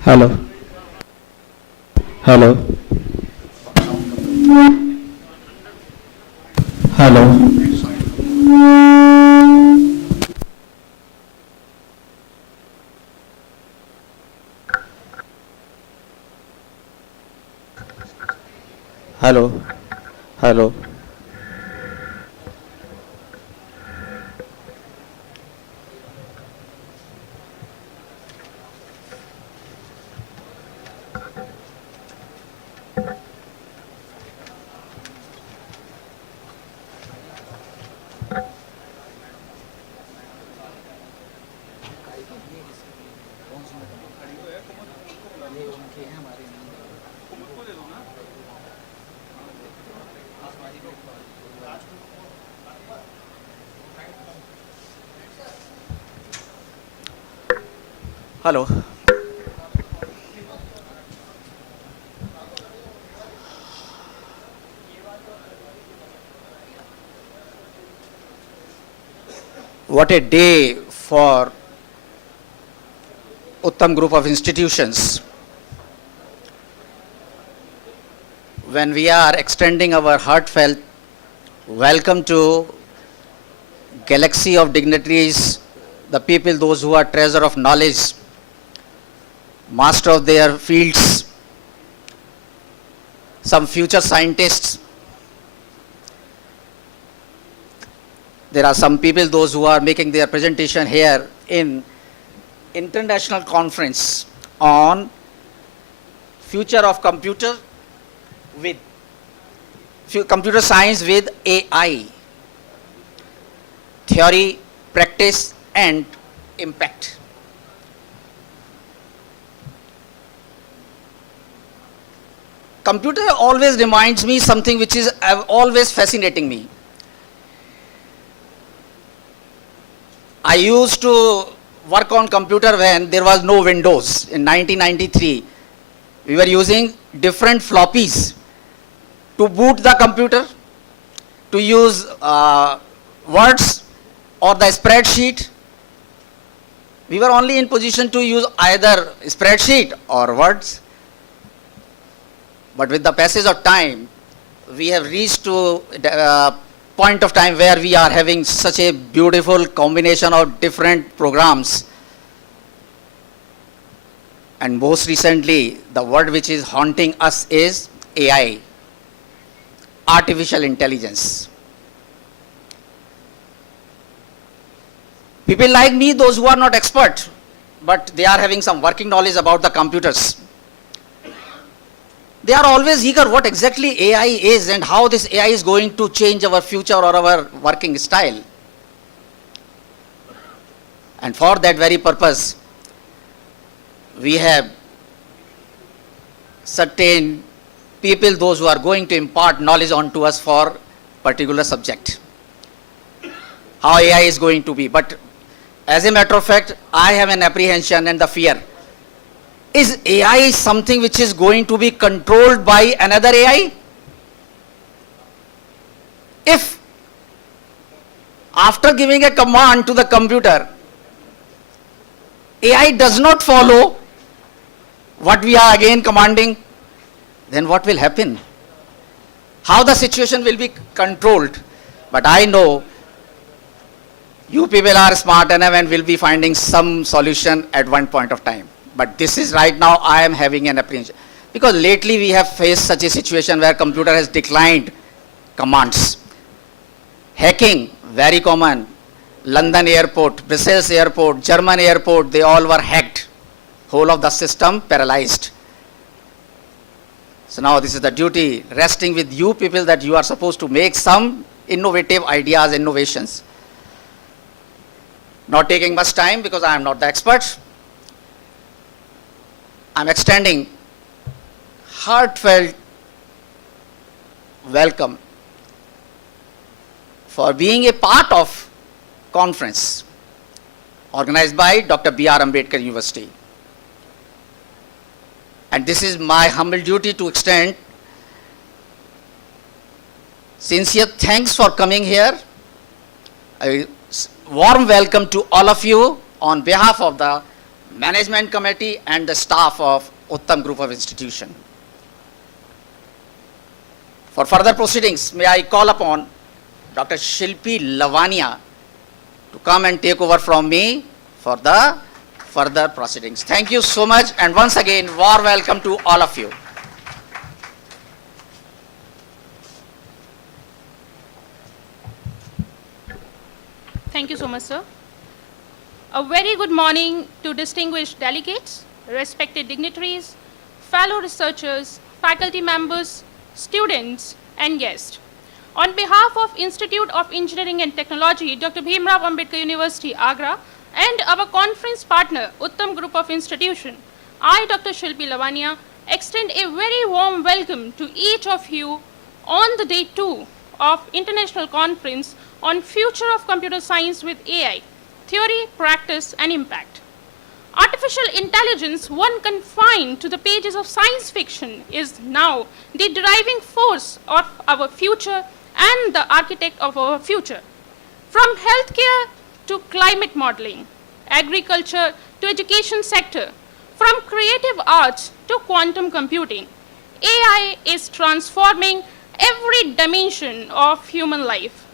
Hello. Hello. Hello. Hello. Hello. Hello. What a day for Uttam Group of Institutions when we are extending our heartfelt welcome to galaxy of dignitaries, the people, those who are treasure of knowledge, master of their fields, some future scientists. There are some people, those who are making their presentation here in international conference on future of computer computer science with AI, theory, practice, and impact. Computer always reminds me something which is always fascinating me. I used to work on computer when there was no Windows in 1993. We were using different floppies to boot the computer, to use words or the spreadsheet. We were only in position to use either spreadsheet or words. But with the passage of time, we have reached to point of time where we are having such a beautiful combination of different programs. And most recently, the word which is haunting us is AI, artificial intelligence. People like me, those who are not expert, but they are having some working knowledge about the computers, they are always eager what exactly AI is and how this AI is going to change our future or our working style. And for that very purpose, we have certain people, those who are going to impart knowledge onto us for particular subject, how AI is going to be. But as a matter of fact, I have an apprehension and the fear. Is AI something which is going to be controlled by another AI? If after giving a command to the computer, AI does not follow what we are again commanding, then what will happen? How the situation will be controlled? But I know you people are smart enough and will be finding some solution at one point of time. But this is right now I am having an apprehension. Because lately we have faced such a situation where computer has declined commands. Hacking, very common. London airport, Brussels airport, German airport, they all were hacked. Whole of the system paralyzed. So now this is the duty resting with you people that you are supposed to make some innovative ideas, innovations. Not taking much time because I am not the expert. I'm extending heartfelt welcome for being a part of conference organized by Dr. B.R. Ambedkar University. And this is my humble duty to extend sincere thanks for coming here. A warm welcome to all of you on behalf of the management committee and the staff of Uttam Group of Institution. For further proceedings, may I call upon Dr. Shilpi Lavania to come and take over from me for the further proceedings. Thank you so much, and once again, warm welcome to all of you. Thank you so much, sir. A very good morning to distinguished delegates, respected dignitaries, fellow researchers, faculty members, students, and guests. On behalf of Institute of Engineering and Technology, Dr. Bhimrao Ambedkar University, Agra, and our conference partner, Uttam Group of Institution, I, Dr. Shilpi Lavania, extend a very warm welcome to each of you on the day 2 of International Conference on Future of Computer Science with AI, Theory, Practice, and Impact. Artificial intelligence, one confined to the pages of science fiction, is now the driving force of our future and the architect of our future. From healthcare to climate modeling, agriculture to education sector, from creative arts to quantum computing, AI is transforming every dimension of human life.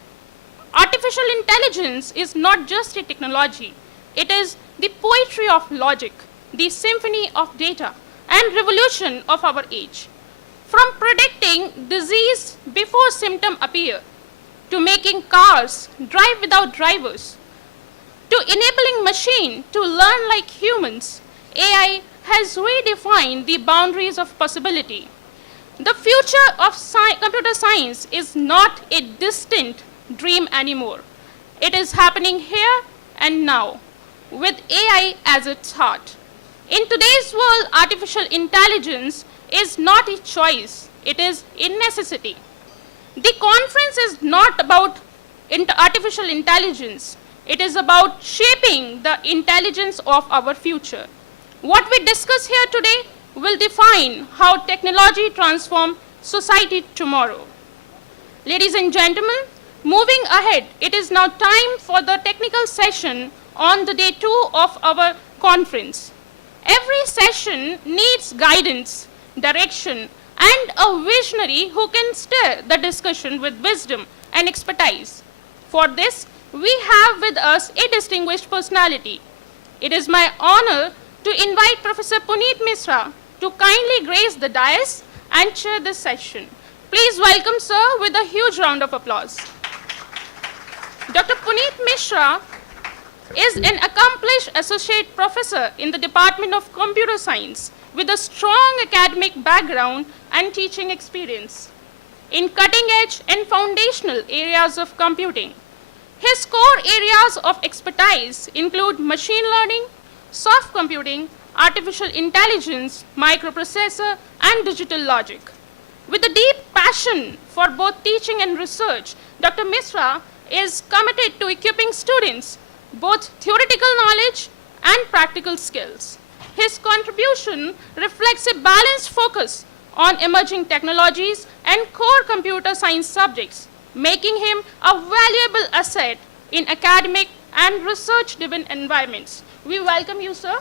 Artificial intelligence is not just a technology, it is the poetry of logic, the symphony of data, and revolution of our age. From predicting disease before symptoms appear, to making cars drive without drivers, to enabling machines to learn like humans, AI has redefined the boundaries of possibility. The future of computer science is not a distant dream anymore. It is happening here and now, with AI as its heart. In today's world, artificial intelligence is not a choice, it is a necessity. The conference is not about artificial intelligence, it is about shaping the intelligence of our future. What we discuss here today will define how technology transforms society tomorrow. Ladies and gentlemen, moving ahead, it is now time for the technical session on the day 2 of our conference. Every session needs guidance, direction, and a visionary who can steer the discussion with wisdom and expertise. For this, we have with us a distinguished personality. It is my honor to invite Professor Puneet Misra to kindly grace the dais and chair this session. Please welcome, sir, with a huge round of applause. Dr. Puneet Misra is an accomplished associate professor in the Department of Computer Science with a strong academic background and teaching experience in cutting-edge and foundational areas of computing. His core areas of expertise include machine learning, soft computing, artificial intelligence, microprocessor, and digital logic. With a deep passion for both teaching and research, Dr. Misra is committed to equipping students both theoretical knowledge and practical skills. His contribution reflects a balanced focus on emerging technologies and core computer science subjects, making him a valuable asset in academic and research-driven environments. We welcome you, sir.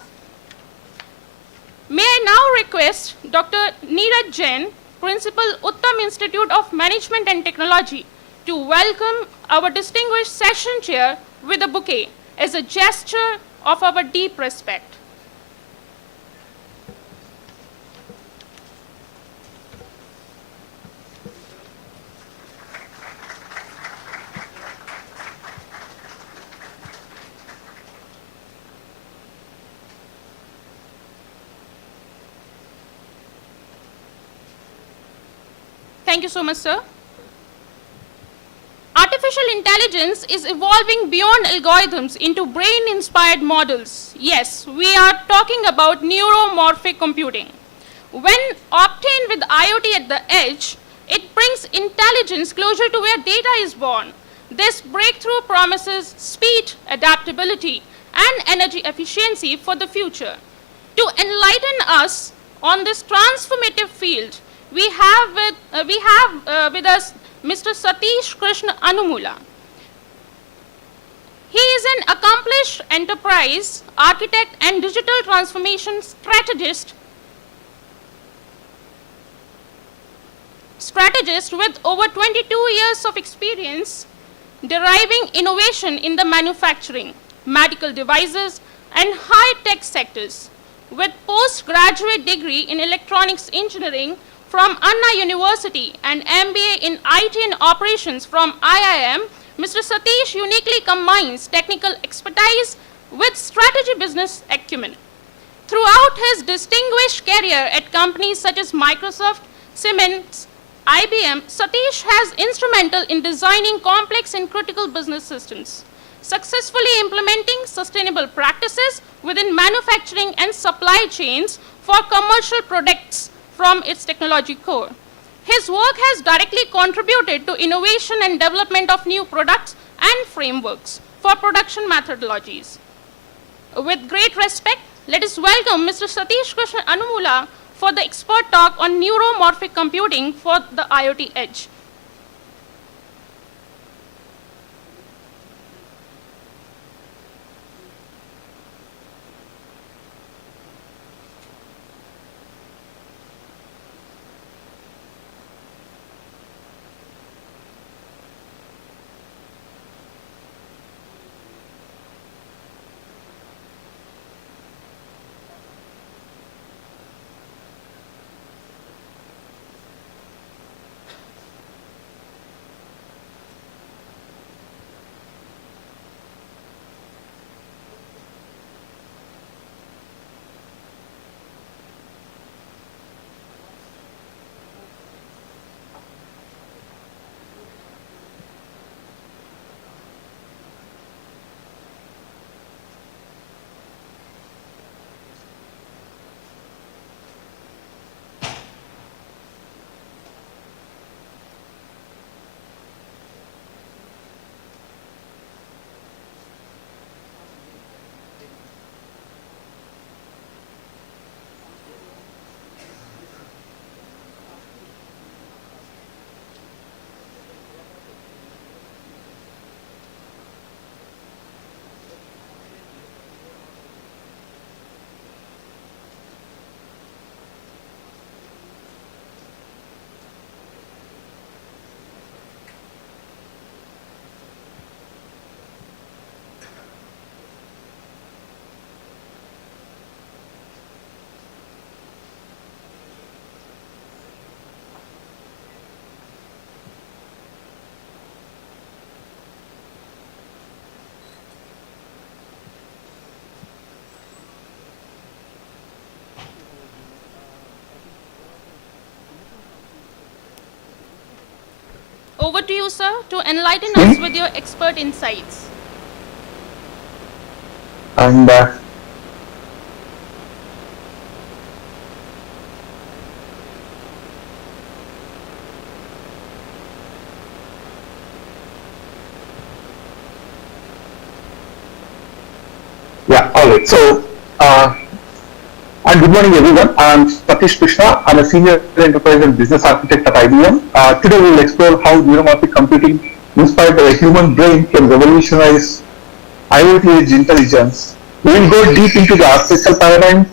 May I now request Dr. Neeraj Jain, Principal, Uttam Institute of Management and Technology, to welcome our distinguished session chair with a bouquet as a gesture of our deep respect. Thank you so much, sir. Artificial intelligence is evolving beyond algorithms into brain-inspired models. Yes, we are talking about neuromorphic computing. When obtained with IoT at the edge, it brings intelligence closer to where data is born. This breakthrough promises speed, adaptability, and energy efficiency for the future. To enlighten us on this transformative field, we have with us Mr. Satish Krishna Anumula. He is an accomplished enterprise architect and digital transformation strategist with over 22 years of experience deriving innovation in the manufacturing, medical devices, and high-tech sectors. With postgraduate degree in electronics engineering from Anna University and MBA in IT and operations from IIM, Mr. Satish uniquely combines technical expertise with strategy business acumen. Throughout his distinguished career at companies such as Microsoft, Siemens, IBM, Satish has instrumental in designing complex and critical business systems, successfully implementing sustainable practices within manufacturing and supply chains for commercial products from its technology core. His work has directly contributed to innovation and development of new products and frameworks for production methodologies. With great respect, let us welcome Mr. Satish Krishna Anumula for the expert talk on neuromorphic computing for the IoT edge. Over to you, sir, to enlighten us with your expert insights. And yeah, all right. So, and good morning, everyone. I'm Satish Krishna. I'm a senior enterprise and business architect at IBM. Today, we'll explore how neuromorphic computing, inspired by a human brain, can revolutionize IoT edge intelligence. We will go deep into the architectural paradigms,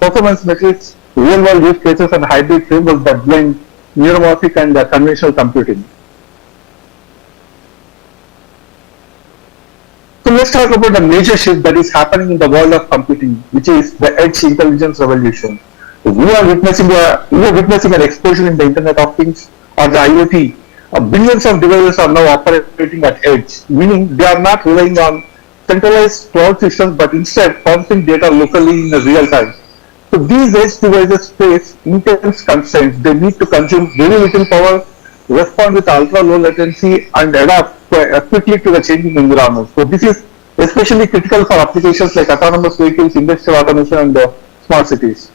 performance metrics, real-world use cases, and hybrid frameworks that blend neuromorphic and conventional computing. So let's talk about the major shift that is happening in the world of computing, which is the edge intelligence revolution. We are witnessing an explosion in the Internet of Things or the IoT. Billions of devices are now operating at edge, meaning they are not relying on centralized cloud systems, but instead processing data locally in real time. So these edge devices face intense constraints. They need to consume very little power, respond with ultra low latency, and adapt quickly to the changing environment. So this is especially critical for applications like autonomous vehicles, industrial automation, and smart cities.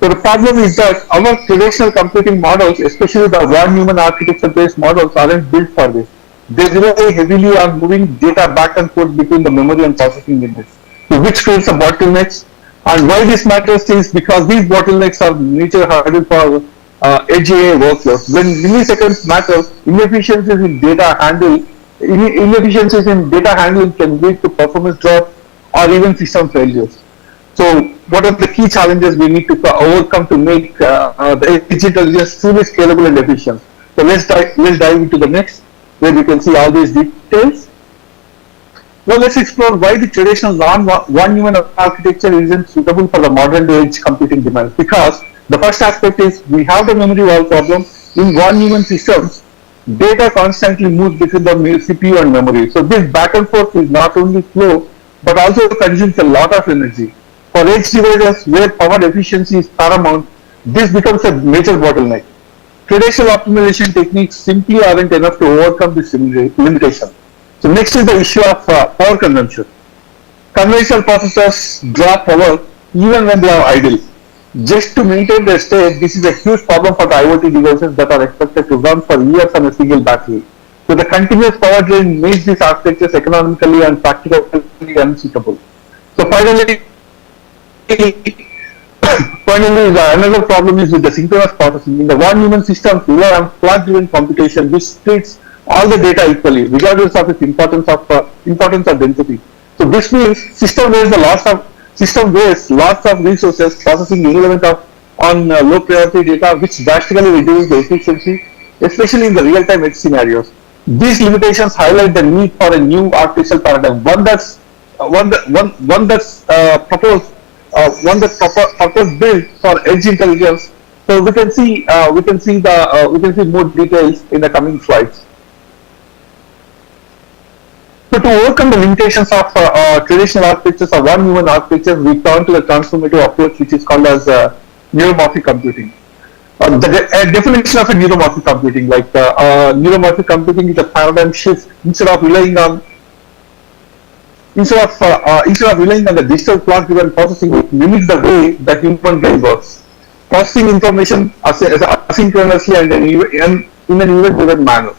So the problem is that our traditional computing models, especially the Von Neumann architecture-based models, aren't built for this. They rely heavily on moving data back and forth between the memory and processing units, which creates a bottlenecks. And why this matters is because these bottlenecks are major hurdle for edge AI workloads. When milliseconds matter, inefficiencies in data handle Inefficiencies in data handling can lead to performance drop or even system failures. So, what are the key challenges we need to overcome to make the edge intelligence truly scalable and efficient? So, let's dive into the next, where we can see all these details. Now, let's explore why the traditional non-one-human architecture isn't suitable for the modern edge computing demands. Because the first aspect is we have the memory wall problem. In one-human systems, data constantly moves between the CPU and memory. So, this back and forth is not only slow, but also consumes a lot of energy. For edge devices where power efficiency is paramount, this becomes a major bottleneck. Traditional optimization techniques simply aren't enough to overcome this limitation. So next is the issue of power consumption. Conventional processors draw power even when they are idle. Just to maintain their state, this is a huge problem for the IoT devices that are expected to run for years on a single battery. So the continuous power drain makes these architectures economically and practically unsuitable. So finally, another problem is with the synchronous processing. In the one-human system, rely on clock-driven computation, which splits all the data equally, regardless of its importance of density. So this means system wastes lots of resources processing irrelevant on low priority data, which drastically reduces the efficiency, especially in the real-time edge scenarios. These limitations highlight the need for a new artificial paradigm, one that's proposed. Purpose built for edge intelligence. So we can see more details in the coming slides. So to overcome the limitations of traditional architectures or one-human architecture, we turn to the transformative approach, which is called as neuromorphic computing. The definition of a neuromorphic computing, like neuromorphic computing, is a paradigm shift. Instead of relying on the digital clock-driven processing, it mimics the way the human brain works, processing information asynchronously and in an event-driven manner.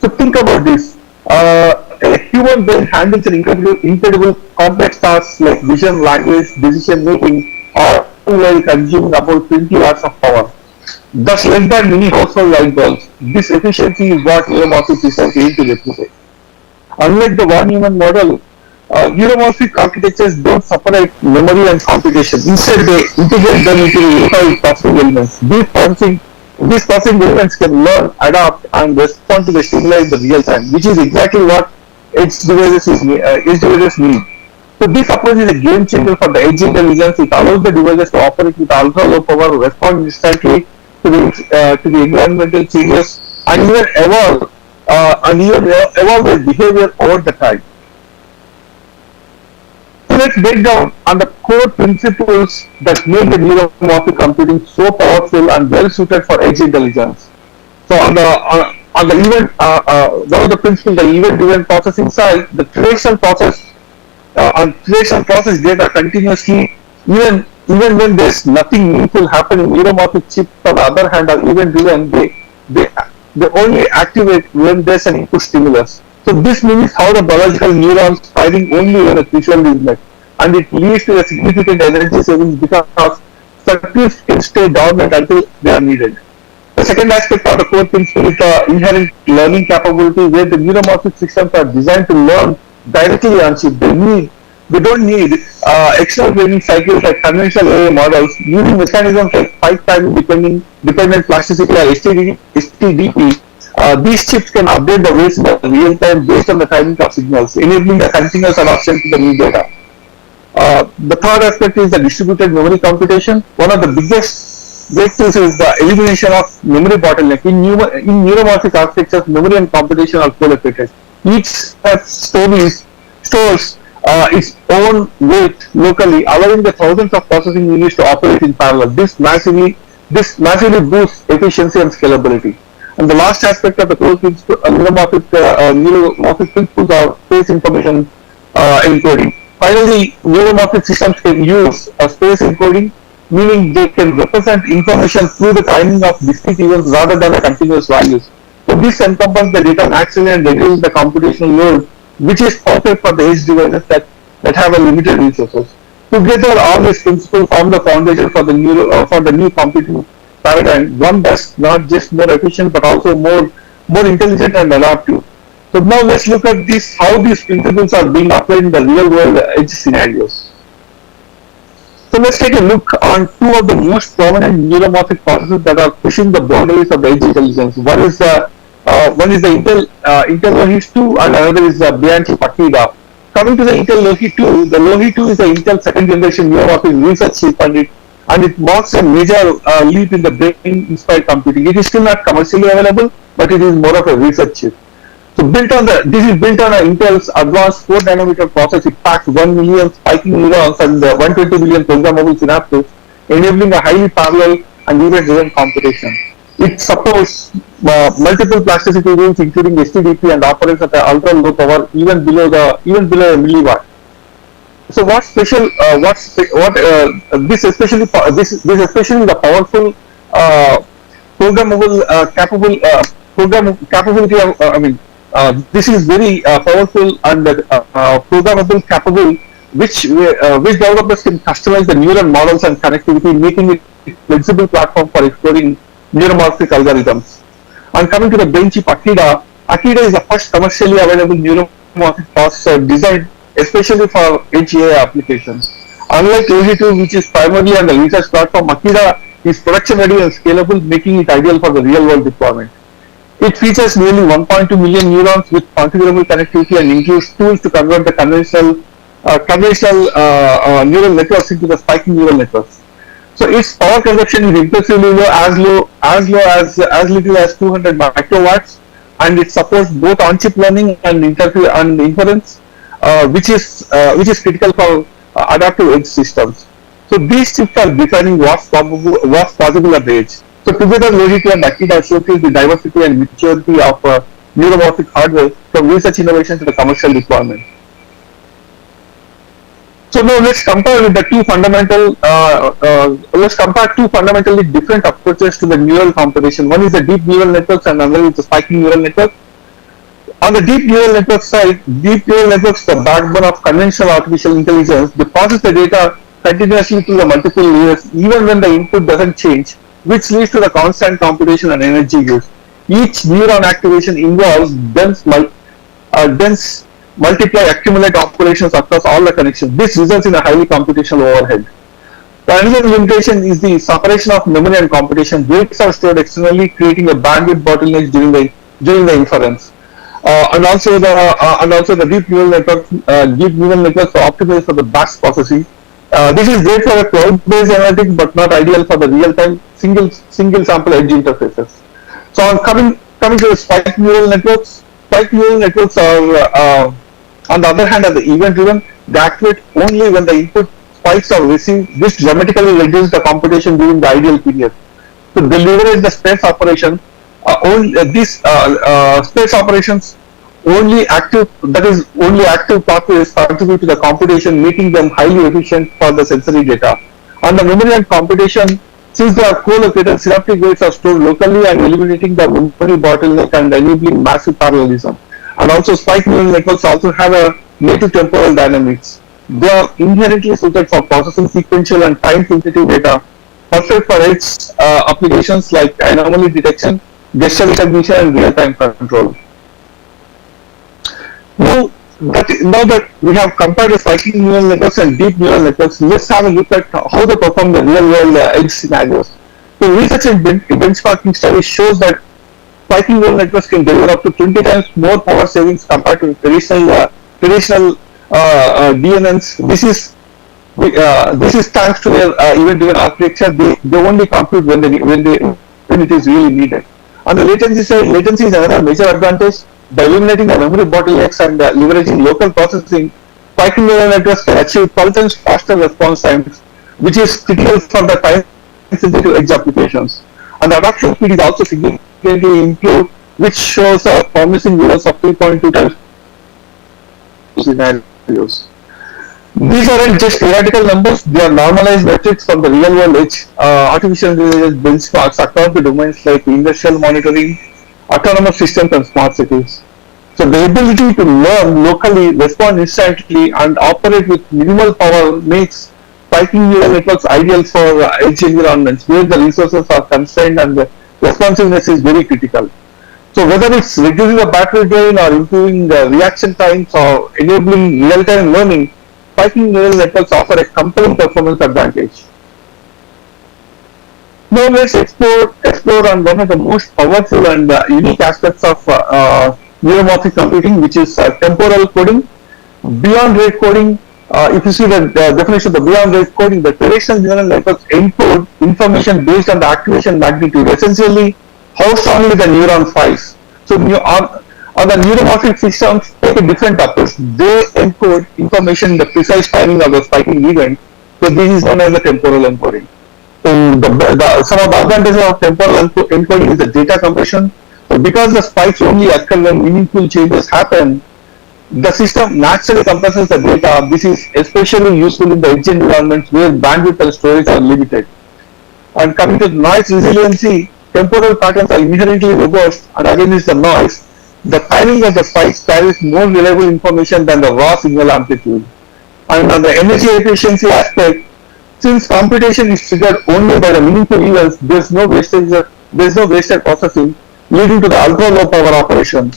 So think about this. A human brain handles an incredible complex tasks like vision, language, decision making, all while consuming about 20 hours of power. Thus, less than many household light bulbs. This efficiency is what neuromorphic systems aim to replicate. Unlike the one-human model, neuromorphic architectures don't separate memory and computation. Instead, they integrate them into unified processing elements. These processing elements can learn, adapt, and respond to the stimuli in the real time, which is exactly what edge devices need. So this approach is a game changer for the edge intelligence. It allows the devices to operate with ultra low power, respond instantly to the environmental changes, and even evolve their behavior over the time. So let's break down on the core principles that make the neuromorphic computing so powerful and well suited for edge intelligence. So on the event, one of the principles, the event-driven processing side, the traditional process data continuously, even when there's nothing meaningful happening. Neuromorphic chips, on the other hand, are event-driven. They only activate when there's an input stimulus. So this mimics how the biological neurons firing only when a threshold is met, and it leads to a significant energy savings because circuits can stay dormant until they are needed. The second aspect of the core principle is the inherent learning capability, where the neuromorphic systems are designed to learn directly on chip. They don't need external training cycles like conventional AI models. Using mechanisms like pipe-time dependent plasticity or STDP, these chips can update the weights in the real time based on the timing of signals, enabling the continuous adoption to the new data. The third aspect is the distributed memory computation. One of the biggest breakthroughs is the elimination of memory bottleneck. In neuromorphic architectures, memory and computation are co-located. Each step stores its own weight locally, allowing the thousands of processing units to operate in parallel. This massively boosts efficiency and scalability. And the last aspect of the core principle, neuromorphic principles are space information encoding. Finally, neuromorphic systems can use space encoding, meaning they can represent information through the timing of discrete events rather than the continuous values. So this encompasses the data naturally and reduces the computational load, which is perfect for the edge devices that have a limited resources. Together, all these principles form the foundation for the new computing paradigm, one that's not just more efficient but also more intelligent and adaptive. So now let's look at this, how these principles are being applied in the real world edge scenarios. So let's take a look on two of the most prominent neuromorphic processes that are pushing the boundaries of the edge intelligence. One is the Intel Lohi 2 and another is the Bianchi Pakida. Coming to the Intel Lohi 2, the Lohi 2 is the Intel second generation neuromorphic research chip, and it marks a major leap in the brain-inspired computing. It is still not commercially available, but it is more of a research chip. So this is built on Intel's advanced 4 nanometer process. It packs 1 million spiking neurons and 120 million programmable synapses, enabling a highly parallel and event-driven computation. It supports multiple plasticity rules, including STDP, and operates at an ultra low power, even below a milliwatt. So what's special? This especially the powerful programmable capability of this is very powerful and programmable capable, which developers can customize the neural models and connectivity, making it a flexible platform for exploring neuromorphic algorithms. And coming to the Bianchi Pakida, Akida is the first commercially available neuromorphic processor designed especially for edge AI applications. Unlike Lohi 2, which is primarily on the research platform, Akida is production ready and scalable, making it ideal for the real world deployment. It features nearly 1.2 million neurons with configurable connectivity and includes tools to convert the conventional neural networks into the spiking neural networks. So its power consumption is impressively low as little as 200 microwatts, and it supports both on-chip learning and inference, which is critical for adaptive edge systems. So these chips are defining what's possible at the edge. So together, Lohi 2 and Akida showcase the diversity and maturity of neuromorphic hardware from research innovation to the commercial deployment. So now let's compare with the two fundamentally different approaches to the neural computation. One is the deep neural networks and another is the spiking neural network. On the deep neural network side, deep neural networks, the backbone of conventional artificial intelligence, they process the data continuously through the multiple layers even when the input doesn't change, which leads to the constant computation and energy use. Each neuron activation involves dense multiply accumulate operations across all the connections. This results in a highly computational overhead. The another limitation is the separation of memory and computation. Weights are stored externally, creating a bandwidth bottleneck during the inference. And also the deep neural networks are optimized for the batch processing. This is great for the cloud-based analytics, but not ideal for the real-time single sample edge interfaces. So on coming to the spike neural networks. Spike neural networks are, on the other hand, are the event-driven. They activate only when the input spikes are received. This dramatically reduces the computation during the ideal period. So they leverage the space operation. Space operations only active pathways contribute to the computation, making them highly efficient for the sensory data. On the memory and computation, since they are co-located, synaptic weights are stored locally and eliminating the memory bottleneck and enabling massive parallelism. And also spike neural networks also have a native temporal dynamics. They are inherently suited for processing sequential and time-sensitive data, perfect for edge applications like anomaly detection, gesture recognition, and real-time control. Now that we have compared the spiking neural networks and deep neural networks, let's have a look at how they perform the real-world edge scenarios. So research and benchmarking studies shows that spiking neural networks can deliver up to 20 times more power savings compared to traditional DNNs. This is thanks to their event-driven architecture. They only compute when it is really needed. On the latency side, latency is another major advantage. By eliminating the memory bottlenecks and leveraging local processing, spiking neural networks can achieve 12 times faster response times, which is critical for the time-sensitive edge applications. And the adoption speed is also significantly improved, which shows a promising results of 3.2 times scenarios. These aren't just theoretical numbers, they are normalized metrics from the real-world edge. Artificial intelligence benchmarks across the domains like industrial monitoring, autonomous systems, and smart cities. So the ability to learn locally, respond instantly, and operate with minimal power makes spiking neural networks ideal for edge environments where the resources are constrained and the responsiveness is very critical. So whether it's reducing the battery drain or improving the reaction times or enabling real-time learning, spiking neural networks offer a compelling performance advantage. Now let's explore on one of the most powerful and unique aspects of neuromorphic computing, which is temporal coding. Beyond rate coding, if you see the definition of the beyond rate coding, the traditional neural networks encode information based on the activation magnitude, essentially how strongly the neuron fires. So on the neuromorphic systems take a different approach. They encode information in the precise timing of the spiking event. So this is known as the temporal encoding. So some of the advantages of temporal encoding is the data compression. So because the spikes only occur when meaningful changes happen, the system naturally compresses the data. This is especially useful in the edge environments where bandwidth and storage are limited. And coming to noise resiliency, temporal patterns are inherently robust and against the noise. The timing of the spikes carries more reliable information than the raw signal amplitude. And on the energy efficiency aspect, since computation is triggered only by the meaningful events, there is no wasted processing, leading to the ultra low power operation.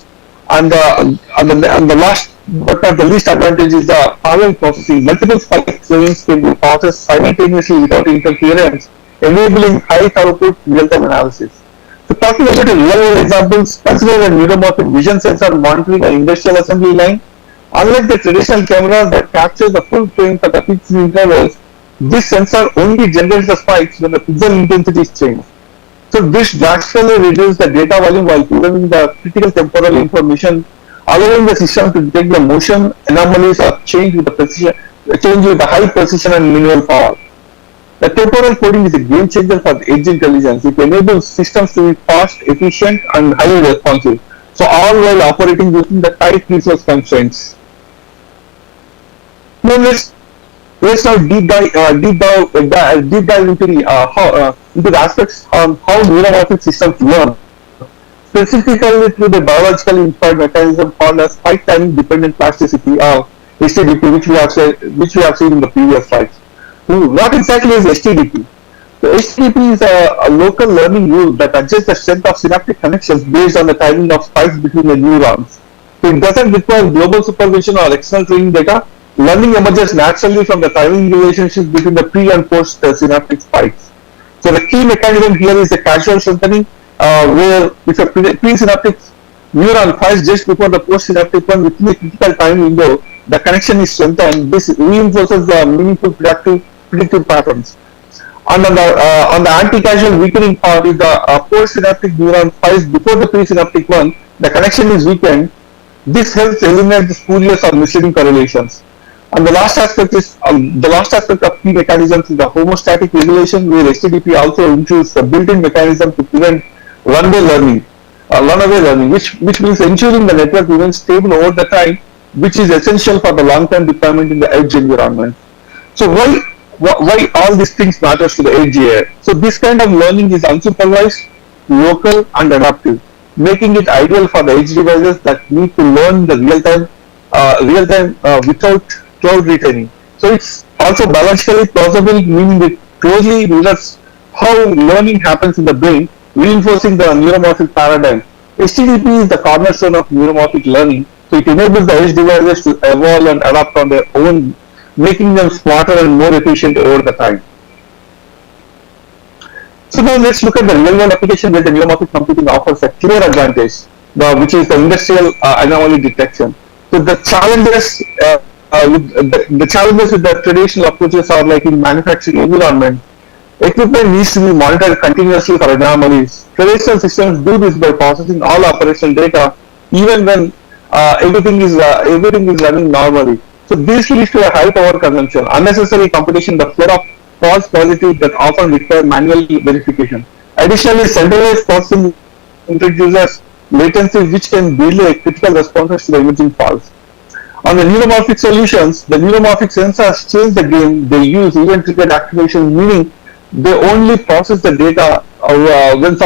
And the last but not the least advantage is the parallel processing. Multiple spike streams can be processed simultaneously without interference, enabling high throughput real-time analysis. So talking about the real-world examples, consider the neuromorphic vision sensor monitoring an industrial assembly line. Unlike the traditional cameras that capture the full frame at the fixed intervals, this sensor only generates the spikes when the pixel intensity is changed. So this drastically reduces the data volume while preserving the critical temporal information, allowing the system to detect the motion anomalies or change with the high precision and minimal power. The temporal coding is a game changer for the edge intelligence. It enables systems to be fast, efficient, and highly responsive. So all while operating within the tight resource constraints. Now let's now deep dive into the aspects on how neuromorphic systems learn, specifically through the biologically inspired mechanism called as spike timing dependent plasticity, or STDP, which we have seen in the previous slides. What exactly is STDP? So STDP is a local learning rule that adjusts the strength of synaptic connections based on the timing of spikes between the neurons. So it doesn't require global supervision or external training data. Learning emerges naturally from the timing relationships between the pre and post synaptic spikes. So the key mechanism here is the casual strengthening, where if a presynaptic neuron fires just before the postsynaptic one within a critical time window, the connection is strengthened. This reinforces the meaningful predictive patterns. And on the anti-casual weakening part, if the postsynaptic neuron fires before the presynaptic one, the connection is weakened. This helps eliminate the spurious or misleading correlations. And the last aspect of key mechanisms is the homostatic regulation, where STDP also includes the built-in mechanism to prevent runaway learning, which means ensuring the network remains stable over the time, which is essential for the long-term deployment in the edge environment. So why all these things matters to the edge AI? So this kind of learning is unsupervised, local, and adaptive, making it ideal for the edge devices that need to learn the real time without cloud retraining. So it's also biologically plausible, meaning it closely mirrors how learning happens in the brain, reinforcing the neuromorphic paradigm. STDP is the cornerstone of neuromorphic learning, so it enables the edge devices to evolve and adapt on their own, making them smarter and more efficient over the time. So now let's look at the real-world application where the neuromorphic computing offers a clear advantage, which is the industrial anomaly detection. So the challenges with the traditional approaches are like in manufacturing environment. Equipment needs to be monitored continuously for anomalies. Traditional systems do this by processing all operational data, even when everything is running normally. So this leads to a high power consumption, unnecessary computation, the flood of false positives that often require manual verification. Additionally, centralized processing introduces latency, which can delay critical responses to the emerging faults. On the neuromorphic solutions, the neuromorphic sensors change the game. They use event-triggered activation, meaning they only process the data when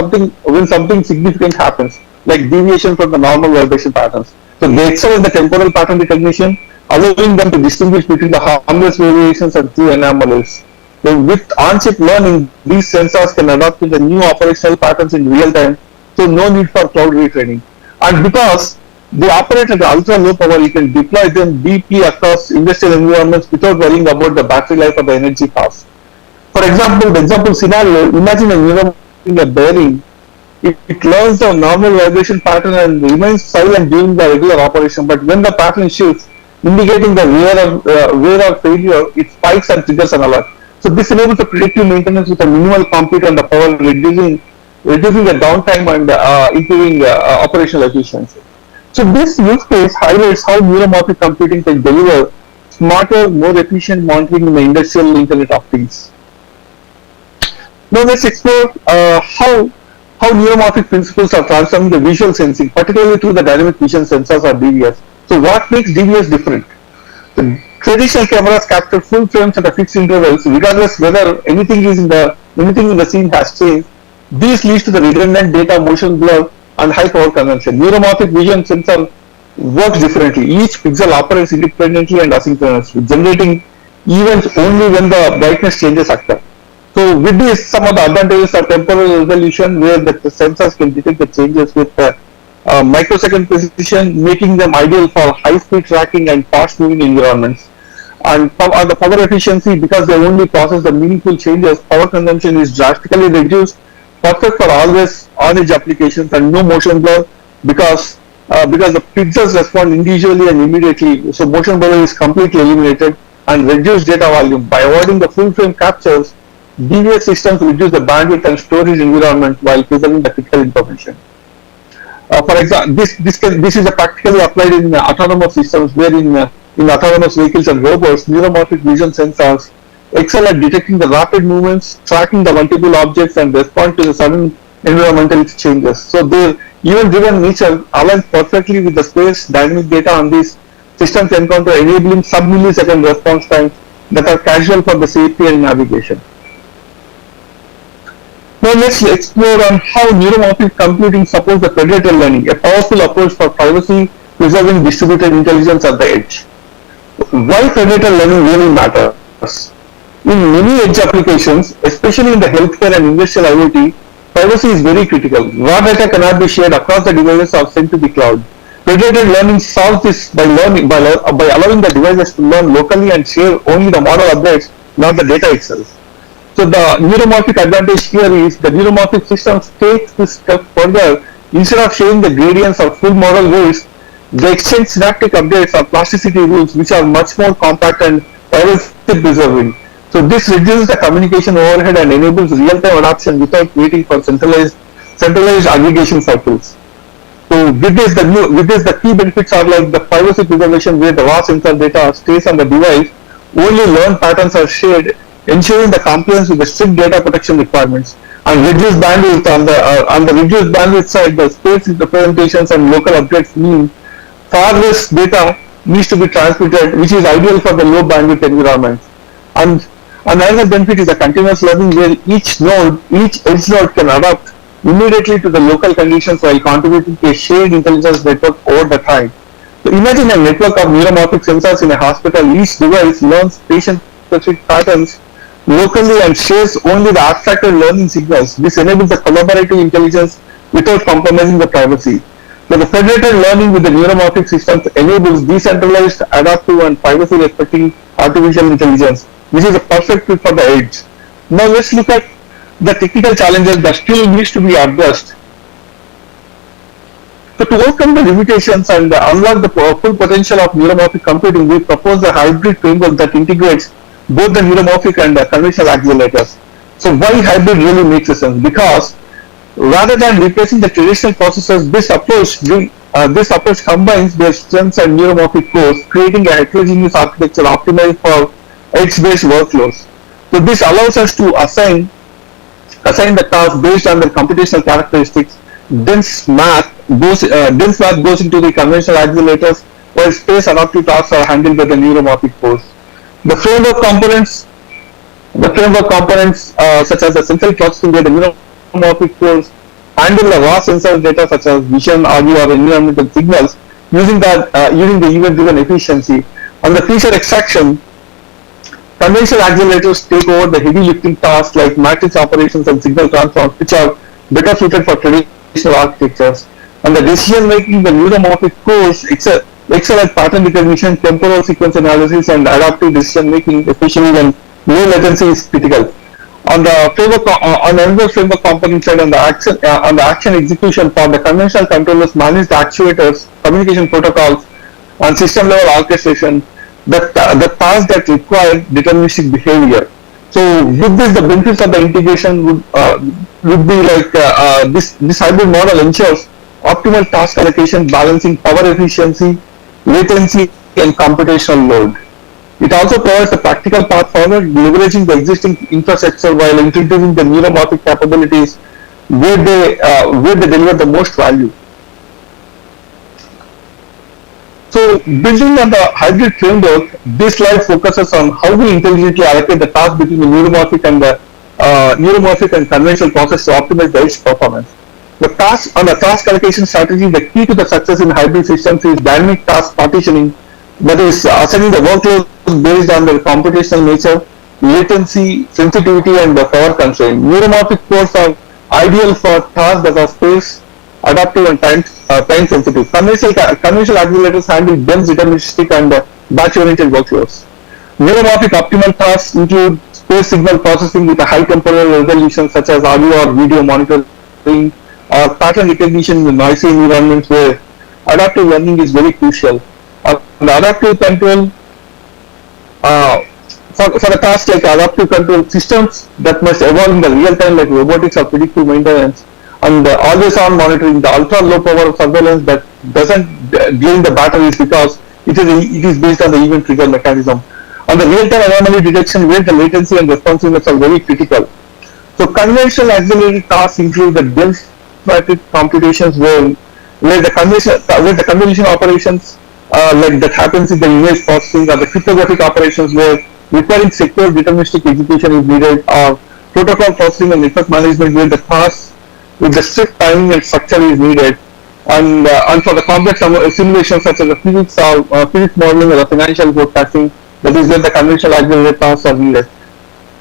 something significant happens, like deviation from the normal vibration patterns. So they excel in the temporal pattern recognition, allowing them to distinguish between the harmless variations and true anomalies. So with on-chip learning, these sensors can adapt to the new operational patterns in real time, So no need for cloud retraining. And because they operate at ultra low power, you can deploy them deeply across industrial environments without worrying about the battery life or the energy cost. For example, the example scenario, imagine a neuron in a bearing. It learns the normal vibration pattern and remains silent during the regular operation, but when the pattern shifts, indicating the wear or failure, it spikes and triggers an alert. So this enables the predictive maintenance with a minimal compute and the power, reducing the downtime and improving operational efficiency. So this use case highlights how neuromorphic computing can deliver smarter, more efficient monitoring in the industrial Internet of Things. Now let's explore how neuromorphic principles are transforming the visual sensing, particularly through the dynamic vision sensors or DVS. So what makes DVS different? The traditional cameras capture full frames at a fixed intervals, regardless whether anything in the scene has changed. This leads to the redundant data, motion blur, and high power consumption. Neuromorphic vision sensor works differently. Each pixel operates independently and asynchronously, generating events only when the brightness changes occur. So with this, some of the advantages are temporal resolution, where the sensors can detect the changes with microsecond precision, making them ideal for high-speed tracking and fast-moving environments. And the power efficiency, because they only process the meaningful changes, power consumption is drastically reduced, perfect for always on-edge applications, and no motion blur because the pixels respond individually and immediately. So motion blur is completely eliminated, and reduced data volume. By avoiding the full frame captures, DVS systems reduce the bandwidth and storage environment while preserving the critical information. For example, this is practically applied in autonomous systems, where in autonomous vehicles and robots, neuromorphic vision sensors excel at detecting the rapid movements, tracking the multiple objects, and respond to the sudden environmental changes. So their event-driven nature aligns perfectly with the space dynamic data on these systems encounter, enabling sub-millisecond response times that are casual for the safety and navigation. Now let's explore on how neuromorphic computing supports the predator learning, a powerful approach for privacy, preserving distributed intelligence at the edge. Why predator learning really matters? In many edge applications, especially in the healthcare and industrial IoT, privacy is very critical. Raw data cannot be shared across the devices or sent to the cloud. Predator learning solves this by allowing the devices to learn locally and share only the model updates, not the data itself. So the neuromorphic advantage here is the neuromorphic systems take this step further. Instead of sharing the gradients or full model weights, they exchange synaptic updates or plasticity rules, which are much more compact and privacy preserving. So this reduces the communication overhead and enables real-time adoption without waiting for centralized aggregation cycles. So with this, the key benefits are like the privacy preservation, where the raw sensor data stays on the device, only learned patterns are shared, ensuring the compliance with the strict data protection requirements, and reduced bandwidth on the reduced bandwidth side. The space representations and local updates mean far less data needs to be transmitted, which is ideal for the low bandwidth environment. And another benefit is the continuous learning, where each edge node can adapt immediately to the local conditions while contributing to a shared intelligence network over the time. So imagine a network of neuromorphic sensors in a hospital. Each device learns patient-specific patterns locally and shares only the abstracted learning signals. This enables the collaborative intelligence without compromising the privacy. So the federated learning with the neuromorphic systems enables decentralized, adaptive, and privacy-respecting artificial intelligence, which is a perfect fit for the edge. Now let's look at the technical challenges that still needs to be addressed. So to overcome the limitations and unlock the full potential of neuromorphic computing, we propose a hybrid framework that integrates both the neuromorphic and conventional accelerators. So why hybrid really makes sense? Because rather than replacing the traditional processors, this approach combines their strengths and neuromorphic cores, creating a heterogeneous architecture optimized for edge-based workflows. So this allows us to assign the task based on their computational characteristics. Dense math goes into the conventional accelerators, while space adaptive tasks are handled by the neuromorphic cores. The framework components such as the central processing, where the neuromorphic cores handle the raw sensor data such as vision, audio, or environmental signals, using the event-driven efficiency. On the feature extraction, conventional accelerators take over the heavy lifting tasks like matrix operations and signal transforms, which are better suited for traditional architectures. And the decision making, the neuromorphic cores excel at pattern recognition, temporal sequence analysis, and adaptive decision making, especially when low latency is critical. On the framework, on another framework component side, on the action execution part, the conventional controllers manage the actuators, communication protocols, and system level orchestration, the tasks that require deterministic behavior. So with this, the benefits of the integration would be like this hybrid model ensures optimal task allocation, balancing power efficiency, latency, and computational load. It also provides a practical path forward, leveraging the existing infrastructure while introducing the neuromorphic capabilities where they deliver the most value. So, building on the hybrid framework, this slide focuses on how we intelligently allocate the task between the neuromorphic and conventional process to optimize the edge performance. The task allocation strategy, the key to the success in hybrid systems is dynamic task partitioning, that is assigning the workload based on their computational nature, latency, sensitivity, and the power constraint. Neuromorphic cores are ideal for tasks that are space, adaptive, and time sensitive. Conventional accelerators handle dense, deterministic, and batch-oriented workflows. Neuromorphic optimal tasks include space signal processing with a high temporal resolution, such as audio or video monitoring, or pattern recognition in noisy environments where adaptive learning is very crucial. The adaptive control for the tasks like adaptive control systems that must evolve in the real time, like robotics or predictive maintenance, and always on monitoring, the ultra low power surveillance that doesn't drain the batteries because it is based on the event trigger mechanism. On the real time anomaly detection, where the latency and responsiveness are very critical. So conventional accelerated tasks include the dense computations where the convolution operations like that happens in the image processing, or the cryptographic operations where requiring secure deterministic execution is needed, or protocol processing and network management where the tasks with the strict timing and structure is needed, and for the complex simulations such as the physics modeling or the financial forecasting, that is where the conventional accelerated tasks are needed.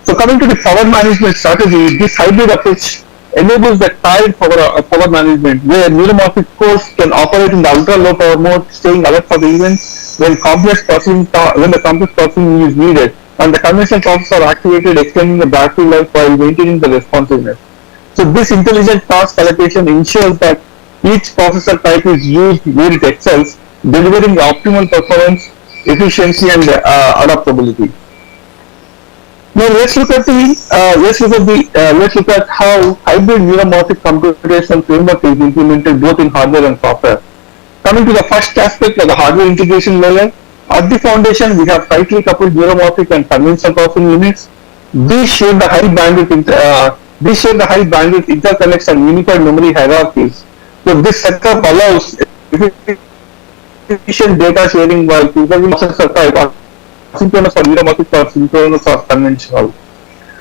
So coming to the power management strategy, this hybrid approach enables the tied power management where neuromorphic cores can operate in the ultra low power mode, staying alert for the events when the complex processing is needed, and the conventional processes are activated, extending the battery life while maintaining the responsiveness. So this intelligent task allocation ensures that each processor type is used where it excels, delivering the optimal performance, efficiency, and adaptability. Now let's look at how hybrid neuromorphic computational framework is implemented both in hardware and software. Coming to the first aspect of the hardware integration layer, at the foundation we have tightly coupled neuromorphic and conventional processing units. These share the high bandwidth interconnects and unified memory hierarchies. So this setup allows efficient data sharing while preserving processor type, synchronous or neuromorphic or synchronous or conventional.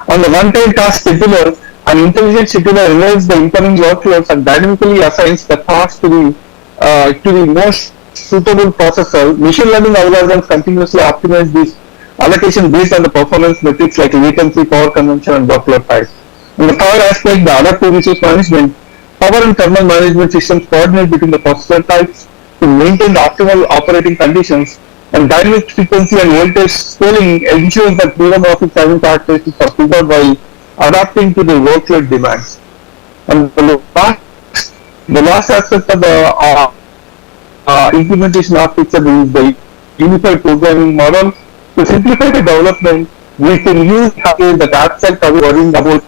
On the one-time task scheduler, an intelligent scheduler relays the incoming workloads and dynamically assigns the task to the most suitable processor. Machine learning algorithms continuously optimize this allocation based on the performance metrics like latency, power consumption, and workload type. On the power aspect, the adaptive resource management, power and thermal management systems coordinate between the processor types to maintain the optimal operating conditions, and dynamic frequency and voltage scaling ensures that neuromorphic timing characteristics are figured while adapting to the workload demands. And the last aspect of the implementation architecture is the unified programming model. To simplify the development, we can use the abstract of worrying about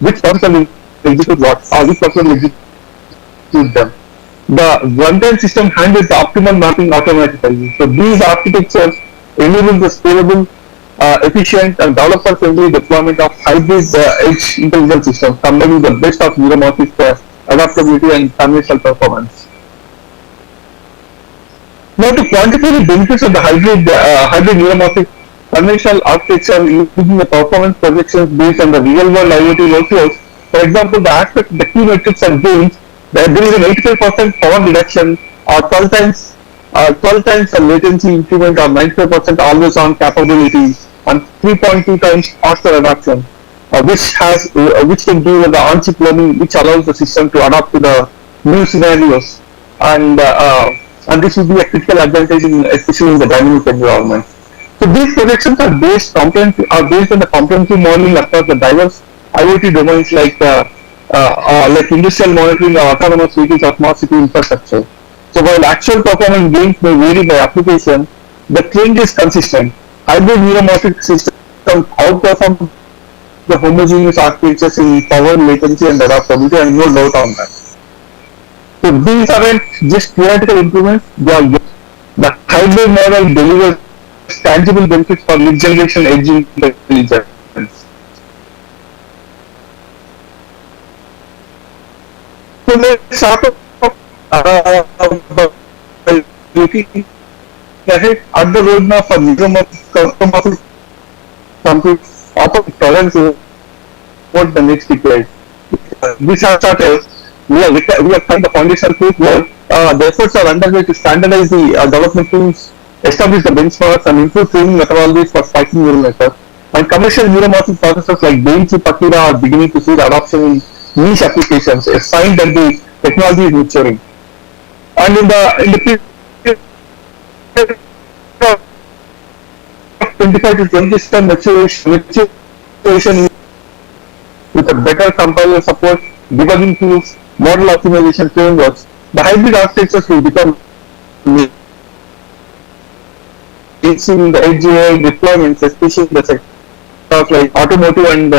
which processor will execute what, or which processor will execute them. The runtime system handles the optimal mapping automatically. So these architectures enable the scalable, efficient, and developer-friendly deployment of hybrid edge intelligence systems, combining the best of neuromorphic adaptability and conventional performance. Now, to quantify the benefits of the hybrid neuromorphic conventional architecture using the performance projections based on the real-world IoT workflows, for example, the key metrics and gains, there is an 85% power reduction, or 12 times the latency improvement, or 95% always-on capability, and 3.2 times faster adoption. which can do the on-chip learning, which allows the system to adapt to the new scenarios, and this will be a critical advantage especially in the dynamic environment. So these projections are based on the comprehensive modeling across the diverse IoT domains like industrial monitoring or autonomous vehicles or smart city infrastructure. So while actual performance gains may vary by application, the trend is consistent. Hybrid neuromorphic systems outperform the homogeneous architectures in power, latency, and adaptability, and no doubt on that. So these aren't just theoretical improvements; they are the hybrid model delivers tangible benefits for next generation edge intelligence. So let's start off by looking ahead at the roadmap for neuromorphic compute operating tolerance over the next decade. This has started. We have found the foundational phase where the efforts are underway to standardize the development tools, establish the benchmarks, and improve training methodologies for spiking neural networks. And commercial neuromorphic processors like BainChip Akira are beginning to see the adoption in niche applications, a sign that the technology is maturing. And in the period of 25 to 27 maturation with a better compiler support, debugging tools, model optimization frameworks, the hybrid architectures will become in the edge AI deployments, especially in the sectors like automotive and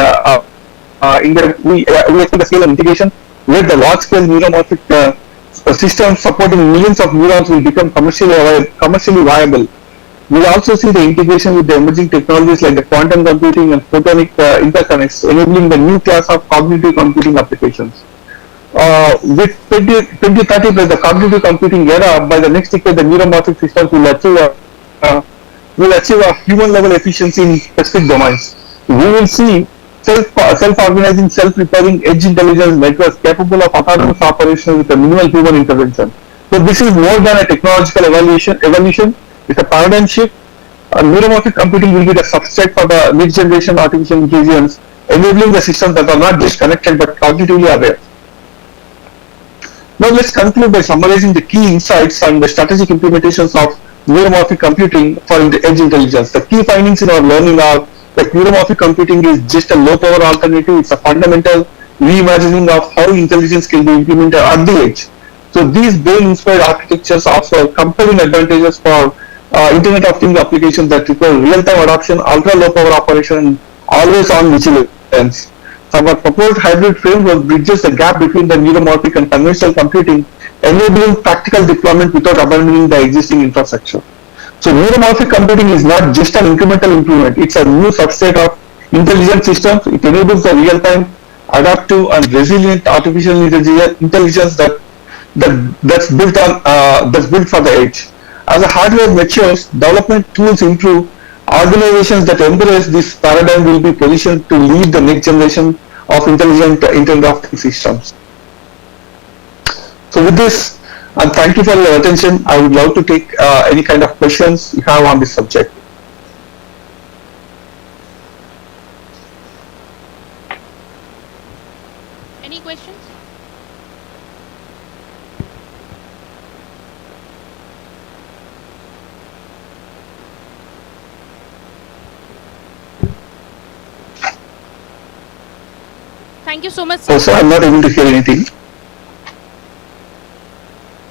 we expect the scale of integration where the large-scale neuromorphic systems supporting millions of neurons will become commercially viable. We also see the integration with the emerging technologies like the quantum computing and photonic interconnects, enabling the new class of cognitive computing applications. With 2030 plus the cognitive computing era, by the next decade, the neuromorphic systems will achieve a human-level efficiency in specific domains. We will see self-organizing, self-repairing edge intelligence networks capable of autonomous operations with a minimal human intervention. So this is more than a technological evolution. It's a paradigm shift. Neuromorphic computing will be the substrate for the next generation artificial intelligence, enabling the systems that are not just connected but cognitively aware. Now let's conclude by summarizing the key insights and the strategic implementations of neuromorphic computing for the edge intelligence. The key findings in our learning are that neuromorphic computing is just a low power alternative. It's a fundamental reimagining of how intelligence can be implemented at the edge. So these brain inspired architectures offer compelling advantages for Internet of Things applications that require real-time adoption, ultra-low power operation, and always-on vigilance. So our proposed hybrid framework bridges the gap between the neuromorphic and conventional computing, enabling practical deployment without abandoning the existing infrastructure. So neuromorphic computing is not just an incremental improvement; it's a new subset of intelligent systems. It enables the real-time, adaptive, and resilient artificial intelligence that's built for the edge. As the hardware matures, development tools improve, organizations that embrace this paradigm will be positioned to lead the next generation of intelligent Internet of Things systems. So with this, and thank you for your attention. I would love to take any kind of questions you have on this subject. Any questions? Thank you so much, sir. Oh, sir, I'm not able to hear anything.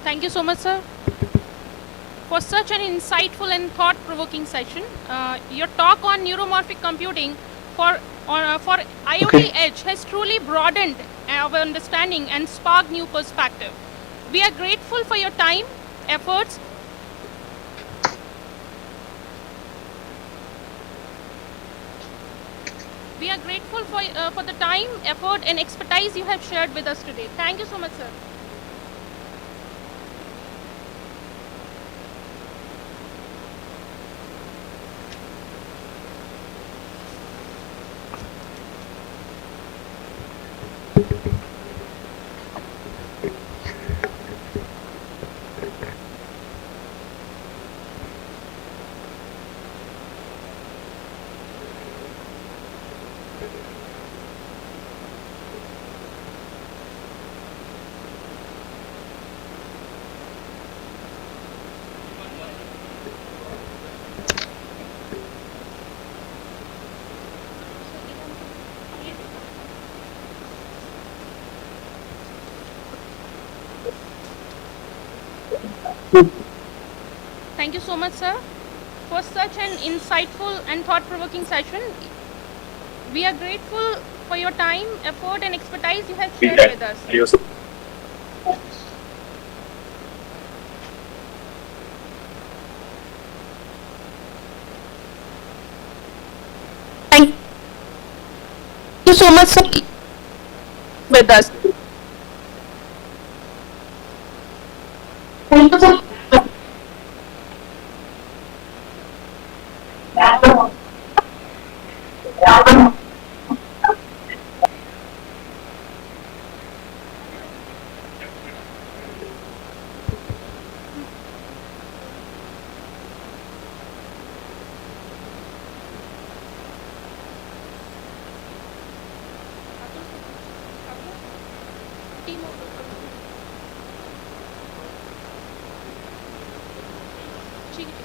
Thank you so much, sir, for such an insightful and thought-provoking session. Your talk on neuromorphic computing for IoT Okay. Edge has truly broadened our understanding and sparked new perspective. We are grateful for your time, efforts. We are grateful for the time, effort, and expertise you have shared with us today. Thank you so much, sir. Thank you so much, sir, for such an insightful and thought-provoking session. We are grateful for your time, effort, and expertise you have shared with us. Thank you so much, sir, with us. Thank you, sir. ठीक है.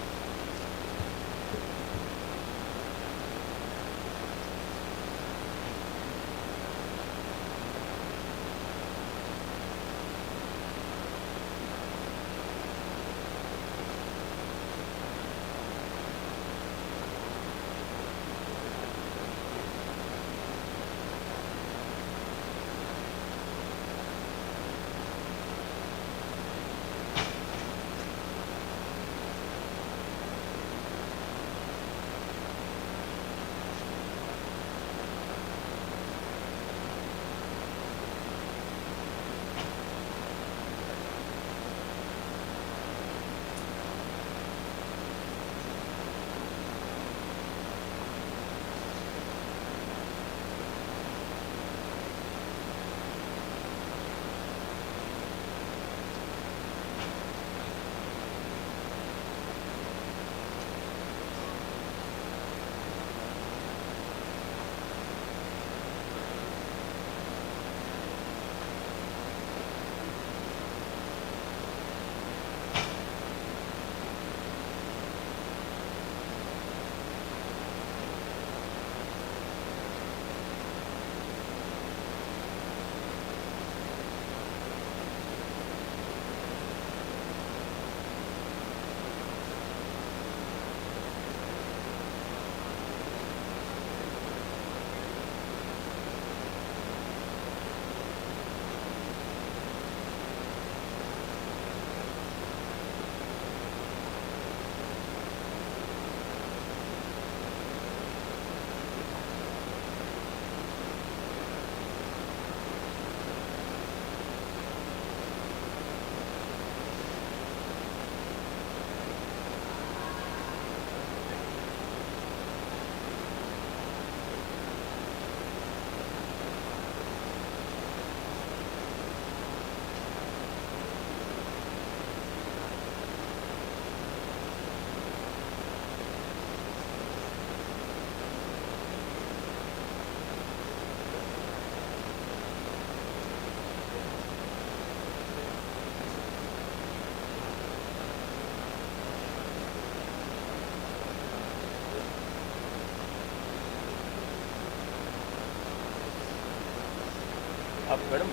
आप madam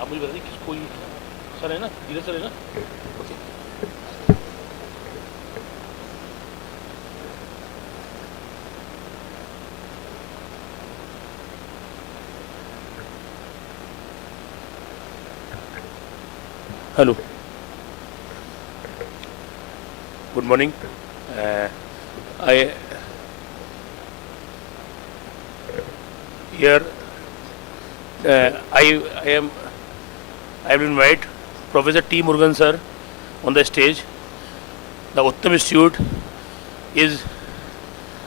आप मुझे बताइए किस कोई sir है ना, धीरज सर है ना? Okay. Hello, good morning. I here I will invite Professor T. Murugan sir on the stage. The Uttam Institute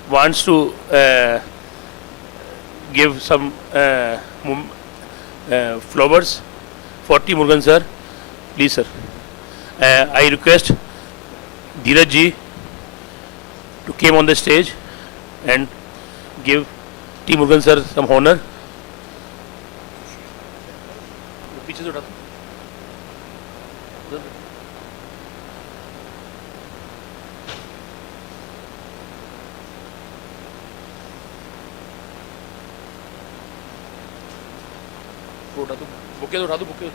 wants to give some flowers for T. Murugan sir. Please sir. I request Dheeraj ji to come on the stage and give T. Murugan sir some honor. पीछे से उठा दो. उठा दो, bouquet उठा दो, bouquet.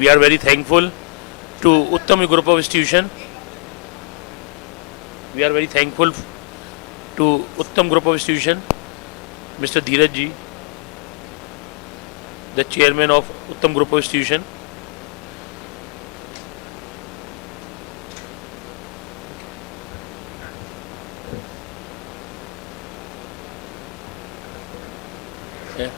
We are very thankful to Uttam Group of Institution. We are very thankful to Uttam Group of Institution, Mr. Dheeraj ji, the chairman of Uttam Group of Institution. Yeah.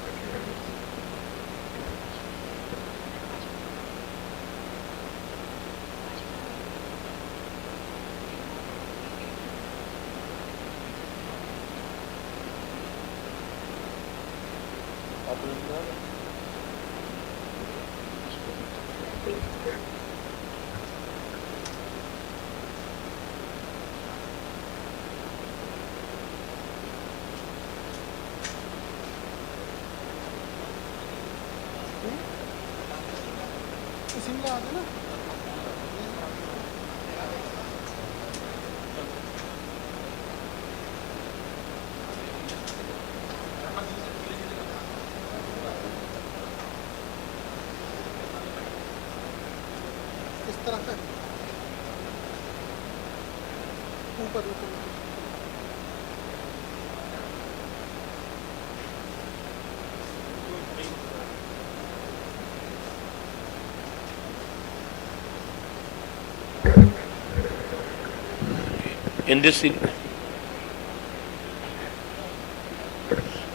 In this,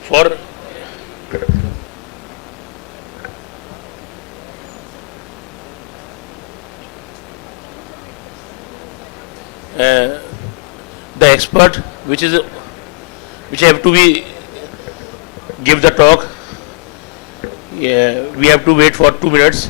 for the expert which have to be give the talk, we have to wait for 2 minutes.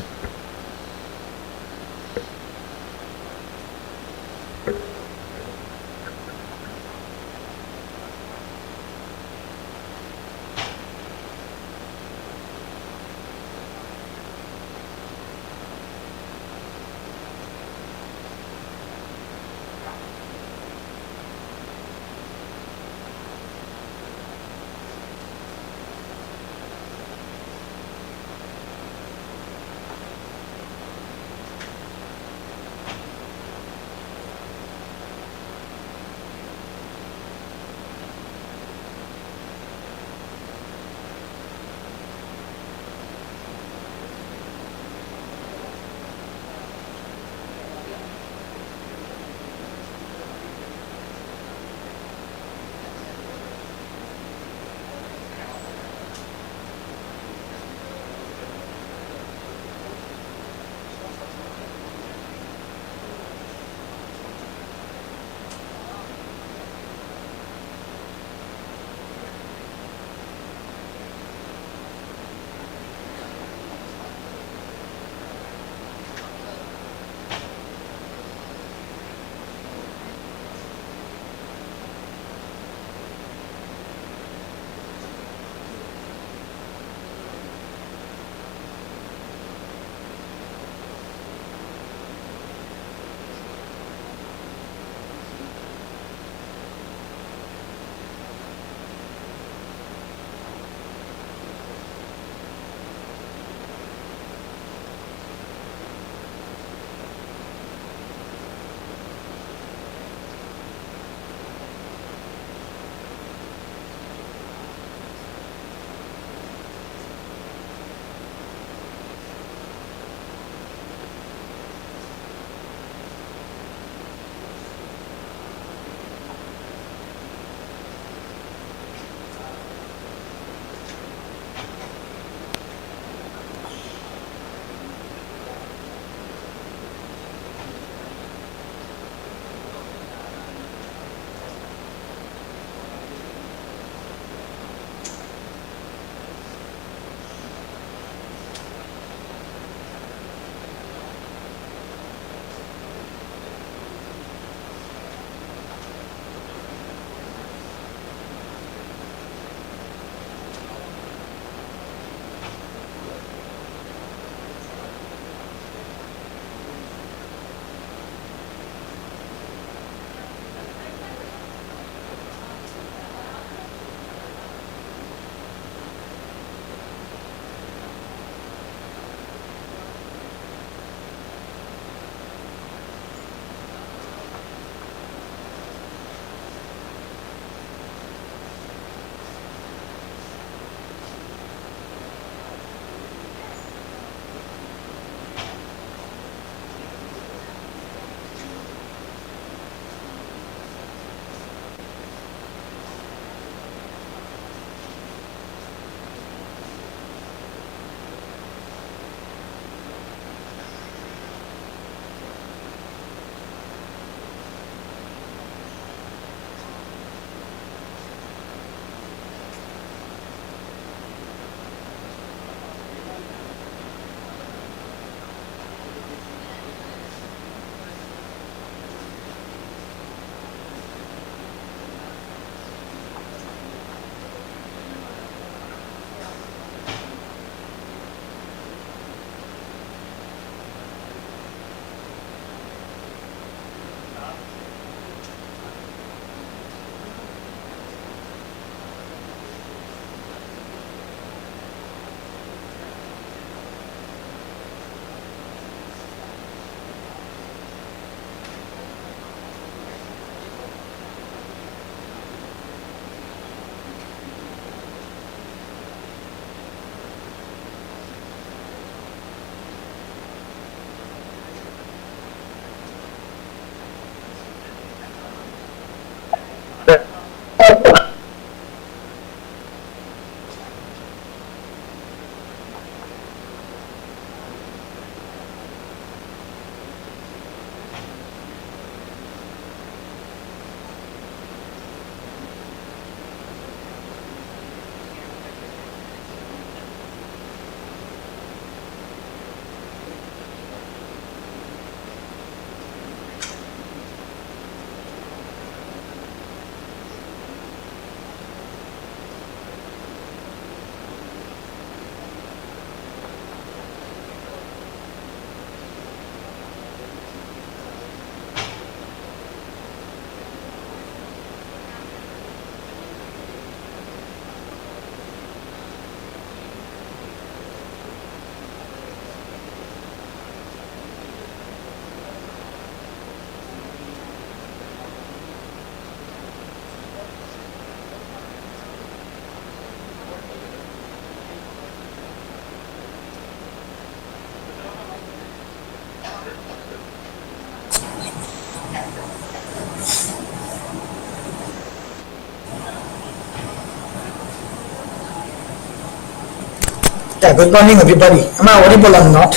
Yeah, good morning, everybody. Am I audible or not?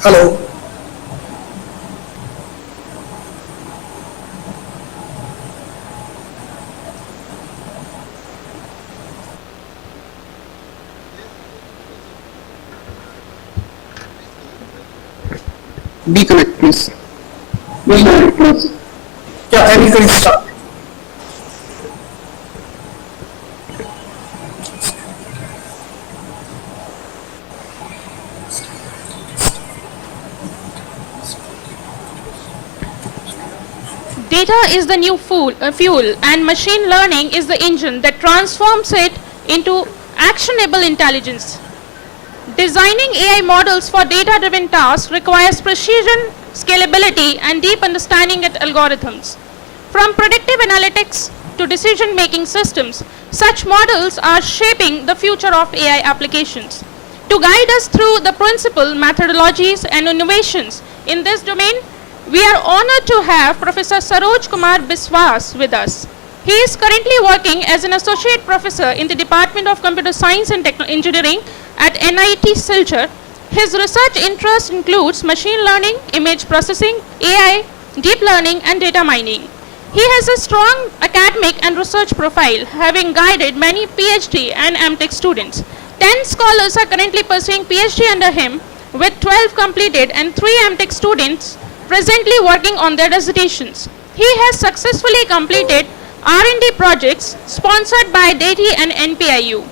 Hello. Be correct, please. Be correct, please. Yeah, then you can start. Data is the new fuel, and machine learning is the engine that transforms it into actionable intelligence. Designing AI models for data-driven tasks requires precision, scalability, and deep understanding of algorithms. From predictive analytics to decision-making systems, such models are shaping the future of AI applications. To guide us through the principal methodologies and innovations in this domain, we are honored to have Professor Saroj Kumar Biswas with us. He is currently working as an associate professor in the Department of Computer Science and Engineering at NIT Silchar. His research interest includes machine learning, image processing, AI, deep learning, and data mining. He has a strong academic and research profile, having guided many PhD and MTech students. 10 scholars are currently pursuing PhD under him, with 12 completed and 3 MTech students presently working on their dissertations. He has successfully completed R&D projects sponsored by DATI and NPIU.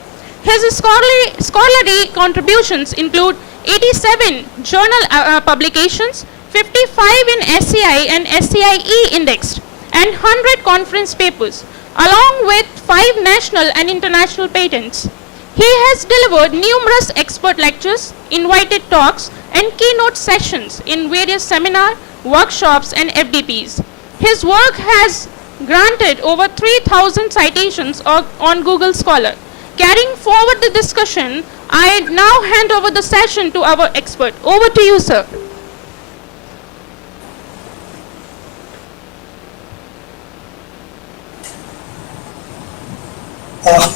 His scholarly contributions include 87 journal publications, 55 in SCI and SCIE indexed, and 100 conference papers, along with 5 national and international patents. He has delivered numerous expert lectures, invited talks, and keynote sessions in various seminars, workshops, and FDPs. His work has granted over 3,000 citations on Google Scholar. Carrying forward the discussion, I now hand over the session to our expert. Over to you, sir.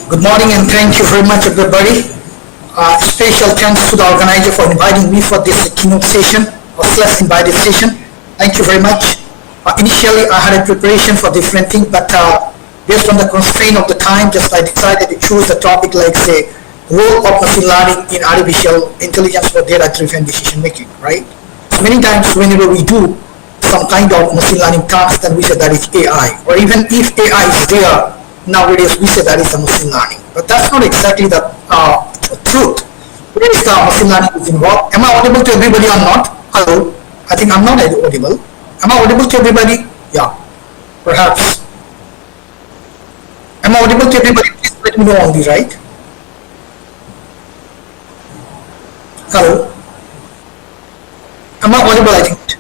Good morning and thank you very much, everybody. Special thanks to the organizer for inviting me for this keynote session or / invited session. Thank you very much. Initially, I had a preparation for different things, but based on the constraint of the time, I decided to choose a topic like, say, role of machine learning in artificial intelligence for data-driven decision making, right? So many times whenever we do some kind of machine learning task, then we say that is AI, or even if AI is there, nowadays we say that is a machine learning. But that's not exactly the truth. Where is the machine learning is involved? Am I audible to everybody or not? Hello? I think I'm not audible. Am I audible to everybody? Yeah, perhaps. Am I audible to everybody? Please let me know only, right? Hello? Am I audible, I think?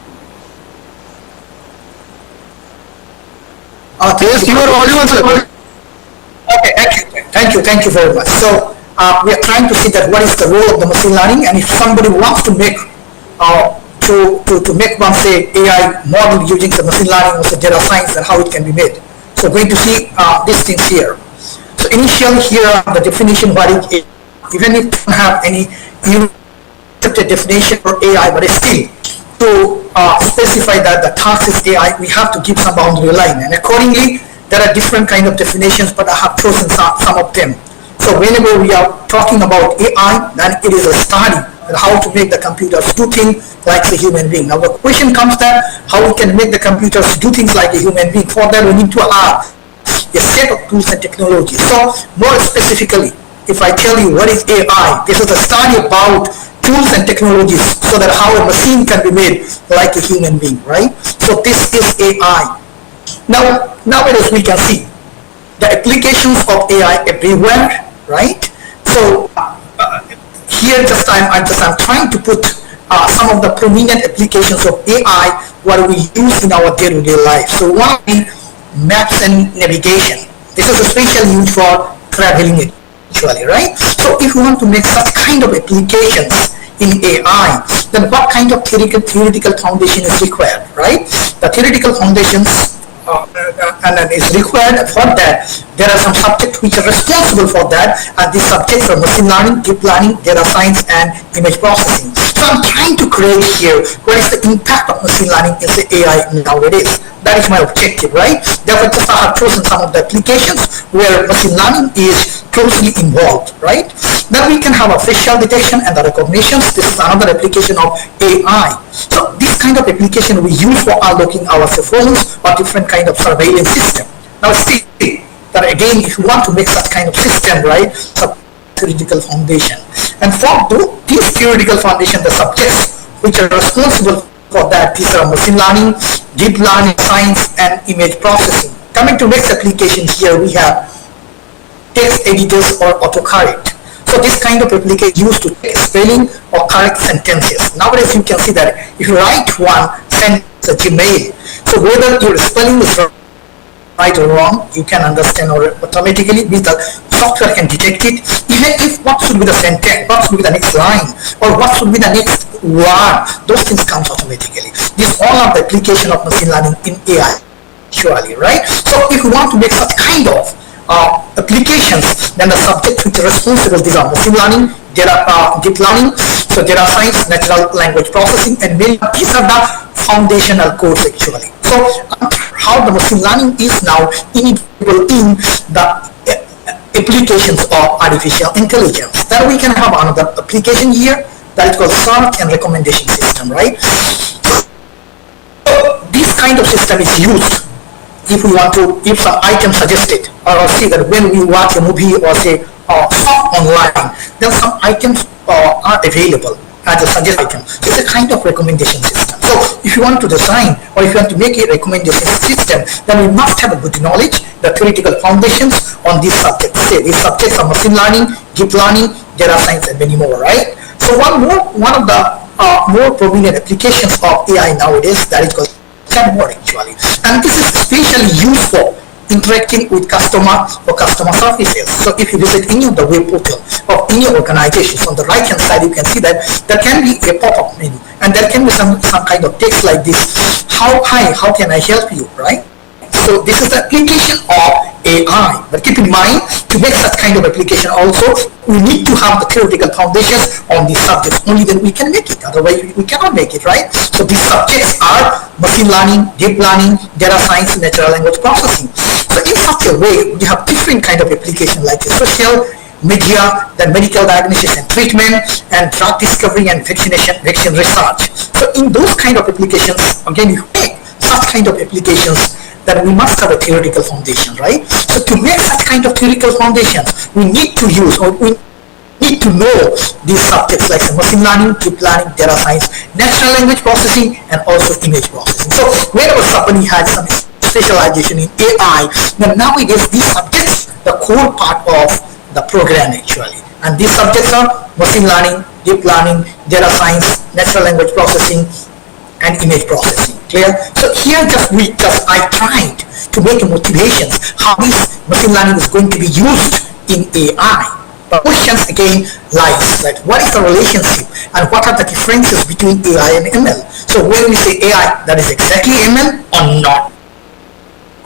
Yes, you are audible, sir. Okay, thank you very much. So we are trying to see that what is the role of the machine learning, and if somebody wants to make to make one, say, AI model using the machine learning or the data science, and how it can be made. So we're going to see these things here. So initially here the definition what it is, even if you don't have any accepted definition for AI, but still to specify that the task is AI, we have to give some boundary line, and accordingly there are different kind of definitions, but I have chosen some of them. So whenever we are talking about AI, then it is a study on how to make the computers do things like a human being. Now the question comes that how we can make the computers do things like a human being. For that we need to have a set of tools and technologies. So more specifically, if I tell you what is AI, this is a study about tools and technologies so that how a machine can be made like a human being, right? So this is AI. Now, nowadays we can see the applications of AI everywhere, right? So here I'm trying to put some of the prominent applications of AI what we use in our day-to-day life. So one is maps and navigation. This is especially used for traveling actually, right? So if you want to make such kind of applications in AI, then what kind of theoretical foundation is required, right? The theoretical foundations and then is required for that. There are some subjects which are responsible for that, and these subjects are machine learning, deep learning, data science, and image processing. So I'm trying to create here what is the impact of machine learning in the AI nowadays. That is my objective, right? Therefore, just I have chosen some of the applications where machine learning is closely involved, right? Then we can have a facial detection and the recognitions. This is another application of AI. So this kind of application we use for unlocking our phones or different kind of surveillance system. Now see that again, if you want to make such kind of system, right, so theoretical foundation. And for this theoretical foundation, the subjects which are responsible for that, these are machine learning, deep learning, science, and image processing. Coming to next application here, we have text editors or autocorrect. So this kind of application used to take spelling or correct sentences. Nowadays you can see that if you write one sentence a Gmail, so whether your spelling is right or wrong, you can understand or automatically the software can detect it. Even if what should be the sentence, what should be the next line, or what should be the next word, those things comes automatically. These all are the application of machine learning in AI actually, right? So if you want to make such kind of applications, then the subject which are responsible, these are machine learning, deep learning, so data science, natural language processing, and many, these are the foundational codes actually. So how the machine learning is now integral in the applications of artificial intelligence. Then we can have another application here that is called search and recommendation system, right? So this kind of system is used if we want to, if some item suggested, or see that when we watch a movie or say shop online, then some items are available as a suggested item. So it's a kind of recommendation system. So if you want to design or if you want to make a recommendation system, then we must have a good knowledge, the theoretical foundations on these subjects. Say these subjects are machine learning, deep learning, data science, and many more, right? So one of the more prominent applications of AI nowadays, that is called chatbot actually, and this is especially used for interacting with customer or customer services. So if you visit any of the web portal of any organizations, on the right hand side you can see that there can be a pop-up menu and there can be some kind of text like this: hi, how can I help you, right? So this is the application of AI. But keep in mind, to make such kind of application also, we need to have the theoretical foundations on these subjects. Only then we can make it. Otherwise, we cannot make it, right? So these subjects are machine learning, deep learning, data science, natural language processing. So in such a way, we have different kind of application like social media, then medical diagnosis and treatment, and drug discovery and vaccine research. So in those kind of applications, again, you make such kind of applications, that we must have a theoretical foundation, right? So to make such kind of theoretical foundations, we need to use, or we need to know these subjects like machine learning, deep learning, data science, natural language processing, and also image processing. So wherever somebody has some specialization in AI, then nowadays these subjects, the core part of the program actually. And these subjects are machine learning, deep learning, data science, natural language processing, and image processing. Clear? So here I tried to make a motivations how this machine learning is going to be used in AI. The questions again lies that what is the relationship and what are the differences between AI and ML? So when we say AI, that is exactly ML or not?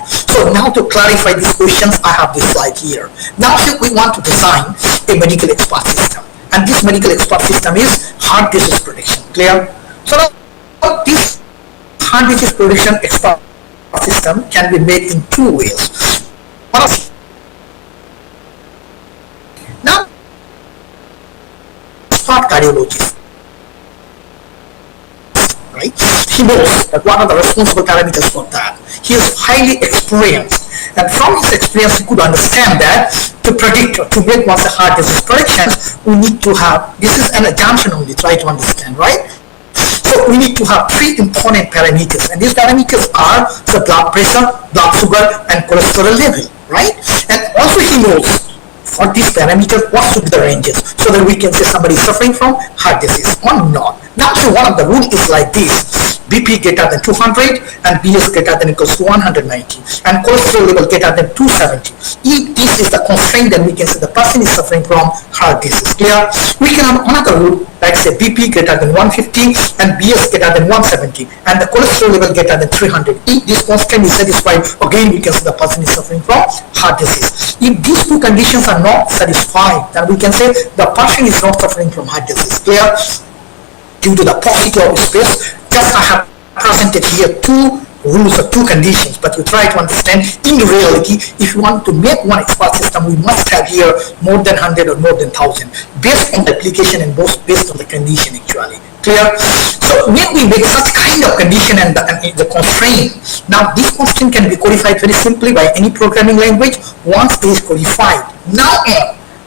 So now to clarify these questions, I have this slide here. Now here we want to design a medical expert system, and this medical expert system is heart disease prediction. Clear? So now this heart disease prediction expert system can be made in two ways. Now, expert cardiologist, right? He knows that what are the responsible parameters for that. He is highly experienced, and from his experience he could understand that to predict or to make one's heart disease prediction, we need to have, this is an assumption only, try to understand, right? So we need to have three important parameters, and these parameters are the blood pressure, blood sugar, and cholesterol level, right? And also he knows for these parameters what should be the ranges, so that we can say somebody is suffering from heart disease or not. Now, so one of the rules is like this: BP greater than 200 and BS greater than equals to 190 and cholesterol level greater than 270. If this is the constraint, then we can say the person is suffering from heart disease. Clear? We can have another rule, like say BP greater than 150 and BS greater than 170 and the cholesterol level greater than 300. If this constraint is satisfied, again we can say the person is suffering from heart disease. If these two conditions are not satisfied, then we can say the person is not suffering from heart disease. Clear? Due to the paucity of space, just I have presented here two rules or two conditions, but we try to understand in reality, if you want to make one expert system, we must have here more than 100 or more than 1000 based on the application and both based on the condition actually. Clear? So when we make such kind of condition and the constraint, now this constraint can be codified very simply by any programming language. Once it is codified, now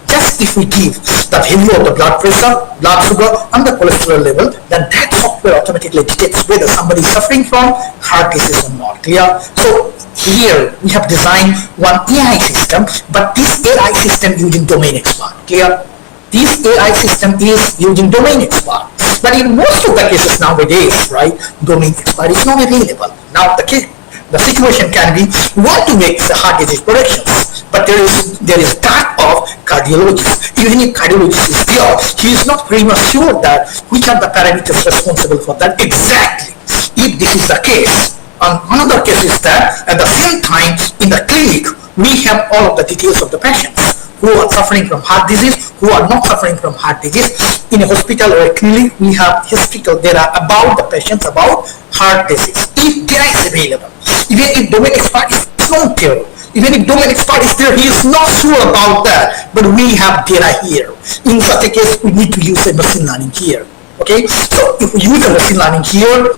just if we give the value of the blood pressure, blood sugar and the cholesterol level, then that software automatically detects whether somebody is suffering from heart disease or not. Clear? So here we have designed one AI system, but this AI system using domain expert. Clear? This AI system is using domain expert. But in most of the cases nowadays, right, domain expert is not available. Now the situation can be, we want to make the heart disease predictions, but there is that of cardiologist. Even if cardiologist is there, he is not very much sure that which are the parameters responsible for that exactly. If this is the case, another case is that at the same time in the clinic we have all of the details of the patients who are suffering from heart disease, who are not suffering from heart disease. In a hospital or a clinic, we have historical data about the patients about heart disease. If data is available, even if domain expert is not there, even if domain expert is there, he is not sure about that, but we have data here. In such a case, we need to use a machine learning here. Okay, so if we use a machine learning here,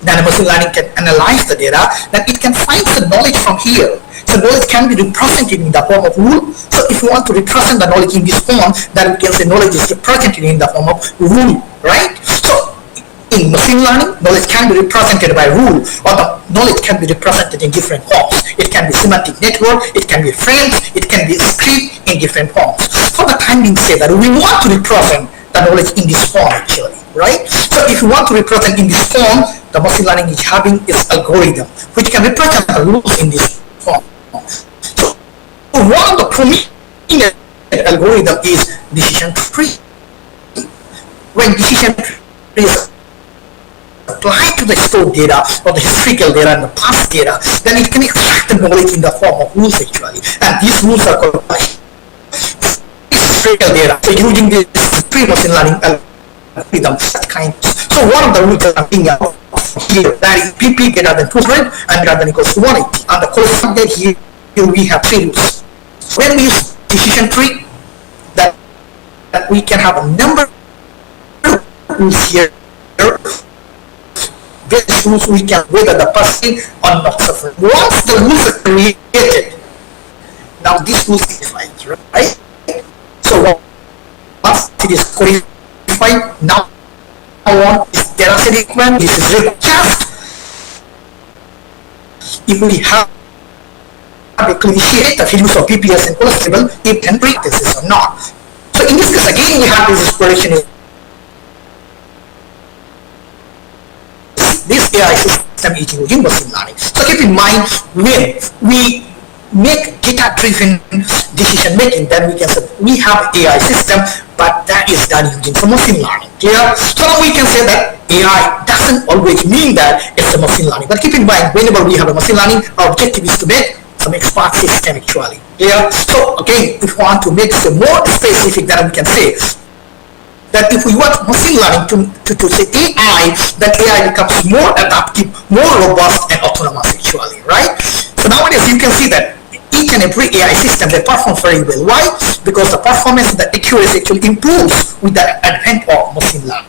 then a machine learning can analyze the data, then it can find the knowledge from here. So knowledge can be represented in the form of rule. So if you want to represent the knowledge in this form, then we can say knowledge is represented in the form of rule, right? So in machine learning, knowledge can be represented by rule, or the knowledge can be represented in different forms. It can be semantic network, it can be frames, it can be script in different forms. For the time being said that we want to represent the knowledge in this form actually, right? So if you want to represent in this form, the machine learning is having its algorithm, which can represent the rules in this form. So one of the prominent algorithm is decision tree. When decision tree is applied to the stored data or the historical data and the past data, then it can extract the knowledge in the form of rules actually. And these rules are called historical data. So using this tree machine learning algorithm, that kind. So one of the rules that I'm thinking about here, that is PP greater than 200 and greater than equals to 180. And the corresponding here we have three rules. When we use decision tree, that we can have a number of rules here. These rules we can whether the person or not suffering. Once the rules are created, now these rules are defined, right? So once it is codified, now on is data set equipment, this is just if we have to cliniciate the values of PPS and cholesterol, it can break this or not. So in this case again we have this exploration. This AI system is using machine learning. So keep in mind, when we make data-driven decision making, then we can say we have AI system, but that is done using some machine learning. Clear? So we can say that AI doesn't always mean that it's a machine learning. But keep in mind, whenever we have a machine learning, our objective is to make some expert system actually. Clear? So again, if we want to make it more specific, then we can say that if we want machine learning to say AI, then AI becomes more adaptive, more robust and autonomous actually, right? So nowadays you can see that each and every AI system, they perform very well. Why? Because the performance and the accuracy actually improves with the advent of machine learning,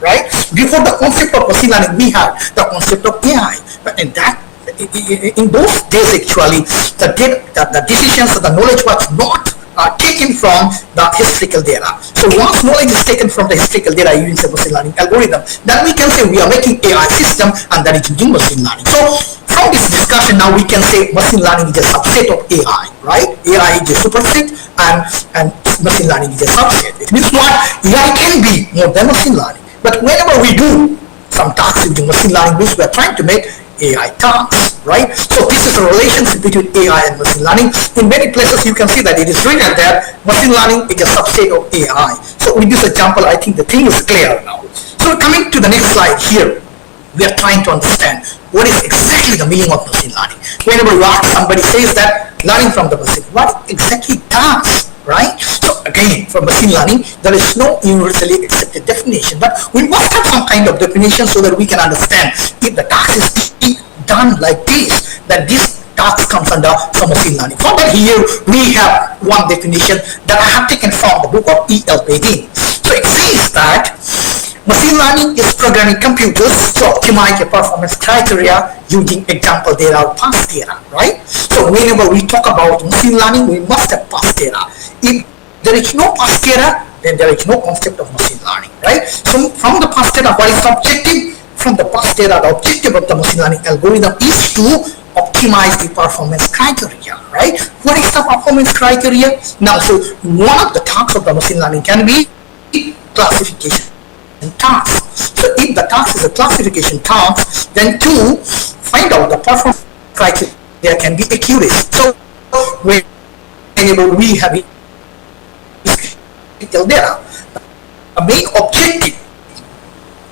right? Before the concept of machine learning, we had the concept of AI, but in those days actually, the decisions of the knowledge was not taken from the historical data. So once knowledge is taken from the historical data using a machine learning algorithm, then we can say we are making AI system and that is using machine learning. So from this discussion now we can say machine learning is a subset of AI, right? AI is a superset and machine learning is a subset. It means what? AI can be more than machine learning. But whenever we do some tasks using machine learning, which we are trying to make AI tasks, right? So this is a relationship between AI and machine learning. In many places, you can see that it is written that machine learning is a subset of AI. So with this example, I think the thing is clear now. So coming to the next slide here, we are trying to understand what is exactly the meaning of machine learning. Whenever you ask somebody says that learning from the machine, what exactly does, right? So again, for machine learning, there is no universally accepted definition, but we must have some kind of definition so that we can understand if the task is being done like this, then this task comes under some machine learning. For that here, we have one definition that I have taken from the book of E.L. Bedin. So it says that machine learning is programming computers to optimize a performance criteria using example data or past data, right? So whenever we talk about machine learning, we must have past data. If there is no past data, then there is no concept of machine learning, right? So from the past data, what is the objective? From the past data, the objective of the machine learning algorithm is to optimize the performance criteria, right? What is the performance criteria? Now, so one of the tasks of the machine learning can be classification task. So if the task is a classification task, then to find out the performance criteria can be accurate. So whenever we have statistical data, the main objective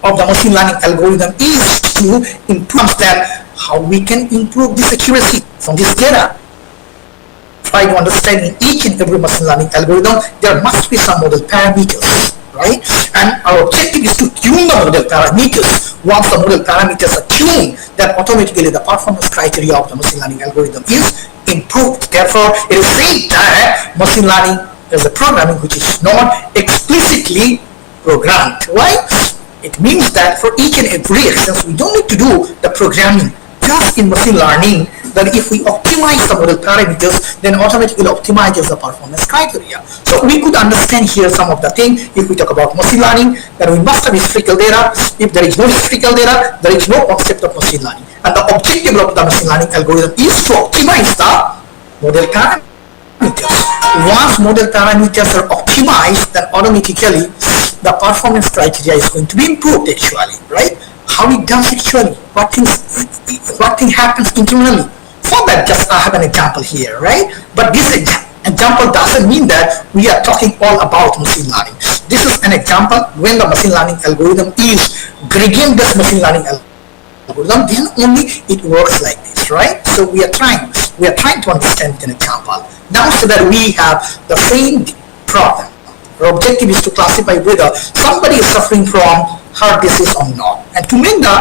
of the machine learning algorithm is to improve that how we can improve this accuracy from this data. Try to understand in each and every machine learning algorithm, there must be some model parameters, right? And our objective is to tune the model parameters. Once the model parameters are tuned, then automatically the performance criteria of the machine learning algorithm is improved. Therefore, it is said that machine learning is a programming which is not explicitly programmed, right? It means that for each and every instance, we don't need to do the programming. Just in machine learning, that if we optimize the model parameters, then automatically optimizes the performance criteria. So we could understand here some of the things. If we talk about machine learning, then we must have historical data. If there is no historical data, there is no concept of machine learning. And the objective of the machine learning algorithm is to optimize the model parameters. Once model parameters are optimized, then automatically the performance criteria is going to be improved actually, right? How it does actually, what thing happens internally. For that, just I have an example here, right? But this example doesn't mean that we are talking all about machine learning. This is an example when the machine learning algorithm is gradient-based machine learning algorithm, then only it works like this, right? So we are trying to understand an example. Now so that we have the same problem. Our objective is to classify whether somebody is suffering from heart disease or not. And to make the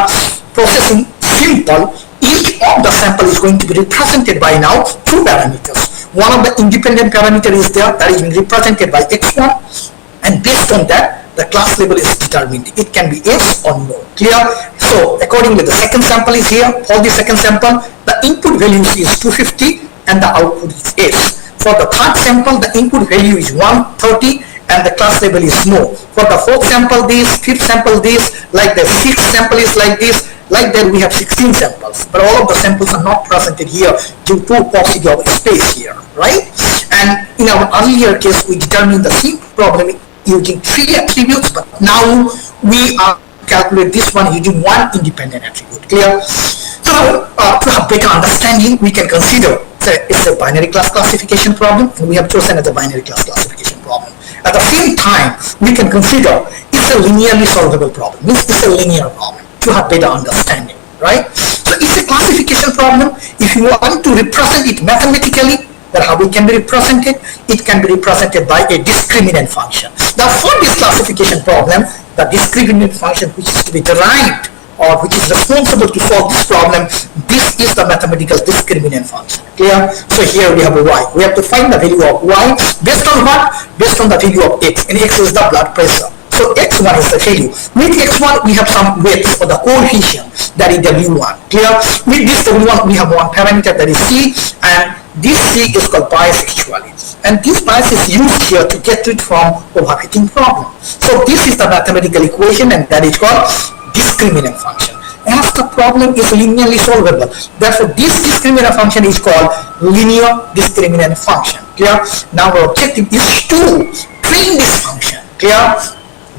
processing simple, each of the sample is going to be represented by now two parameters. One of the independent parameter is there, that is being represented by x1, and based on that, the class level is determined. It can be yes or no. Clear? So accordingly, the second sample is here. For the second sample, the input value is 250 and the output is S. For the third sample, the input value is 130 and the class level is no. For the fourth sample this, fifth sample this, like the sixth sample is like this, like that we have 16 samples. But all of the samples are not presented here due to paucity of space here, right? And in our earlier case, we determined the same problem using 3 attributes, but now we are calculate this one using one independent attribute. Clear? So to have better understanding, we can consider it's a binary class classification problem, and we have chosen as a binary class classification problem. At the same time, we can consider it's a linearly solvable problem. Means it's a linear problem to have better understanding, right? So it's a classification problem. If you want to represent it mathematically, then how it can be represented? It can be represented by a discriminant function. Now for this classification problem, the discriminant function which is to be derived or which is responsible to solve this problem, this is the mathematical discriminant function. Clear? So here we have a y. We have to find the value of y based on what? Based on the value of x, and x is the blood pressure. So x1 is the value. With x1 we have some weights or the coefficient, that is w1. Clear? With this w1 we have one parameter, that is c, and this c is called bias actually. And this bias is used here to get rid from overfitting problem. So this is the mathematical equation, and that is called discriminant function. As the problem is linearly solvable, therefore this discriminant function is called linear discriminant function. Clear? Now our objective is to train this function. Clear?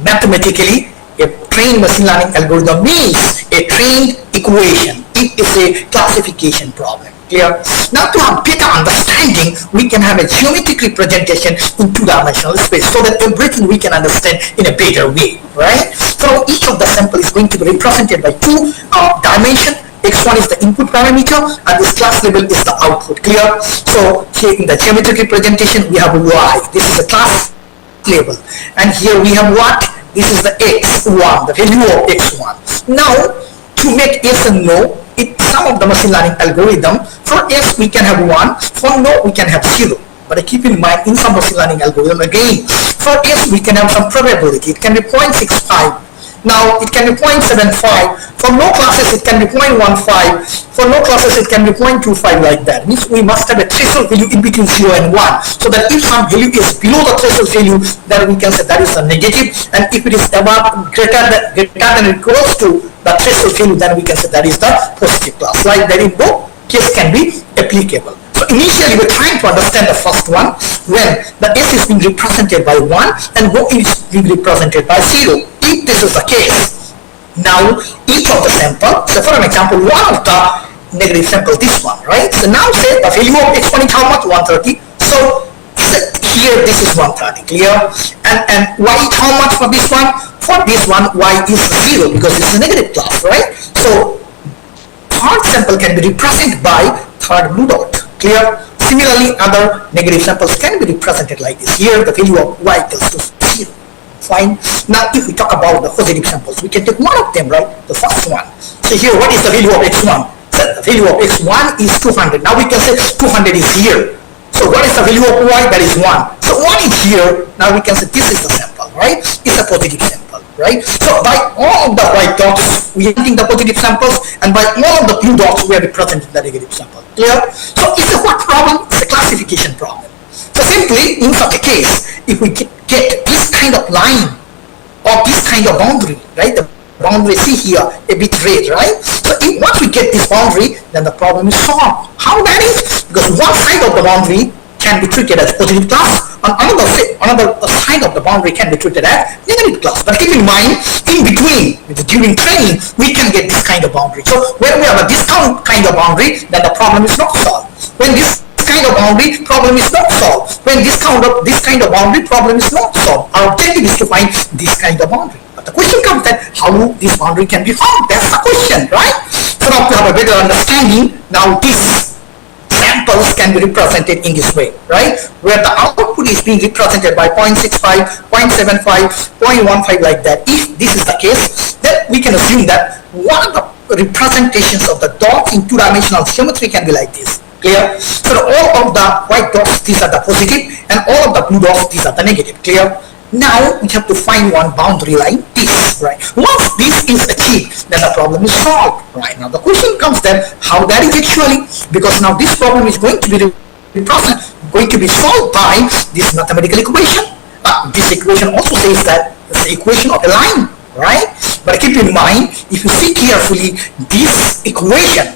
Mathematically, a trained machine learning algorithm means a trained equation. It is a classification problem. Clear? Now to have better understanding, we can have a geometric representation in two-dimensional space so that everything we can understand in a better way, right? So each of the sample is going to be represented by two dimensions. X1 is the input parameter and this class label is the output. Clear? So here in the geometric representation we have Y. This is the class label. And here we have what? This is the X1, the value of X1. Now to make yes and no, some of the machine learning algorithm, for yes we can have 1, for no we can have 0. But keep in mind, in some machine learning algorithm again, for yes we can have some probability. It can be 0.65. Now it can be 0.75. For no classes it can be 0.15. For no classes it can be 0.25 like that. Means we must have a threshold value in between 0 and 1. So that if some value is below the threshold value, then we can say that is a negative. And if it is above greater than or equals to the threshold value, then we can say that is the positive class. Like that in both case can be applicable. So initially we're trying to understand the first one when the S is being represented by 1 and O is being represented by 0. If this is the case, now each of the sample, so for an example, one of the negative sample, this one, right? So now say the value of X1 is how much? 130. So here this is 130, clear? And Y is how much for this one? For this one, Y is 0 because this is a negative class, right? So third sample can be represented by third blue dot. Clear? Similarly, other negative samples can be represented like this. Here, the value of Y equals to 0. Fine. Now, if we talk about the positive samples, we can take one of them, right? The first one. So here, what is the value of X1? So the value of X1 is 200. Now we can say 200 is here. So what is the value of Y? That is 1. So 1 is here. Now we can say this is the sample, right? It's a positive sample, right? So by all of the white dots, we are getting the positive samples, and by all of the blue dots, we are representing the negative sample. Clear? So it's a what problem? It's a classification problem. So simply, in such a case, if we get this kind of line or this kind of boundary, right? The boundary, see here, a bit red, right? So once we get this boundary, then the problem is solved. How that is? Because one side of the boundary can be treated as positive class, and another side of the boundary can be treated as negative class. But keep in mind, in between, during training, we can get this kind of boundary. So when we have a discount kind of boundary, then the problem is not solved. When this kind of boundary, problem is not solved. When this kind of boundary, problem is not solved. Our objective is to find this kind of boundary. But the question comes that how this boundary can be found. That's the question, right? So now to have a better understanding, now these samples can be represented in this way, right? Where the output is being represented by 0.65, 0.75, 0.15 like that. If this is the case, then we can assume that one of the representations of the dots in two-dimensional geometry can be like this. Clear? So all of the white dots, these are the positive, and all of the blue dots, these are the negative. Clear? Now we have to find one boundary line, this, right? Once this is achieved, then the problem is solved, right? Now the question comes then, how that is actually, because now this problem is going to be solved by this mathematical equation. This equation also says that it's the equation of a line, right? But keep in mind, if you see carefully, this equation,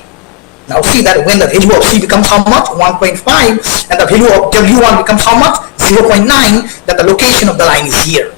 now see that when the value of C becomes how much? 1.5, and the value of W1 becomes how much? 0.9, then the location of the line is here.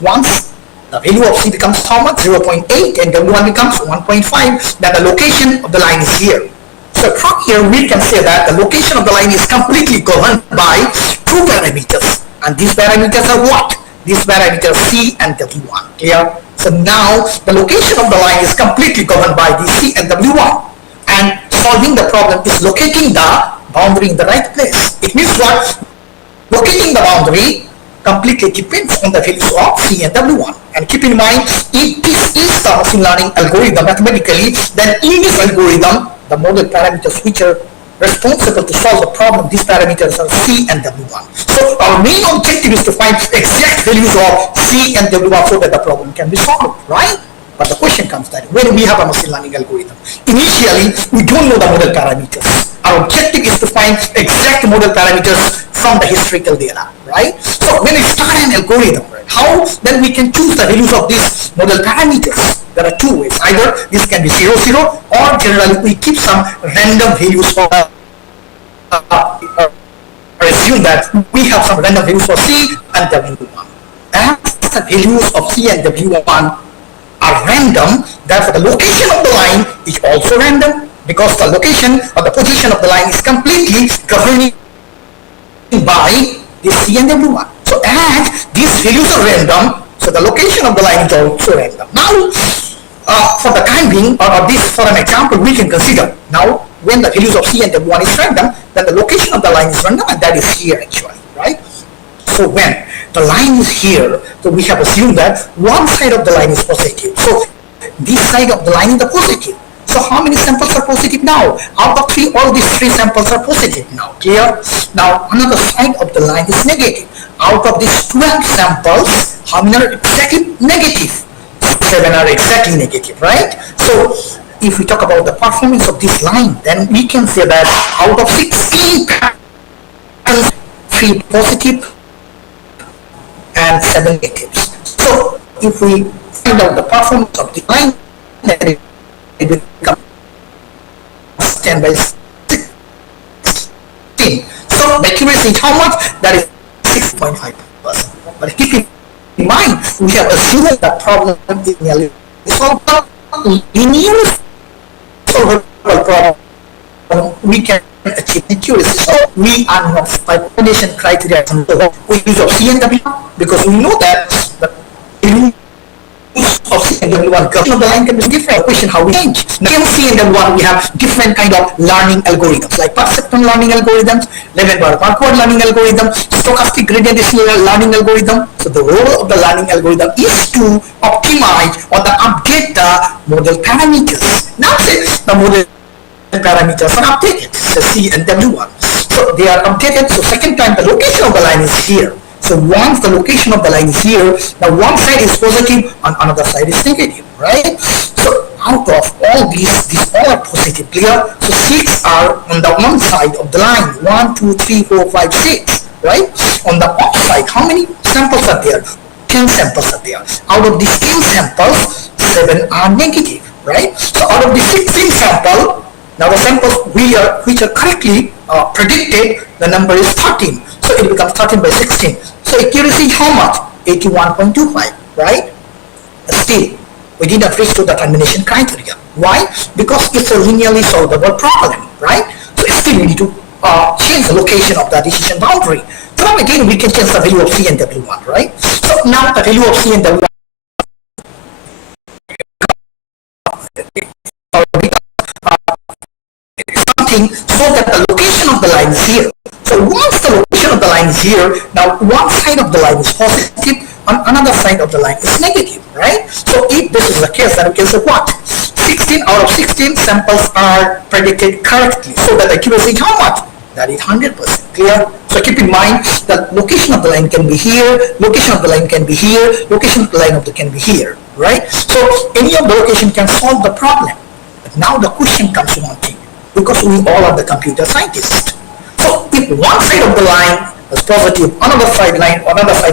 Once the value of C becomes how much? 0.8, and W1 becomes 1.5, then the location of the line is here. So from here we can say that the location of the line is completely governed by two parameters. And these parameters are what? These parameters C and W1. Clear? So now the location of the line is completely governed by the C and W1. And solving the problem is locating the boundary in the right place. It means what? Locating the boundary completely depends on the values of C and W1. And keep in mind, if this is the machine learning algorithm mathematically, then in this algorithm, the model parameters which are responsible to solve the problem, these parameters are C and W1. So our main objective is to find exact values of C and W1 so that the problem can be solved, right? But the question comes that when we have a machine learning algorithm, initially we don't know the model parameters. Our objective is to find exact model parameters from the historical data, right? So when we start an algorithm, right, how then we can choose the values of these model parameters? There are two ways. Either this can be 0, 0, or generally we keep some random values for assume that we have some random values for C and W1. As the values of C and W1 are random, therefore the location of the line is also random, because the location or the position of the line is completely governed by the C and W1. So as these values are random, so the location of the line is also random. Now, for the time being, or this for an example, we can consider now when the values of C and W1 is random, then the location of the line is random, and that is here actually, right? So when the line is here, so we have assumed that one side of the line is positive. So this side of the line is the positive. So how many samples are positive now? Out of 3, all these 3 samples are positive now. Clear? Now another side of the line is negative. Out of these 12 samples, how many are exactly negative? 7 are exactly negative, right? So if we talk about the performance of this line, then we can say that out of 16 patterns, 3 positive and 7 negatives. So if we find out the performance of the line, then it becomes 10 by 16. So the accuracy is how much? That is 6.5%. But keep in mind, we have assumed that problem is linearly solvable. Linearly solvable problem, we can achieve accuracy. So we are not by combination criteria. We use of C and W because we know that the use of C and W1 government of the line can be different. Question how we change. Now in C and W1 we have different kind of learning algorithms like perceptron learning algorithms, Levenberg backward learning algorithm, stochastic gradient descent learning algorithm. So the role of the learning algorithm is to optimize or to update the model parameters. Now say the model parameters are updated, so C and W1. So they are updated. So second time the location of the line is here. So once the location of the line is here, now one side is positive and another side is negative, right? So out of all these all are positive, clear? So 6 are on the one side of the line, 1, 2, 3, 4, 5, 6, right? On the off side, how many samples are there? 10 samples are there. Out of these 10 samples, 7 are negative, right? So out of the 16 sample, now the samples which are correctly predicted, the number is 13. So it becomes 13 by 16. So accuracy is how much? 81.25, right? Still, we did not reach to the termination criteria. Why? Because it's a linearly solvable problem, right? So still we need to change the location of the decision boundary. So again, we can change the value of C and W1, right? So now the value of C and W1 something so that the location of the line is here. So once the location of the line is here, now one side of the line is positive and another side of the line is negative, right? So if this is the case, then we can say what? 16 out of 16 samples are predicted correctly. So that accuracy is how much? That is 100%, clear? So keep in mind that location of the line can be here, location of the line can be here, location of the line can be here, right? So any of the location can solve the problem. But now the question comes to one thing, because we all are the computer scientists. So if one side of the line is positive, another side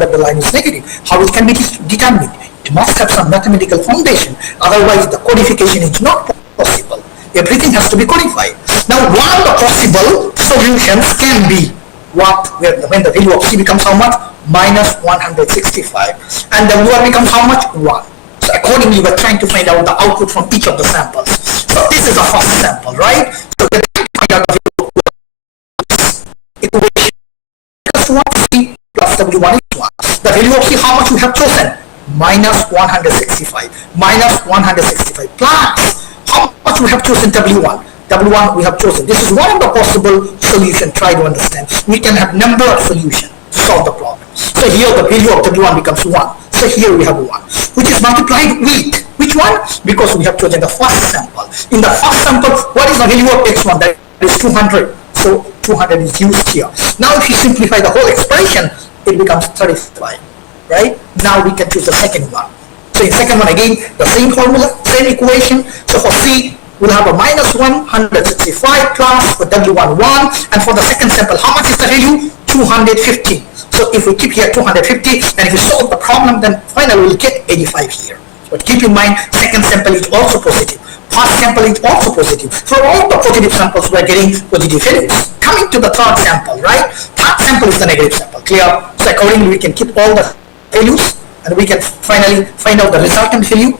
of the line is negative, how it can be determined? It must have some mathematical foundation, otherwise the codification is not possible. Everything has to be codified. Now one of the possible solutions can be what, when the value of C becomes how much? Minus 165. And the W becomes how much? 1. So accordingly, we're trying to find out the output from each of the samples. So this is the first sample, right? So we're trying to find out the equation. Plus 1C plus W1 is 1. The value of C, how much we have chosen? Minus 165. Minus 165 plus how much we have chosen W1. W1 we have chosen. This is one of the possible solutions. Try to understand. We can have number of solutions to solve the problem. So here the value of W1 becomes 1. So here we have 1, which is multiplied with which one? Because we have chosen the first sample. In the first sample, what is the value of x1? That is 200. So 200 is used here. Now if you simplify the whole expression, it becomes 35, right? Now we can choose the second one. So in second one again, the same formula, same equation. So for C, we'll have a minus 165 plus for W1 1, and for the second sample, how much is the value? 250. So if we keep here 250, and if we solve the problem, then finally we'll get 85 here. But keep in mind, second sample is also positive. First sample is also positive. For all the positive samples, we are getting positive values. Coming to the third sample, right? Third sample is the negative sample, clear? So accordingly, we can keep all the values, and we can finally find out the resultant value.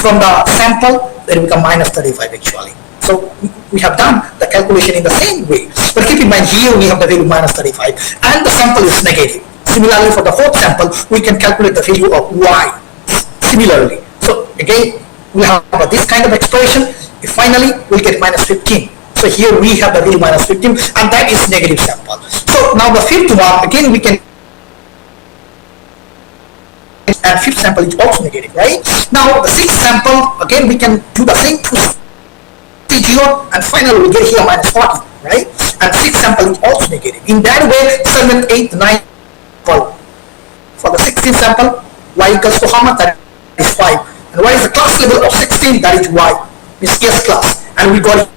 from the sample, then it become minus 35 actually. So we have done the calculation in the same way. But keep in mind here we have the value minus 35 and the sample is negative. Similarly for the whole sample, we can calculate the value of y similarly. So again, we have this kind of expression. Finally, we'll get minus 15. So here we have the value minus 15 and that is negative sample. So now the fifth one, again we can, and fifth sample is also negative, right? Now the sixth sample, again we can do the same procedure and finally we get here minus 40, right? And sixth sample is also negative. In that way, 7th, 8th, 9th, for the 16th sample, y equals to how much? That is 5. And what is the class level of 16? That is y, is S class. And we got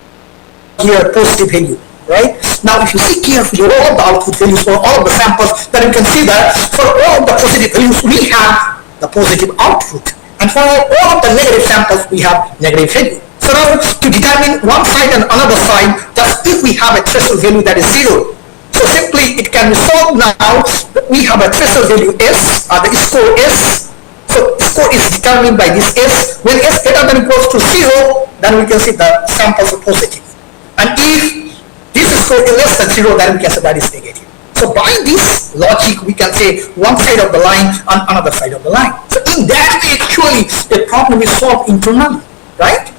here positive value, right? Now if you see carefully all the output values for all of the samples, then you can see that for all of the positive values we have the positive output, and for all of the negative samples we have negative value. So now to determine one side and another side, just if we have a threshold value that is 0, so simply it can be solved now. We have a threshold value S, the score S. So score is determined by this S. When S greater than equals to 0, then we can see the samples are positive. And if this score is less than 0, then we can say that is negative. So by this logic, we can say one side of the line and another side of the line. So in that way, actually, the problem is solved internally, right?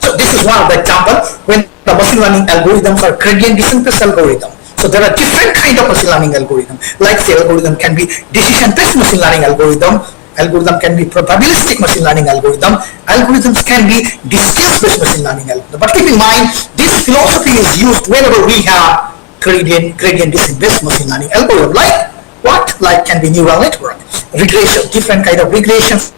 So this is one of the examples when the machine learning algorithms are gradient descent based algorithm. So there are different kind of machine learning algorithm. Like say algorithm can be decision-based machine learning algorithm. Algorithm can be probabilistic machine learning algorithm. Algorithms can be distance-based machine learning algorithm. But keep in mind, this philosophy is used whenever we have gradient descent-based machine learning algorithm. Like what? Like can be neural network, regression, different kind of regressions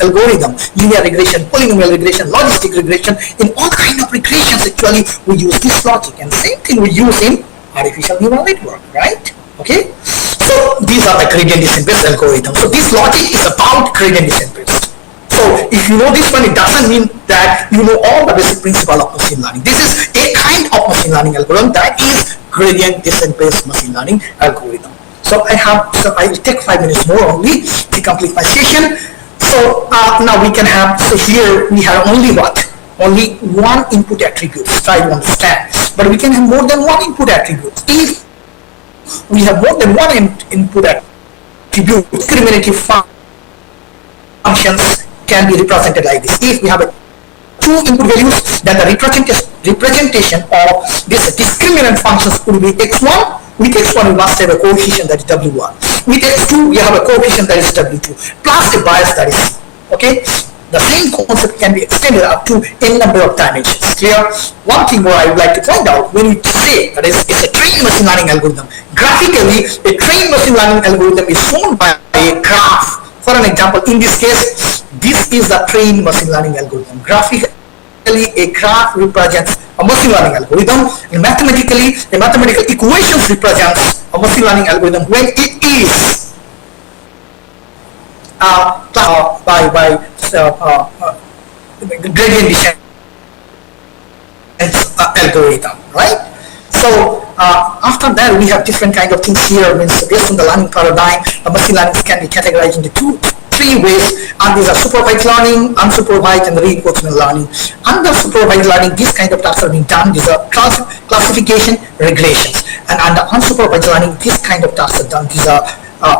algorithm, linear regression, polynomial regression, logistic regression. In all kind of regressions, actually, we use this logic, and same thing we use in artificial neural network, right? Okay. So these are the gradient descent-based algorithms. So this logic is about gradient descent-based. So if you know this one, it doesn't mean that you know all the basic principle of machine learning. This is a kind of machine learning algorithm that is gradient descent-based machine learning algorithm. So I will take 5 minutes more only to complete my session. So now we can have, so here we have only what? Only one input attribute, try to understand. But we can have more than one input attribute. If we have more than one input attribute, discriminative functions can be represented like this. If we have two input values, then the representation of this discriminant functions could be x1. With x1 we must have a coefficient that is w1. With x2 we have a coefficient that is w2 plus a bias that is c. Okay. The same concept can be extended up to n number of dimensions. Clear? One thing more I would like to point out, when we say that it's a trained machine learning algorithm, graphically a trained machine learning algorithm is shown by a graph. For an example, in this case, this is a trained machine learning algorithm. Graphically, a graph represents a machine learning algorithm, and mathematically, the mathematical equations represents a machine learning algorithm when it is gradient descent algorithm, right? So after that, we have different kind of things here. Means based on the learning paradigm, the machine learning can be categorized into three ways, and these are supervised learning, unsupervised, and reinforcement learning. Under supervised learning, these kind of tasks are being done. These are classification, regressions, and under unsupervised learning, this kind of tasks are done. These are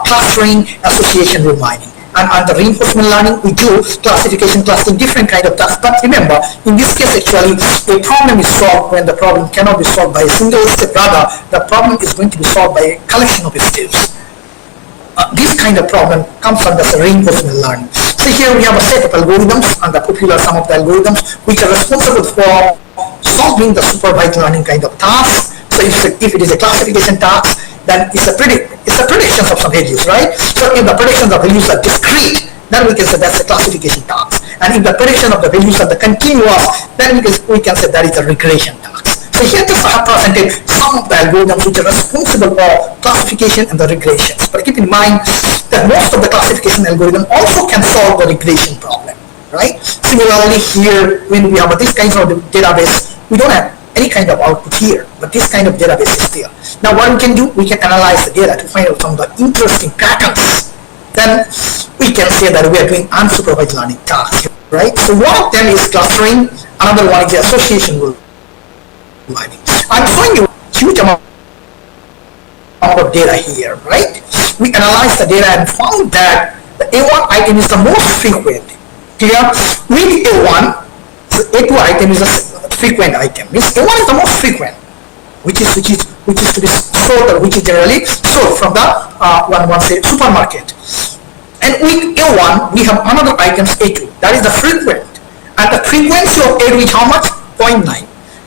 clustering, association, reminding. And under reinforcement learning, we do classification, clustering, different kind of tasks. But remember, in this case, actually, a problem is solved when the problem cannot be solved by a single step. Rather, the problem is going to be solved by a collection of steps. This kind of problem comes under reinforcement learning. So here we have a set of algorithms, and the popular sum of the algorithms which are responsible for solving the supervised learning kind of tasks. So if it is a classification task, then it's a prediction of some values, right? So if the predictions of values are discrete, then we can say that's a classification task. And if the prediction of the values are the continuous, then we can say that is a regression task. So here just I have presented some of the algorithms which are responsible for classification and the regressions. But keep in mind that most of the classification algorithm also can solve the regression problem, right? Similarly here, when we have this kind of database, we don't have any kind of output here, but this kind of database is there. Now what we can do, we can analyze the data to find out some of the interesting patterns. Then we can say that we are doing unsupervised learning tasks. right? So one of them is clustering, another one is the association rule mining. I'm showing you huge amount of data here, right? We analyzed the data and found that the A1 item is the most frequent. Clear? With A1, the A2 item is a frequent item. Means A1 is the most frequent, which is to be sold, or which is generally sold from the one say supermarket. And with A1, we have another items A2, that is the frequent. And the frequency of A2 is how much? 0.9.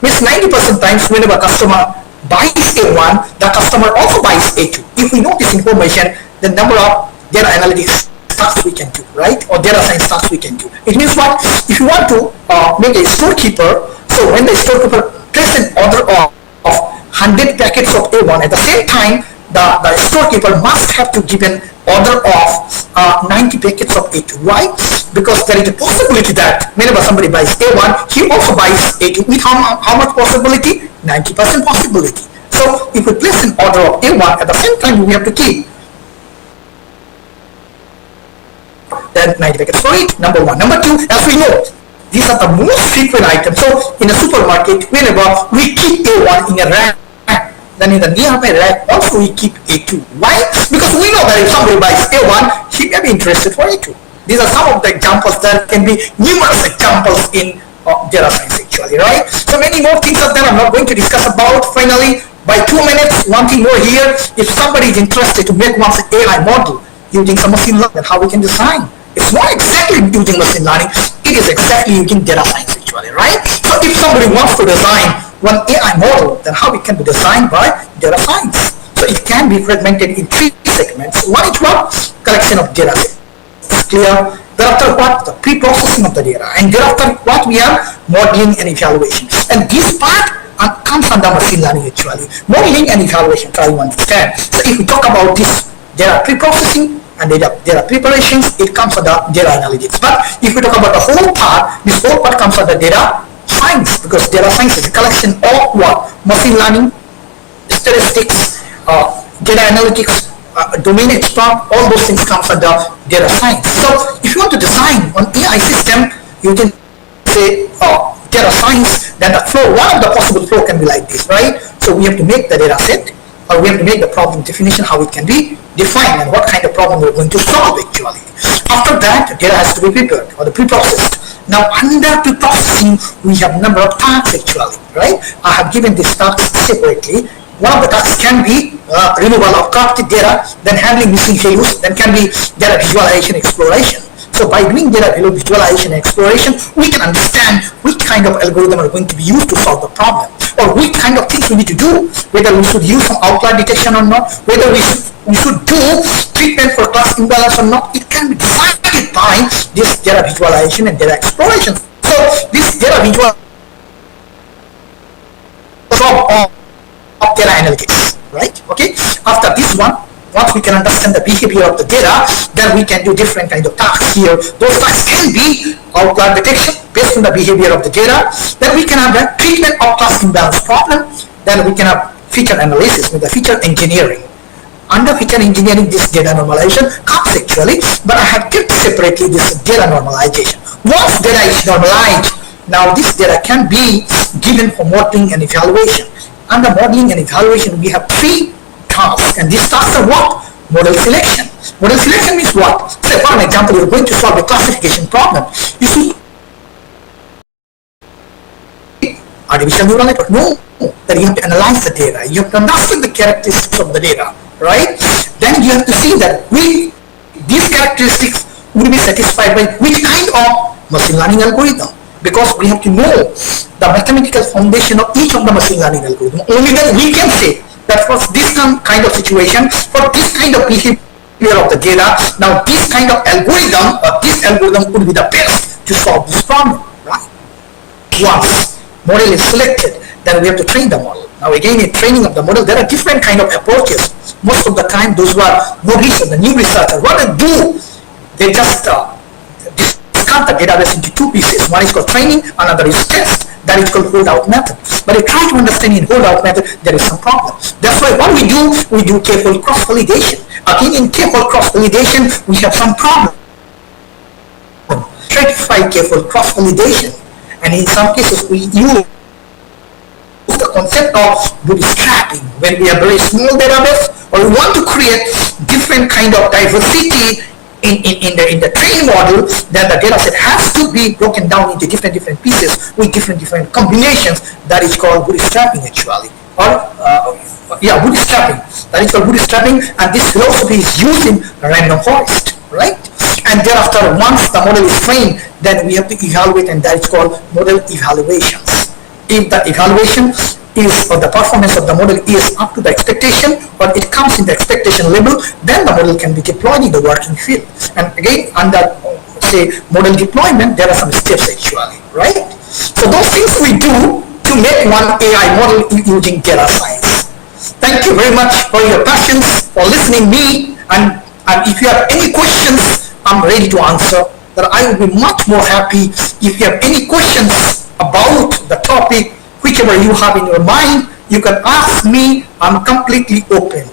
Means 90% times whenever a customer buys A1, the customer also buys A2. If we know this information, the number of data analytics tasks we can do, right? Or data science tasks we can do. It means what? If you want to make a storekeeper, so when the storekeeper places an order of 100 packets of A1, at the same time, the storekeeper must have to give an order of 90 packets of A2. Why? Because there is a possibility that whenever somebody buys A1, he also buys A2 with how much possibility? 90% possibility. So if we place an order of A1, at the same time we have to keep that 90 packets for it, number one. Number two, as we know, these are the most frequent items. So in a supermarket, whenever we keep A1 in a rack, then in the nearby rack also we keep A2. Why? Because we know that if somebody buys A1, he may be interested for A2. These are some of the examples. There can be numerous examples in data science actually, right? So many more things are there I'm not going to discuss about. Finally, by 2 minutes, one thing more here. If somebody is interested to make one AI model using some machine learning, then how we can design? It's not exactly using machine learning, it is exactly using data science actually, right? So if somebody wants to design one AI model, then how it can be designed by data science? So it can be fragmented in 3 segments. One is what? Collection of data sets. It's clear. Thereafter what? The pre-processing of the data. And thereafter what? We have modeling and evaluation. And this part comes under machine learning actually. Modeling and evaluation, try to understand. So if we talk about this data pre-processing and data preparations, it comes under data analytics. But if we talk about the whole part, this whole part comes under data science, because data science is a collection of what? Machine learning, statistics, data analytics, domain expert, all those things comes under data science. So if you want to design an AI system, you can say data science, then the flow, one of the possible flow can be like this, right? So we have to make the data set, or we have to make the problem definition, how it can be defined and what kind of problem we're going to solve actually. After that, the data has to be prepared or the pre-processed. Now under pre-processing, we have number of tasks actually, right? I have given these tasks separately. One of the tasks can be removal of corrupted data, then handling missing values, then can be data visualization exploration. So by doing data visualization and exploration, we can understand which kind of algorithm are going to be used to solve the problem, or which kind of things we need to do, whether we should use some outlier detection or not, whether we should do treatment for class imbalance or not. It can be decided by this data visualization and data exploration. So this data visualization of data analytics, right? Okay. After this one, once we can understand the behavior of the data, then we can do different kind of tasks here. Those tasks can be outlier detection based on the behavior of the data. Then we can have the treatment of class imbalance problem. Then we can have feature analysis with the feature engineering. Under feature engineering, this data normalization comes actually, but I have kept separately this data normalization. Once data is normalized, now this data can be given for modeling and evaluation. Under modeling and evaluation, we have 3 tasks, and these tasks are what? Model selection. Model selection means what? Say for an example, you're going to solve a classification problem. You should artificial neural network. No, that you have to analyze the data. You have to understand the characteristics of the data, right? Then you have to see that these characteristics will be satisfied by which kind of machine learning algorithm. Because we have to know the mathematical foundation of each of the machine learning algorithm. Only then we can say that for this kind of situation, for this kind of behavior of the data, now this kind of algorithm or this algorithm could be the best to solve this problem, right? Once model is selected, then we have to train the model. Now again, in training of the model, there are different kind of approaches. Most of the time, those who are novice, the new researchers, what they do, they just discard the database into 2 pieces. One is called training, another is test. That is called hold-out method. But if you try to understand in hold-out method, there is some problem. That's why what we do k-fold cross-validation. Again, in k-fold cross-validation, we have some problem. stratified careful cross-validation. And in some cases, we use the concept of bootstrapping when we have very small database or we want to create different kind of diversity in the training model, then the data set has to be broken down into different pieces with different combinations. That is called bootstrapping actually, or bootstrapping. That is called bootstrapping, and this philosophy is used in random forest, right? And thereafter, once the model is trained, then we have to evaluate, and that is called model evaluations. If the evaluation is, or the performance of the model is up to the expectation, or it comes in the expectation level, then the model can be deployed in the working field. And again, under say model deployment, there are some steps actually, right? So those things we do to make one AI model using data science. Thank you very much for your patience, for listening me, and if you have any questions, I'm ready to answer. That I will be much more happy if you have any questions about the topic, whichever you have in your mind, you can ask me. I'm completely open,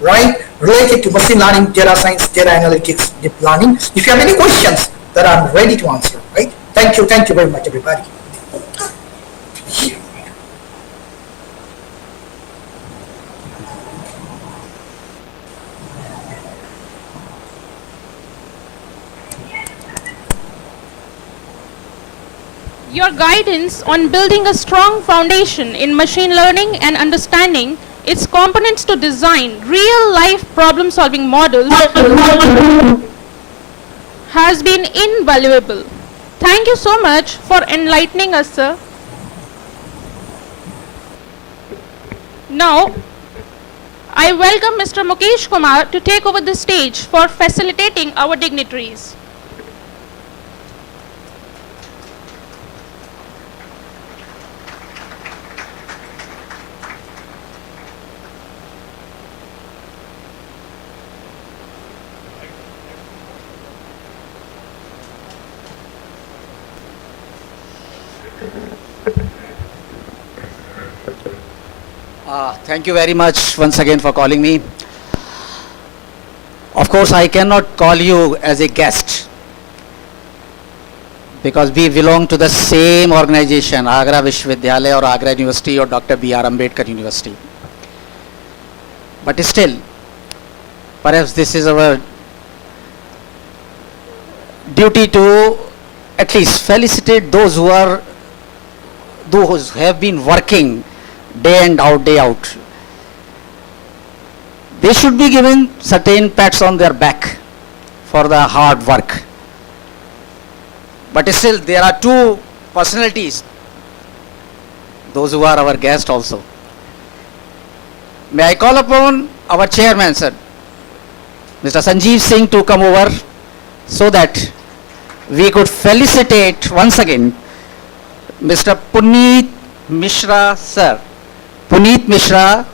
right? Related to machine learning, data science, data analytics, deep learning. If you have any questions, that I'm ready to answer, right? Thank you very much, everybody. Your guidance on building a strong foundation in machine learning and understanding its components to design real-life problem-solving models has been invaluable. Thank you so much for enlightening us, sir. Now, I welcome Mr. Mukesh Kumar to take over the stage for facilitating our dignitaries. Thank you very much once again for calling me. Of course, I cannot call you as a guest because we belong to the same organization, Agra Vishwavidyalaya or Agra University or Dr. B.R. Ambedkar University. But still, perhaps this is our duty to at least felicitate those who have been working day in, day out. They should be given certain pats on their back for the hard work. But still, there are two personalities, those who are our guests also. May I call upon our chairman, sir, Mr. Sanjeev Singh, to come over so that we could felicitate once again Mr. Puneet Mishra, sir. Puneet Mishra,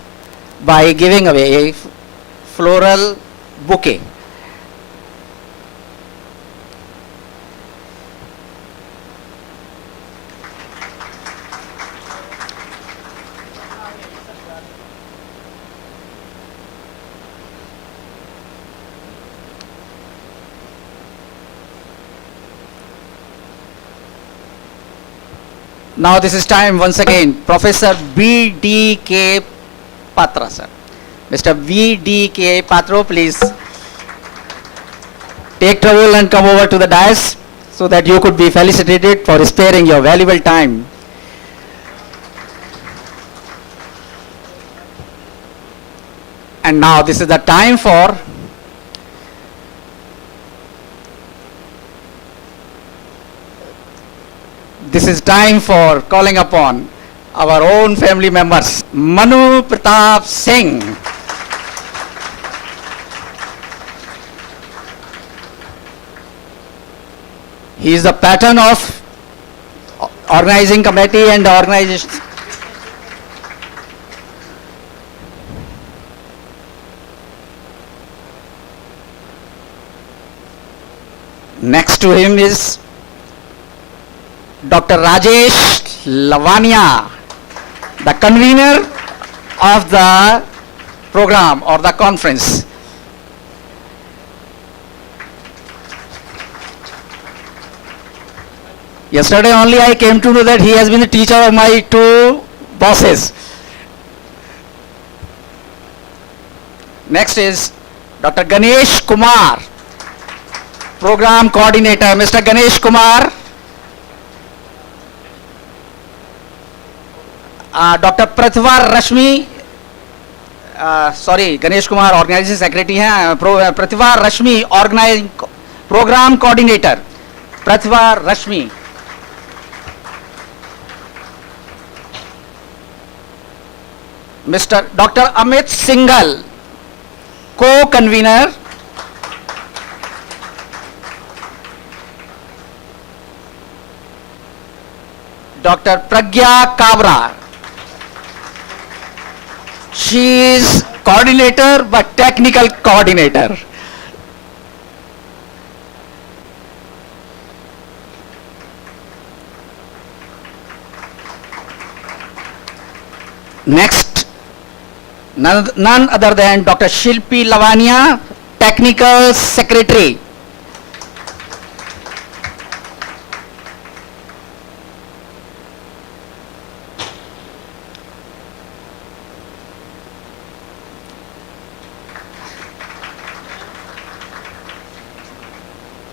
by giving away a floral bouquet. Now this is time once again, Professor B.D.K. Patra, sir. Mr. B.D.K. Patra, please take trouble and come over to the dais so that you could be felicitated for sparing your valuable time. And now this is the time for calling upon our own family members, Manu Pratap Singh. He is the pattern of organizing committee and organization. Next to him is Dr. Rajesh Lavania, the convener of the program or the conference. Yesterday only I came to know that he has been the teacher of my two bosses. Next is Dr. Ganesh Kumar, Program Coordinator. Mr. Ganesh Kumar. Dr. Pratibha Rashmi, Ganesh Kumar Organizing Secretary हैं, Pratibha Rashmi Organizing Program Coordinator, Pratibha Rashmi. Mr. Dr. Amit Singhal, Co-Convener. Dr. Pragya Kabra. She is coordinator but technical coordinator. Next, none other than Dr. Shilpi Lavania, Technical Secretary.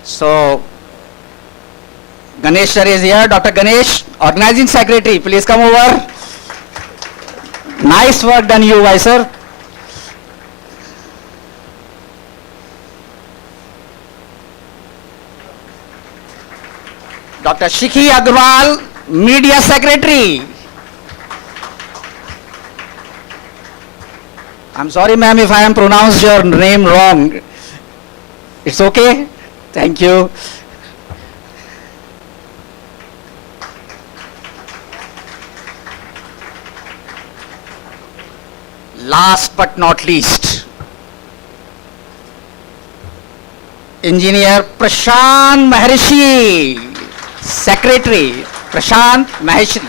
So, Ganesh sir is here. Dr. Ganesh, Organizing Secretary, please come over. Nice work done you, guys, sir. Dr. Shikhi Agrawal, Media Secretary. I'm sorry, ma'am, if I am pronounced your name wrong. It's okay? Thank you. Last but not least, Engineer Prashant Maharishi, Secretary, Prashant Maharishi.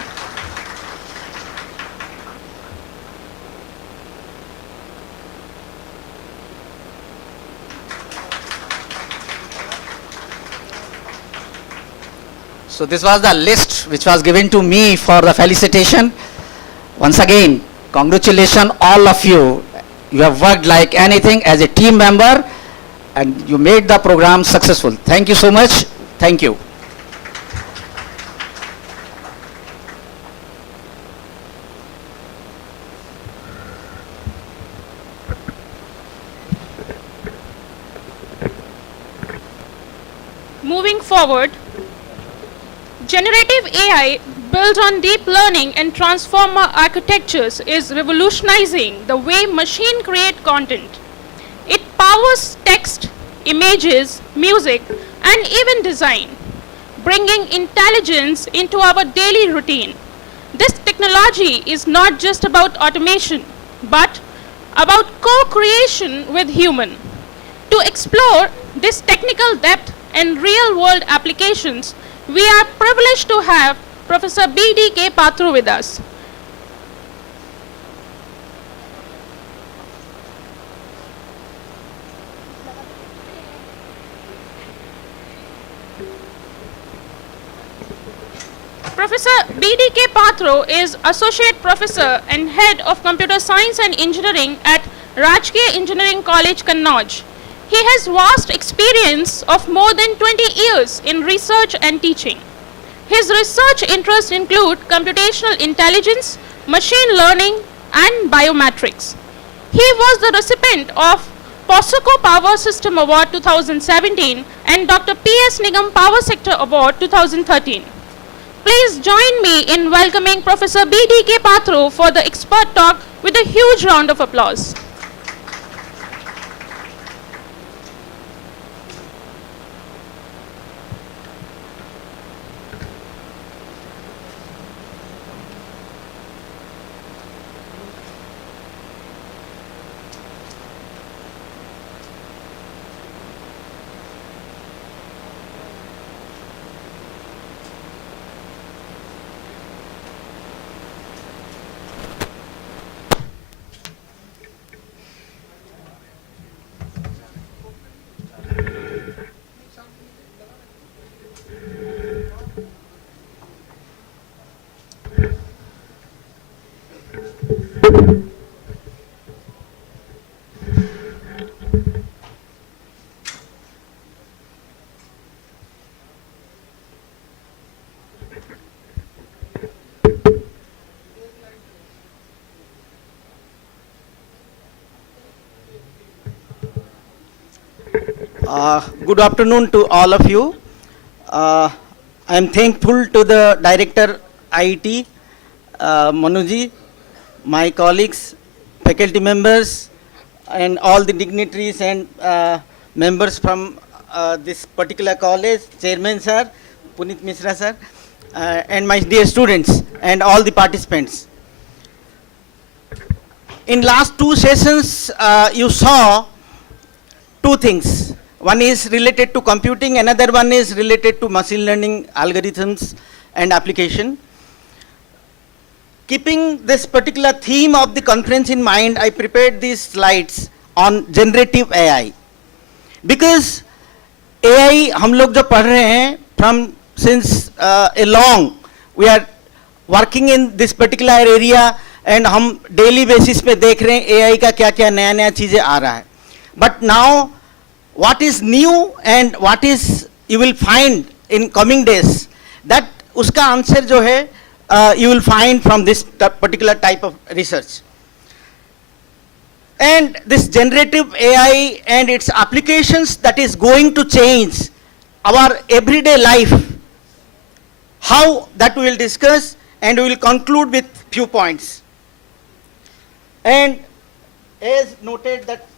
So this was the list which was given to me for the felicitation. Once again, congratulations all of you. You have worked like anything as a team member and you made the program successful. Thank you so much. Thank you. Moving forward, generative AI built on deep learning and transformer architectures is revolutionizing the way machine create content. It powers text, images, music, and even design, bringing intelligence into our daily routine. This technology is not just about automation, but about co-creation with human. To explore this technical depth and real-world applications, we are privileged to have Professor B.D.K. Patru with us. Professor B.D.K. Patru is Associate Professor and Head of Computer Science and Engineering at Rajkiya Engineering College, Kannauj. He has vast experience of more than 20 years in research and teaching. His research interests include computational intelligence, machine learning, and biometrics. He was the recipient of POSOCO Power System Award 2017 and Dr. P.S. Nigam Power Sector Award 2013. Please join me in welcoming Professor B.D.K. Patru for the expert talk with a huge round of applause. Good afternoon to all of you. I am thankful to the Director IIT, Manuji, my colleagues, faculty members, and all the dignitaries and members from this particular college, Chairman Sir, Puneet Mishra Sir, and my dear students and all the participants. In last two sessions, you saw two things. One is related to computing, another one is related to machine learning algorithms and application. Keeping this particular theme of the conference in mind, I prepared these slides on generative AI. Because AI हम लोग जो पढ़ रहे हैं from since a long, we are working in this particular area and हम daily basis पे देख रहे हैं AI का क्या क्या नया नया चीजें आ रहा है. But now what is new and what is you will find in coming days, that uska answer jo hai you will find from this particular type of research. And this generative AI and its applications that is going to change our everyday life, how that we will discuss, and we will conclude with few points. And as noted that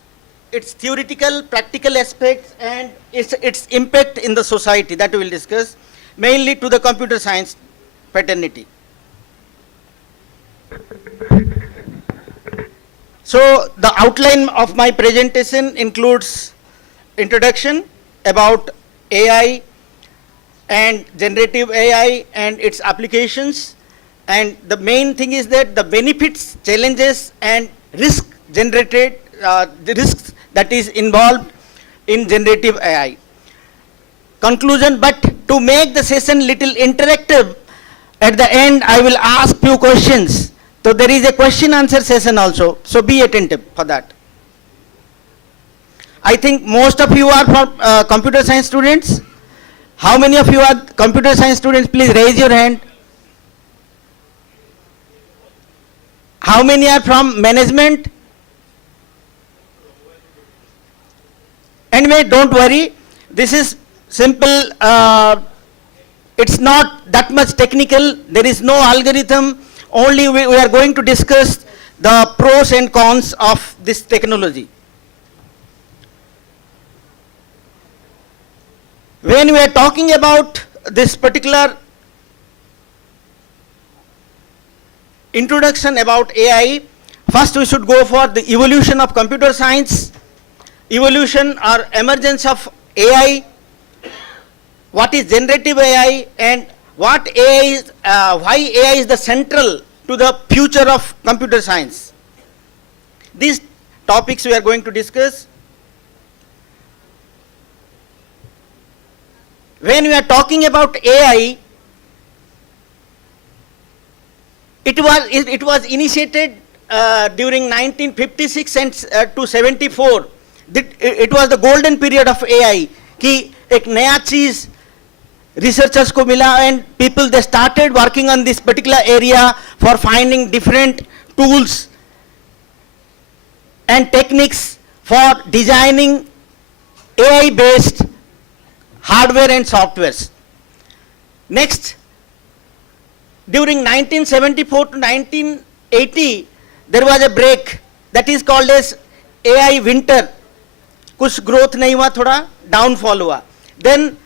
its theoretical, practical aspects and its impact in the society that we will discuss, mainly to the computer science fraternity. So the outline of my presentation includes introduction about AI and generative AI and its applications, and the main thing is that the benefits, challenges and risk generated, the risks that is involved in generative AI. Conclusion, but to make the session little interactive, at the end I will ask few questions. So there is a question answer session also, so be attentive for that. I think most of you are from computer science students. How many of you are computer science students? Please raise your hand. How many are from management? Anyway, don't worry, this is simple, it's not that much technical, there is no algorithm, only we are going to discuss the pros and cons of this technology. When we are talking about this particular introduction about AI, first we should go for the evolution of computer science, evolution or emergence of AI, what is generative AI, and what AI is, why AI is the central to the future of computer science. These topics we are going to discuss. When we are talking about AI, it was initiated during 1956 and to 74. It was the golden period of AI कि एक नया चीज researchers को मिला and people they started working on this particular area for finding different tools and techniques for designing AI based hardware and softwares. Next, during 1974 to 1980 there was a break that is called as AI winter. कुछ growth नहीं हुआ, थोड़ा downfall हुआ. Then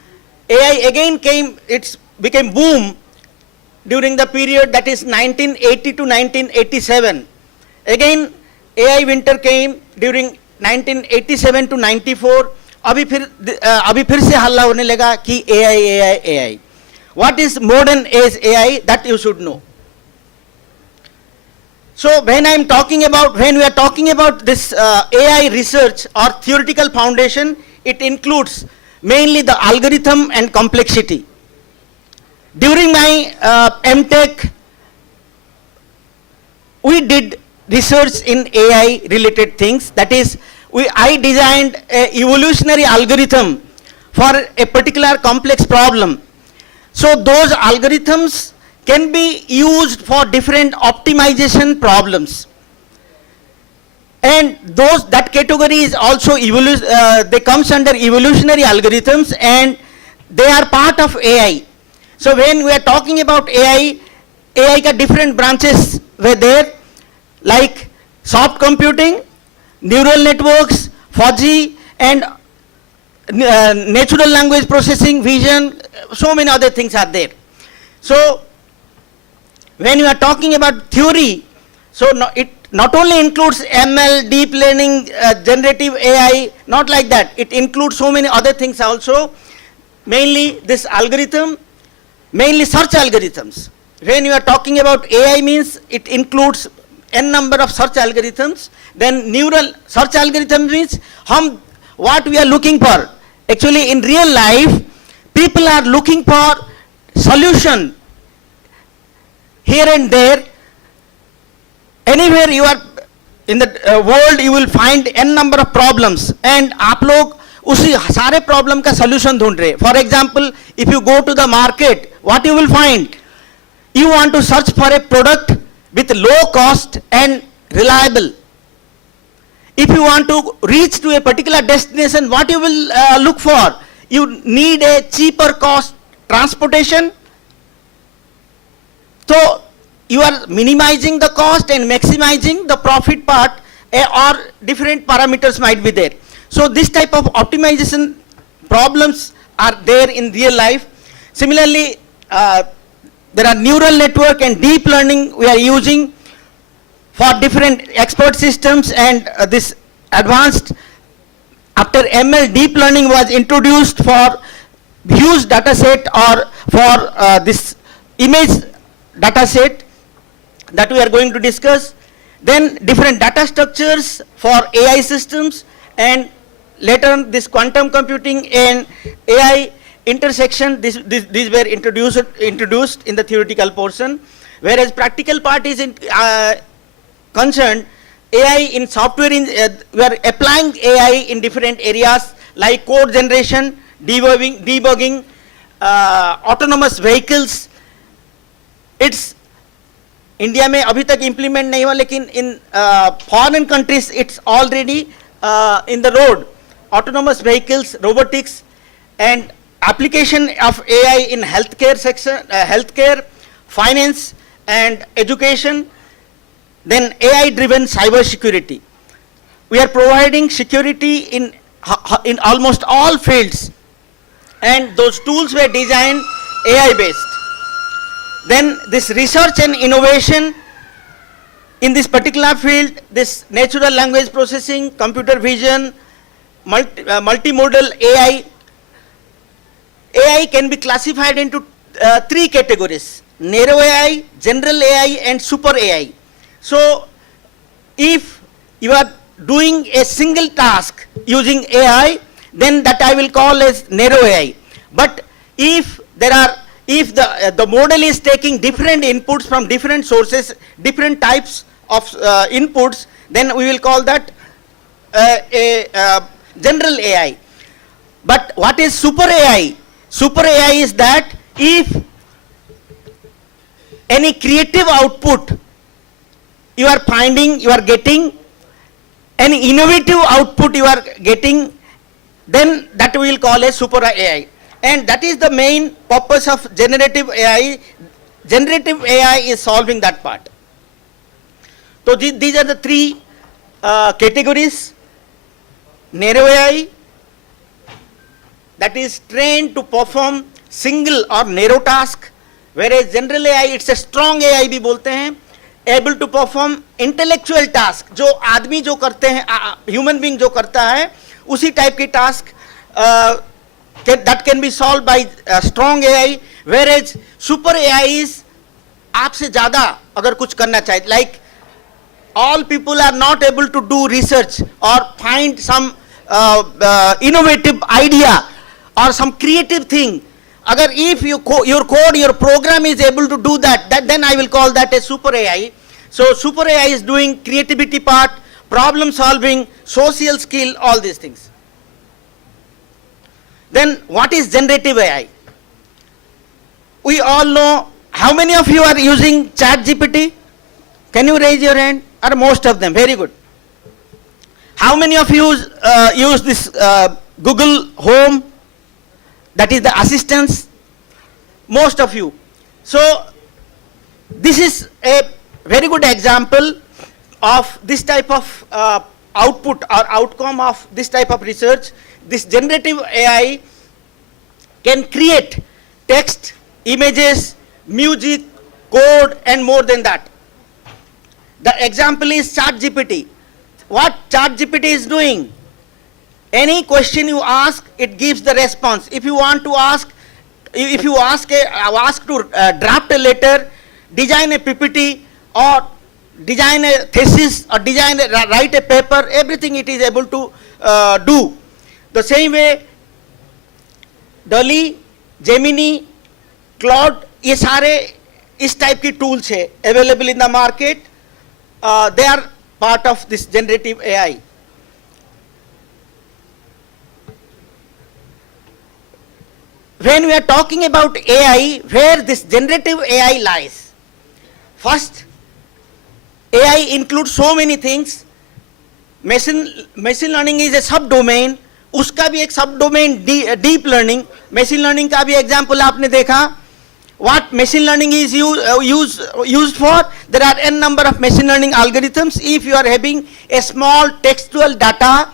AI again came, it became boom during the period that is 1980 to 1987. Again AI winter came during 1987 to 94. अभी फिर से हल्ला होने लगा कि AI. What is modern age AI? That you should know. So when we are talking about this AI research or theoretical foundation, it includes mainly the algorithm and complexity. During my MTech, we did research in AI related things. That is, I designed a evolutionary algorithm for a particular complex problem. So those algorithms can be used for different optimization problems. And that category is also they comes under evolutionary algorithms, and they are part of AI. So when we are talking about AI ka different branches were there, like soft computing, neural networks, fuzzy, and natural language processing, vision, so many other things are there. So when you are talking about theory, so it not only includes ML, deep learning, generative AI, not like that. It includes so many other things also. Mainly this algorithm, mainly search algorithms. When you are talking about AI means it includes n number of search algorithms. Then neural search algorithm means what we are looking for. Actually in real life, people are looking for solution here and there. Anywhere you are in the world, you will find n number of problems, and आप लोग उसी सारे problem का solution ढूंढ रहे. For example, if you go to the market, what you will find? You want to search for a product with low cost and reliable. If you want to reach to a particular destination, what you will look for? You need a cheaper cost transportation. So you are minimizing the cost and maximizing the profit part, or different parameters might be there. So this type of optimization problems are there in real life. Similarly, there are neural network and deep learning we are using for different expert systems, and this advanced, after ML, deep learning was introduced for huge data set, or for this image data set that we are going to discuss. Then different data structures for AI systems, and later on this quantum computing and AI intersection, these were introduced in the theoretical portion. Whereas practical part is concerned, AI in software, we are applying AI in different areas like code generation, debugging, autonomous vehicles. It's India में अभी तक implement नहीं हुआ, लेकिन in foreign countries it's already in the road. Autonomous vehicles, robotics, and application of AI in healthcare section, healthcare, finance, and education. Then AI-driven cyber security. We are providing security in almost all fields, and those tools were designed AI-based. Then this research and innovation in this particular field, this natural language processing, computer vision, multimodal AI. AI can be classified into 3 categories: narrow AI, general AI, and super AI. So if you are doing a single task using AI, then that I will call as narrow AI. But if the model is taking different inputs from different sources, different types of inputs, then we will call that a general AI. But what is super AI? Super AI is that if any creative output you are finding, you are getting, any innovative output you are getting, then that we will call a super AI. And that is the main purpose of generative AI. Generative AI is solving that part. So these are the 3 categories. Narrow AI, that is trained to perform single or narrow task, whereas general AI, it's a strong AI भी बोलते हैं, able to perform intellectual task, जो आदमी जो करते हैं, human being जो करता है, उसी type की task that can be solved by strong AI, whereas super AI is आपसे ज़्यादा अगर कुछ करना चाहिए, like all people are not able to do research or find some innovative idea or some creative thing. Agar if your code, your program is able to do that, then I will call that a super AI. So Super AI is doing creativity part, problem solving, social skill, all these things. Then what is generative AI? We all know, how many of you are using ChatGPT? Can you raise your hand? Or most of them? Very good. How many of you use this Google Home? That is the assistance. Most of you. So this is a very good example of this type of output or outcome of this type of research. This generative AI can create text, images, music, code, and more than that. The example is ChatGPT. What ChatGPT is doing? Any question you ask, it gives the response. If you want to ask, if you ask to draft a letter, design a PPT, or design a thesis, or write a paper, everything it is able to do. The same way, DALL-E, Gemini, Claude, ये सारे इस type की tools है available in the market. They are part of this generative AI. When we are talking about AI, where this generative AI lies? First, AI includes so many things. Machine learning is a subdomain. उसका भी एक subdomain deep learning. Machine learning का भी example आपने देखा. What machine learning is used for? There are n number of machine learning algorithms. If you are having a small textual data,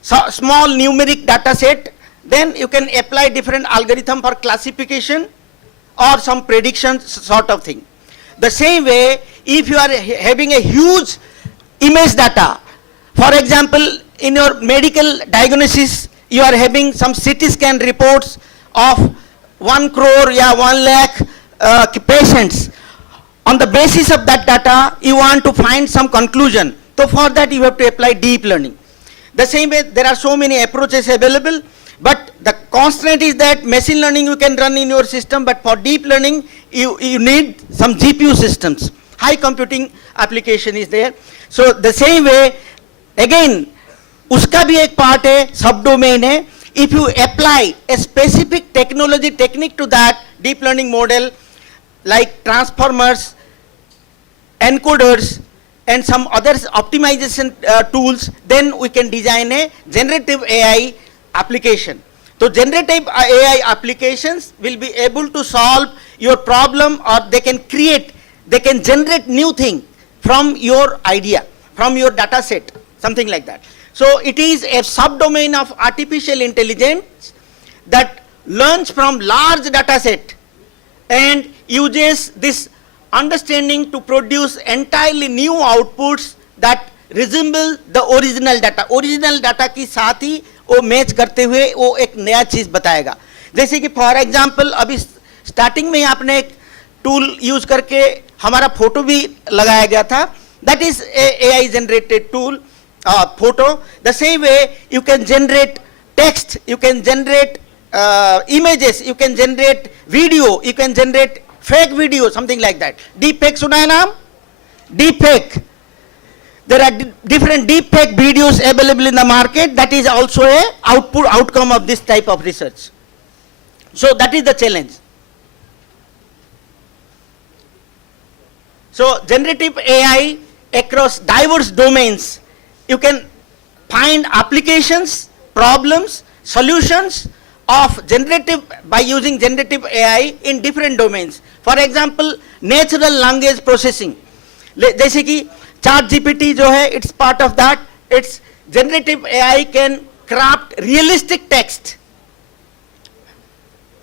small numeric data set, then you can apply different algorithm for classification or some prediction sort of thing. The same way, if you are having a huge image data, for example, in your medical diagnosis, you are having some CT scan reports of 1 crore, 1 lakh patients. On the basis of that data, you want to find some conclusion. So for that, you have to apply deep learning. The same way, there are so many approaches available, but the constraint is that machine learning you can run in your system, but for deep learning, you need some GPU systems. High computing application is there. So the same way, again, उसका भी एक part है, subdomain है. If you apply a specific technology technique to that deep learning model, like transformers, encoders, and some other optimization tools, then we can design a generative AI application. So generative AI applications will be able to solve your problem, or they can generate new thing from your idea, from your data set, something like that. So it is a subdomain of artificial intelligence that learns from large data set and uses this understanding to produce entirely new outputs that resemble the original data. Original data की साथ ही वो match करते हुए वो एक नया चीज बताएगा. जैसे कि फॉर एग्जांपल अभी स्टार्टिंग में आपने एक टूल यूज करके हमारा फोटो भी लगाया गया था. That is a AI generated tool. Photo. The same way, you can generate text, you can generate images, you can generate video, you can generate fake video, something like that. Deepfake सुना है नाम? Deepfake. There are different deepfake videos available in the market. That is also a outcome of this type of research. So that is the challenge. So generative AI across diverse domains, you can find applications, problems, solutions of by using generative AI in different domains. For example, natural language processing. जैसे कि ChatGPT जो है, it's part of that. It's generative AI can craft realistic text,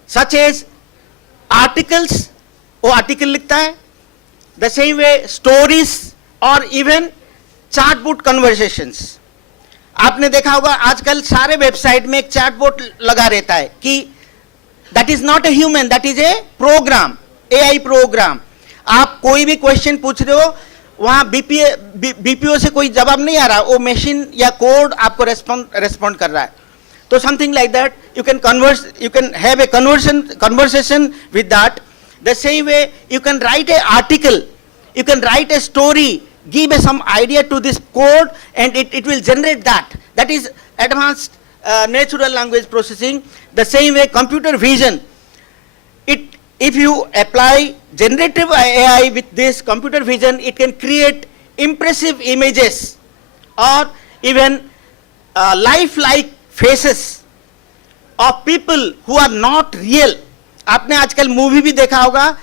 such as articles. वो article लिखता है. The same way, stories or even chatbot conversations. आपने देखा होगा आजकल सारे वेबसाइट में एक चैटबॉट लगा रहता है कि that is not a human, that is a program, AI program. आप कोई भी क्वेश्चन पूछ रहे हो, वहां बीपीओ से कोई जवाब नहीं आ रहा, वो मशीन या कोड आपको रेस्पॉन्ड कर रहा है. तो something like that you can have a conversation with that. The same way you can write A article You can write a story, give some idea to this code, and it will generate that. That is advanced natural language processing. The same way computer vision. If you apply generative AI with this computer vision, it can create impressive images or even lifelike faces of people who are not real. आपने आजकल movie भी देखा होगा,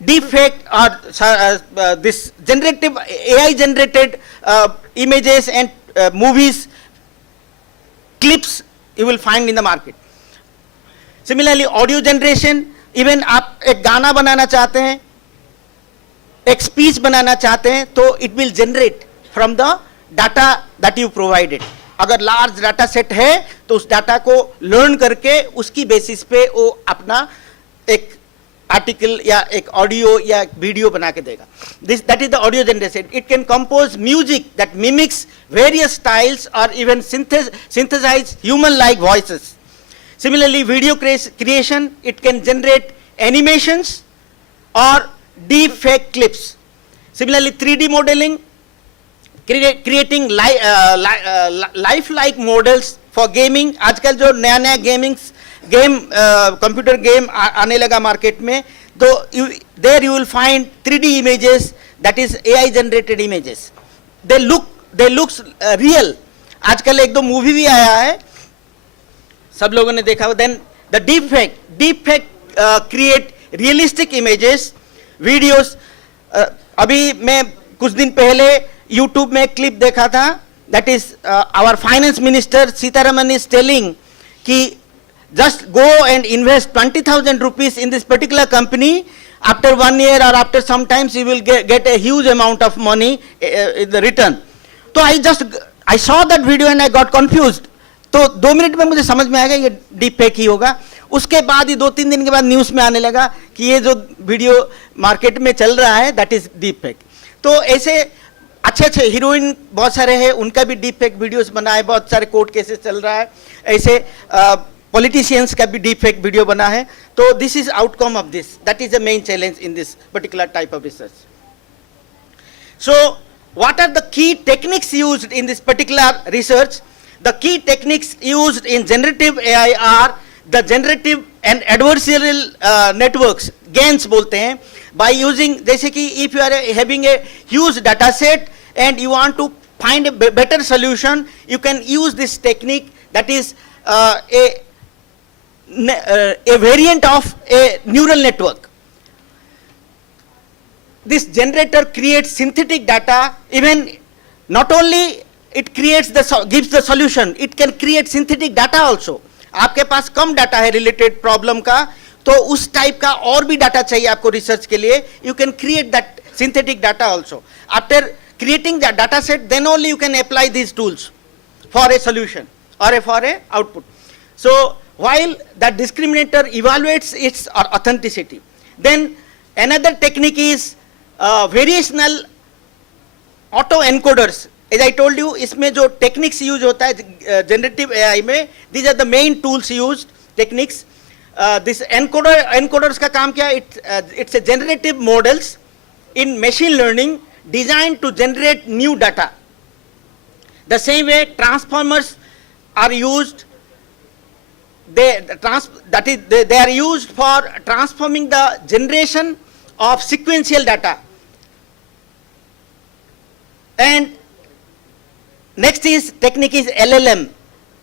deep fake or this generative AI generated images and movies clips you will find in the market. Similarly, audio generation, even आप एक गाना बनाना चाहते हैं, एक स्पीच बनाना चाहते हैं, तो it will generate from the data that you provided. अगर लार्ज डाटा सेट है तो उस डाटा को लर्न करके उसकी बेसिस पे वो अपना एक आर्टिकल या एक ऑडियो या एक वीडियो बना के देगा. That is the audio generation. It can compose music that mimics various styles और even synthesize human like voices. Similarly, video creation, it can generate animations or deep fake clips. Similarly, 3D modeling, creating lifelike models for gaming. आजकल जो नया game computer game आने लगा market में, तो there you will find 3D images, that is AI generated images. They looks real. आजकल एक दो मूवी भी आया है, सब लोगों ने देखा. Then the deep fake create realistic images, videos. अभी मैं कुछ दिन पहले यूट्यूब में क्लिप देखा था, that is our finance minister Sitharaman is telling कि just go and invest 20,000 rupees in this particular company. After 1 year or after some times you will get a huge amount of money in the return. तो I saw that video and I got confused. तो 2 minute में मुझे समझ में आएगा ये deep fake ही होगा. उसके बाद ही 2-3 दिन के बाद न्यूज़ में आने लगा कि ये जो वीडियो मार्केट में चल रहा है दैट इज डीप फेक. तो ऐसे अच्छे हीरोइन बहुत सारे हैं, उनका भी डीप फेक वीडियोस बना है. बहुत सारे कोर्ट केसेस चल रहा है, ऐसे पॉलिटिशियंस का भी डीप फेक वीडियो बना है. तो this is outcome of this. That is the main challenge in this particular type of research. So what are the key techniques used in this particular research? The key techniques used in generative AI are the generative and adversarial networks, GANs बोलते हैं. By using, जैसे कि if you are having a huge data set and you want to find a better solution, you can use this technique, that is a variant of a neural network. This generator creates synthetic data. Even not only it creates gives the solution, it can create synthetic data also. आपके पास कम data है related problem का, तो उस type का और भी data चाहिए आपको रिसर्च के लिए, you can create that synthetic data also. After creating the data set, then only you can apply these tools for a solution or for a output. So while that discriminator evaluates its authenticity, then another technique is variational auto encoders. As I told you, इसमें जो techniques use होता है generative AI में, these are the main tools used, techniques. This encoders का काम क्या है? It's a generative models in machine learning designed to generate new data. The same way transformers are used. They are used for transforming the generation of sequential data. And next is technique is LLM,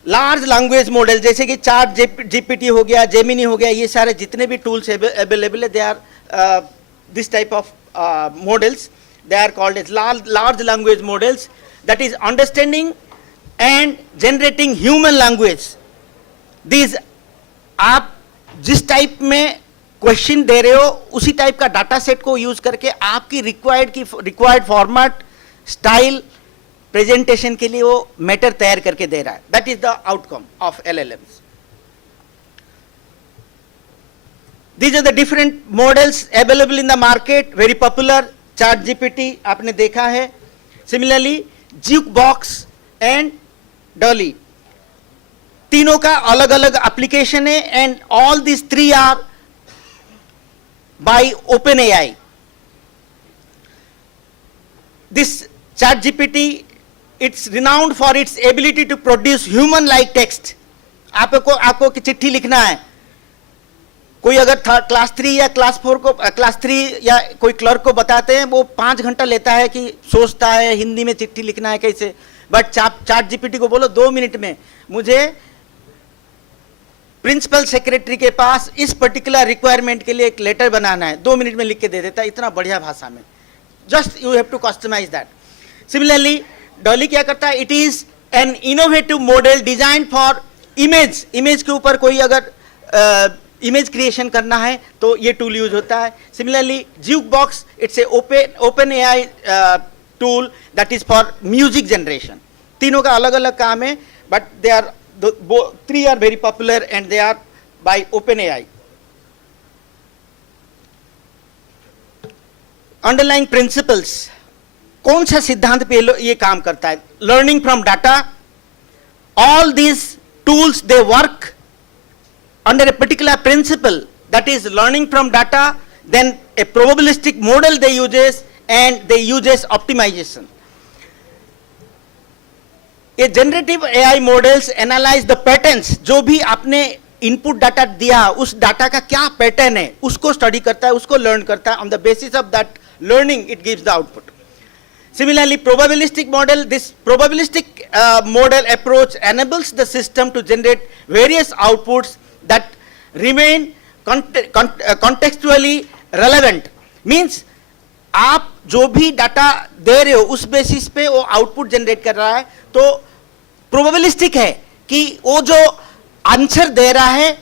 large language model. जैसे कि chart GPT हो गया, Gemini हो गया, ये सारे जितने भी tools available है, they are this type of models. They are called as large language models, that is understanding and generating human language. These आप जिस टाइप में क्वेश्चन दे रहे हो उसी टाइप का डाटा सेट को यूज करके आपकी रिक्वायर्ड फॉर्मेट, स्टाइल, प्रेजेंटेशन के लिए वो मैटर तैयार करके दे रहा है. That is the outcome of LLMs. These are the different models available in the market, very popular. ChatGPT आपने देखा है. Similarly, Jukebox and DALL-E. तीनों का अलग अलग एप्लीकेशन है, and all this 3 are by OpenAI. this ChatGPT, it's renowned for its ability to produce human-like text. आपको कि चिट्ठी लिखना है, कोई अगर क्लास 3 या क्लास 4 को क्लास 3 या कोई क्लर्क को बताते हैं, वो 5 घंटा लेता है कि सोचता है हिंदी में चिट्ठी लिखना है कैसे, बट ChatGPT को बोलो 2 मिनट में मुझे प्रिंसिपल सेक्रेटरी के पास इस पर्टिकुलर रिक्वायरमेंट के लिए एक लेटर बनाना है, 2 मिनट में लिख के दे देता है, इतना बढ़िया भाषा में. Just you have to customize that. Similarly DALL-E क्या करता है, it is an innovative model design for image. Image के ऊपर कोई अगर इमेज क्रिएशन करना है तो ये टूल यूज होता है. Similarly Jukebox, it's a OpenAI tool that is for music generation. तीनों का अलग अलग काम है, but they are three are very popular and they are by OpenAI. Underlying principles, कौन सा सिद्धांत पे ये काम करता है? Learning from data. All these tools, they work under a particular principle, that is learning from data, then a probabilistic model they uses, and they uses optimization. ये generative AI models analyse the patterns. जो भी आपने input data दिया, उस data का क्या pattern है उसको स्टडी करता है, उसको लर्न करता है. On the basis of that learning it gives the output. Similarly probabilistic model, this probabilistic model approach enables the system to generate various outputs that remain contextually relevant. Means आप जो भी data दे रहे हो उस basis पे वो output generate कर रहा है, तो प्रोबेबिलिस्टिक है कि वो जो आंसर दे रहा है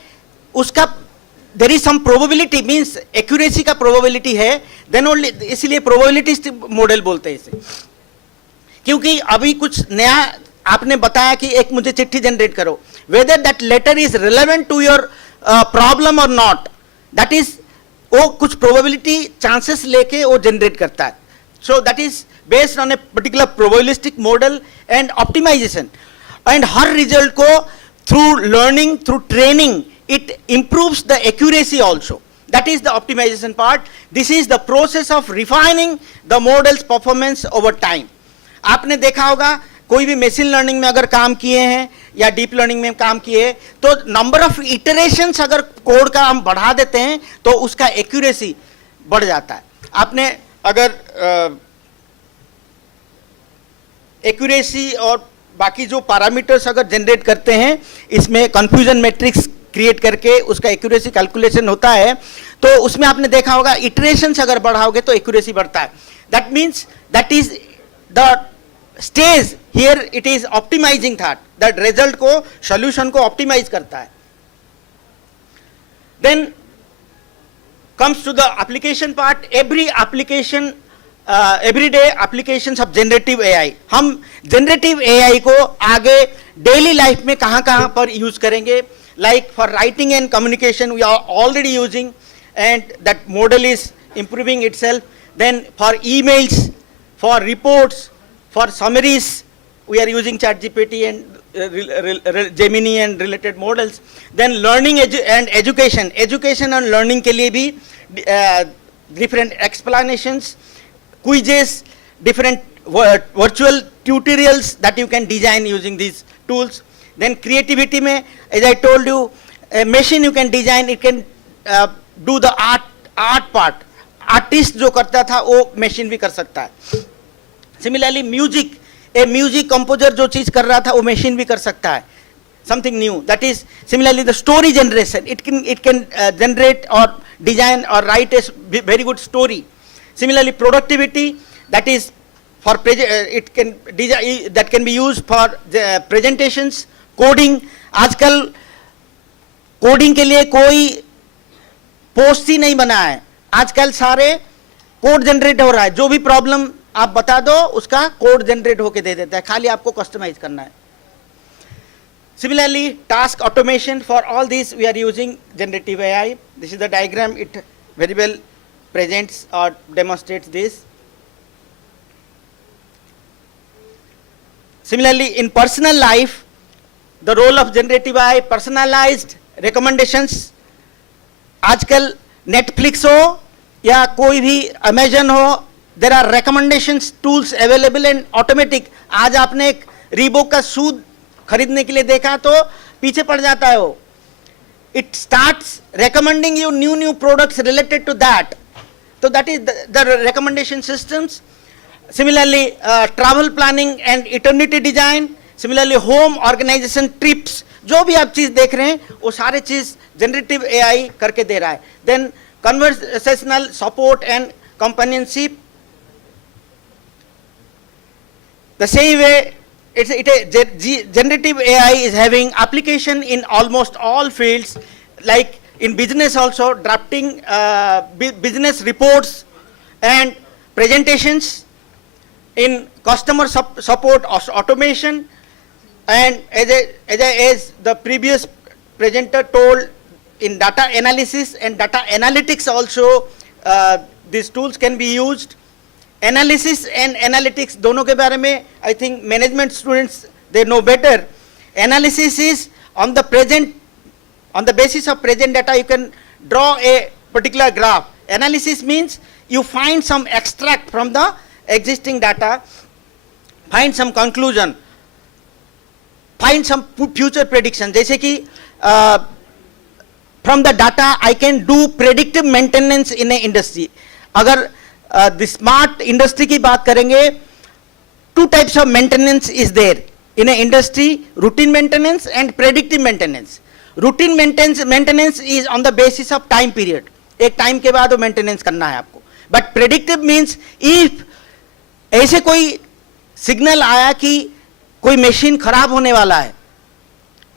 उसका there is some probability, means accuracy का प्रोबेबिलिटी है, देन ओनली, इसलिए प्रोबेबिलिटी मॉडल बोलते हैं इसे. क्योंकि अभी कुछ नया आपने बताया कि एक मुझे चिट्ठी जनरेट करो, whether that letter is relevant to your problem और नॉट, दैट इज वो कुछ प्रोबेबिलिटी चांसेस लेके वो जनरेट करता है. So that is based on a particular probabilistic model and optimization. And हर रिजल्ट को through learning, through training, it improves the accuracy also. That is the optimization part. This is the process of refining the model's performance over time. आपने देखा होगा कोई भी machine learning में अगर काम किए हैं या डीप लर्निंग में काम किए, तो नंबर ऑफ इटरेशंस अगर कोड का हम बढ़ा देते हैं तो उसका एक्यूरेसी बढ़ जाता है. आपने अगर एक्यूरेसी और बाकी जो पैरामीटर्स अगर जनरेट करते हैं, इसमें कंफ्यूजन मैट्रिक्स क्रिएट करके उसका एक्यूरेसी कैलकुलेशन होता है, तो उसमें आपने देखा होगा इटरेशंस अगर बढ़ाओगे तो एक्यूरेसी बढ़ता है. That means that is the stage here, it is optimizing that result को, सॉल्यूशन को ऑप्टिमाइज करता है. Then comes to the application part. Every application, everyday applications of generative AI. हम generative AI को आगे daily life में कहाँ पर use करेंगे? Like for writing and communication we are already using, and that model is improving itself. Then for emails, for reports, for summaries, we are using ChatGPT and Gemini and related models. Then learning and education. Education and learning के लिए भी different explanations, quizzes, different virtual tutorials that you can design using these tools. Then creativity में, as I told you, a machine you can design, it can do the art part. Artist जो करता था वो machine भी कर सकता है. Similarly music, a music composer जो चीज कर रहा था वो machine भी कर सकता है. Something new. That is similarly the story generation. It can generate or design or write a very good story. Similarly productivity, that is for it can design, that can be used for presentations. Coding, आजकल coding के लिए कोई post ही नहीं बना है, आजकल सारे code generate हो रहा है. जो भी प्रॉब्लम आप बता दो उसका कोड जनरेट होके दे देता है, खाली आपको कस्टमाइज करना है. Similarly, task automation, for all these we are using generative AI. This is the diagram, it very well presents or demonstrates this. Similarly, in personal life, the role of generative AI, personalized recommendations. आजकल Netflix हो या कोई भी Amazon हो, there are recommendations tools available and automatic. आज आपने एक Reebok का शूज खरीदने के लिए देखा तो पीछे पड़ जाता है वो. It starts recommending you new products related to that. So that is the recommendation systems. Similarly, travel planning and eternity design. Similarly, home organization trips. जो भी आप चीज देख रहे हैं वो सारे चीज जनरेटिव एआई करके दे रहा है. Then conversational support and companionship. The same way, generative AI is having application in almost all fields, like in business also, drafting business reports and presentations, in customer support automation, and as the previous presenter told, in data analysis and data analytics also, these tools can be used. Analysis and analytics दोनों के बारे में I think management students they know better. Analysis is on the basis of present data you can draw a particular graph. Analysis means you find some extract from the existing data, find some conclusion, find some future prediction. जैसे कि from the data I can do predictive maintenance in a industry. अगर the smart industry की बात करेंगे, two types of maintenance is there in a industry: routine maintenance and predictive maintenance. Routine maintenance is on the basis of time period. एक time के बाद वो maintenance करना है आपको. But predictive means if ऐसे कोई सिग्नल आया कि कोई मशीन खराब होने वाला है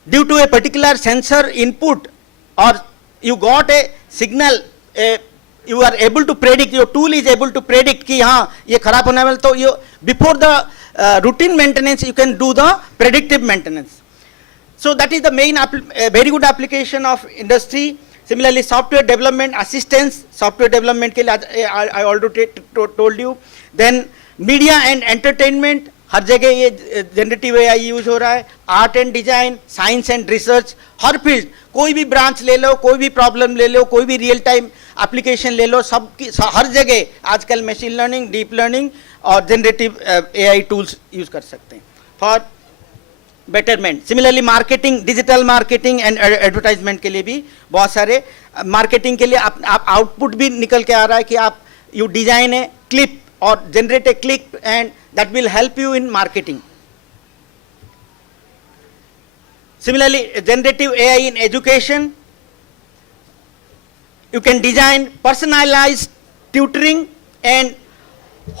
due to a particular sensor input, or you got a signal, you are able to predict, your tool is able to predict कि हाँ ये खराब होने वाला, तो you before the routine maintenance you can do the predictive maintenance. So that is the main very good application of industry. Similarly, software development assistance, software development के लिए I already told you. Then media and entertainment, हर जगह ये generative AI use हो रहा है. Art and design, science and research, her field, कोई भी branch ले लो, कोई भी प्रॉब्लम ले लो, कोई भी रियल टाइम एप्लीकेशन ले लो, सबकी हर जगह आजकल मशीन लर्निंग, डीप लर्निंग और जनरेटिव एआई टूल्स यूज कर सकते हैं for betterment. Similarly marketing, digital marketing and advertisement के लिए भी बहुत सारे मार्केटिंग के लिए आप आउटपुट भी निकल के आ रहा है कि आप you design A clip or generate a clip and that will help you in marketing. Similarly, generative AI in education, you can design personalized tutoring and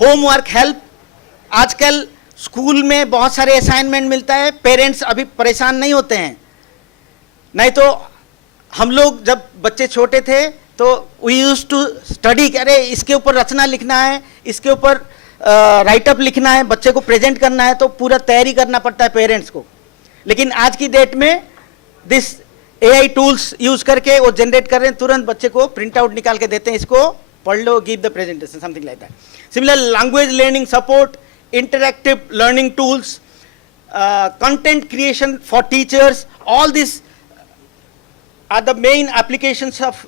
homework help. आजकल स्कूल में बहुत सारे असाइनमेंट मिलता है, पेरेंट्स अभी परेशान नहीं होते हैं. नहीं तो हम लोग जब बच्चे छोटे थे तो वी यूज टू स्टडी, अरे इसके ऊपर रचना लिखना है, इसके ऊपर राइटअप लिखना है, बच्चे को प्रेजेंट करना है, तो पूरा तैयारी करना पड़ता है पेरेंट्स को. लेकिन आज की डेट में दिस एआई टूल्स यूज करके वो जनरेट कर रहे हैं, तुरंत बच्चे को प्रिंट आउट निकाल के देते हैं, इसको पढ़ लो, give the presentation, something like that. Similar language learning support, interactive learning tools, content creation for teachers, all these are the main applications of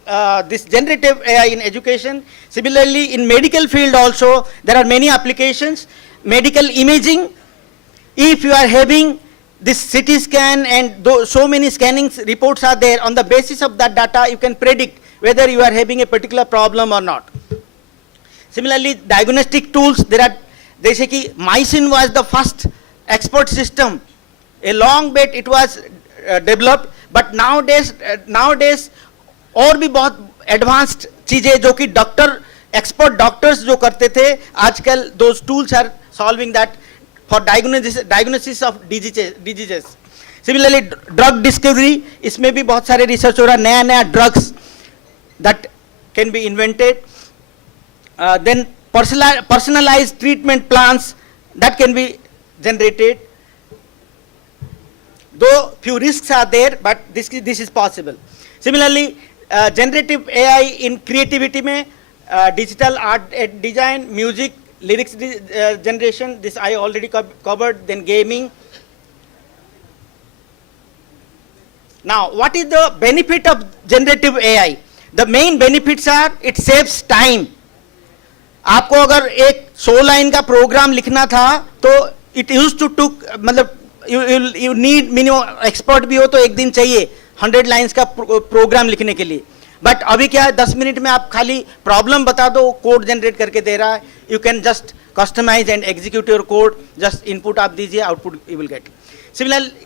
this generative AI in education. Similarly, in medical field also, there are many applications. Medical imaging, if you are having this CT scan and so many scanning reports are there, on the basis of that data, you can predict whether you are having a particular problem or not. Similarly, diagnostic tools, there are, जैसे कि Mycin was the first expert system. A long bit it was developed, but nowadays और भी बहुत advanced चीजें जो कि expert doctors जो करते थे, आजकल those tools are solving that for diagnosis of diseases. Similarly, drug discovery, इसमें भी बहुत सारे research हो रहा है, नया drugs that can be invented. Then personalized treatment plans that can be generated. Though few risks are there, but this is possible. Similarly, generative AI in creativity में digital art design, music, lyrics generation, this I already covered. Then gaming. Now, what is the benefit of generative AI? The main benefits are it saves time. आपको अगर एक 100 line का programme लिखना था तो it use to टुक, मतलब you need minimum, expert भी हो तो एक दिन चाहिए 100 लाइन्स का प्रोग्राम लिखने के लिए. बट अभी क्या है, 10 मिनट में आप खाली प्रॉब्लम बता दो, कोड जनरेट करके दे रहा है. You can just customize and execute your code, just input आप दीजिए, output you will get. Similarly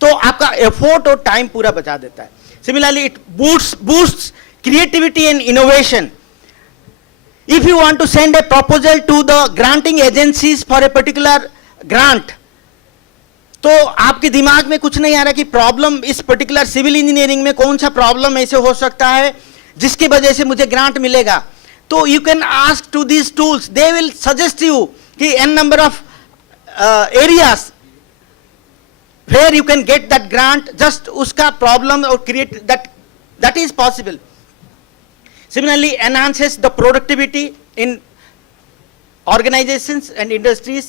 तो आपका एफर्ट और टाइम पूरा बचा देता है. Similarly it boosts creativity and innovation. If you want to send a proposal to the granting agencies for a particular grant, तो आपके दिमाग में कुछ नहीं आ रहा कि प्रॉब्लम इस पर्टिकुलर सिविल इंजीनियरिंग में कौन सा प्रॉब्लम ऐसे हो सकता है जिसकी वजह से मुझे ग्रांट मिलेगा. तो you can ask to these tools, they will suggest you कि n number of areas where you can get that grant, just उसका प्रॉब्लम और create that is possible. Similarly, enhances the productivity in organizations and industries,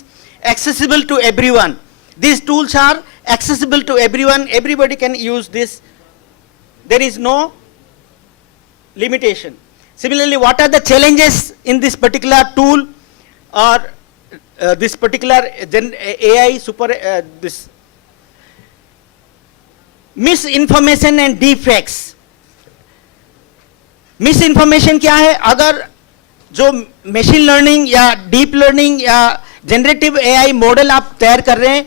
accessible to everyone. These tools are accessible to everyone. Everybody can use this. There is no limitation. Similarly, what are the challenges in this particular tool or this particular AI this misinformation and defects. Misinformation क्या है? अगर जो machine learning या deep learning या generative AI model आप तैयार कर रहे हैं,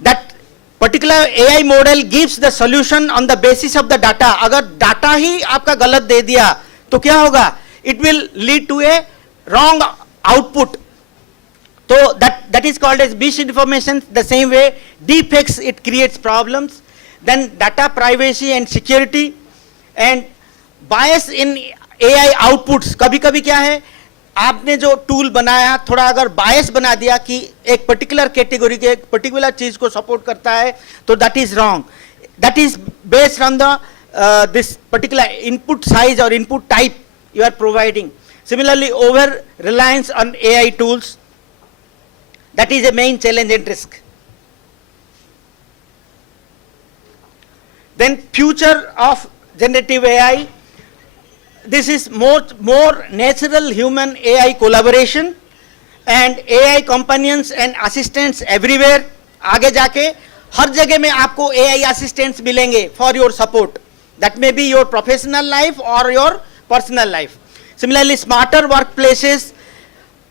that particular AI model gives the solution on the basis of the data. अगर डाटा ही आपका गलत दे दिया तो क्या होगा? It will lead to a wrong output. तो that is called as misinformation. The same way defects, it creates problems. Then data privacy and security and bias in AI outputs. कभी कभी क्या है, आपने जो टूल बनाया थोड़ा अगर बायस बना दिया कि एक पर्टिकुलर कैटेगरी के एक पर्टिकुलर चीज को सपोर्ट करता है, तो that is wrong. That is based on the this particular input size और input type you are providing. Similarly over reliance on AI tools, that is a main challenge and risk. Then future of generative AI, this is more natural human AI collaboration and AI companions and assistants everywhere. आगे जाके हर जगह में आपको AI assistants मिलेंगे for your support. That may be your professional life or your personal life. Similarly, smarter workplaces.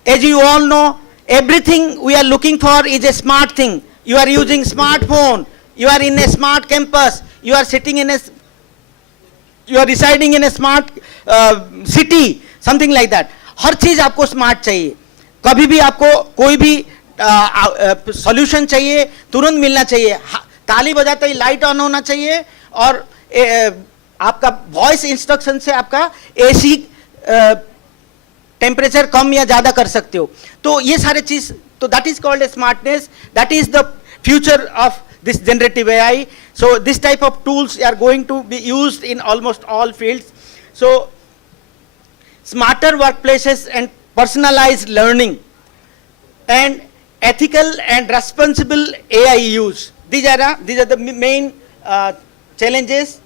As you all know, everything we are looking for is a smart thing. You are using smartphone. You are in a smart campus. You are sitting in a You are residing in a smart city, something like that. हर चीज आपको smart चाहिए. कभी भी आपको कोई भी solution चाहिए तुरंत मिलना चाहिए. ताली बजाते ही लाइट ऑन होना चाहिए और आपका वॉइस इंस्ट्रक्शन से आपका एसी टेम्परेचर कम या ज्यादा कर सकते हो. तो ये सारे चीज, तो that is called a smartness. That is the future of this generative AI. So this type of tools are going to be used in almost all fields. So smarter workplaces and personalized learning and ethical and responsible AI use. These are the main challenges.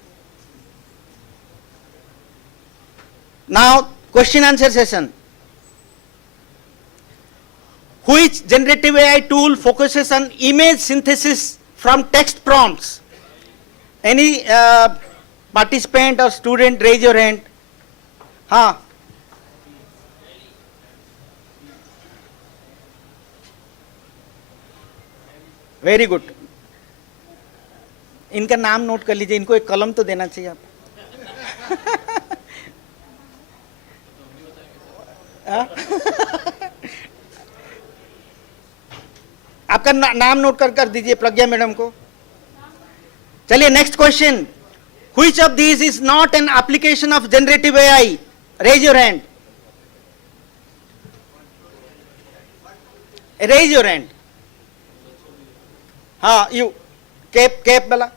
Now question answer session. Which generative AI tool focuses on image synthesis from text prompts? Any participant or student raise your hand. हाँ, very good. इनका नाम note कर लीजिए. इनको एक कलम तो देना चाहिए आप. आपका नाम नोट कर दीजिए प्रज्ञा मैडम को. चलिए next question. Which of these is not an application of generative AI? Raise your hand. Raise your hand. हाँ, यू कैप वाला.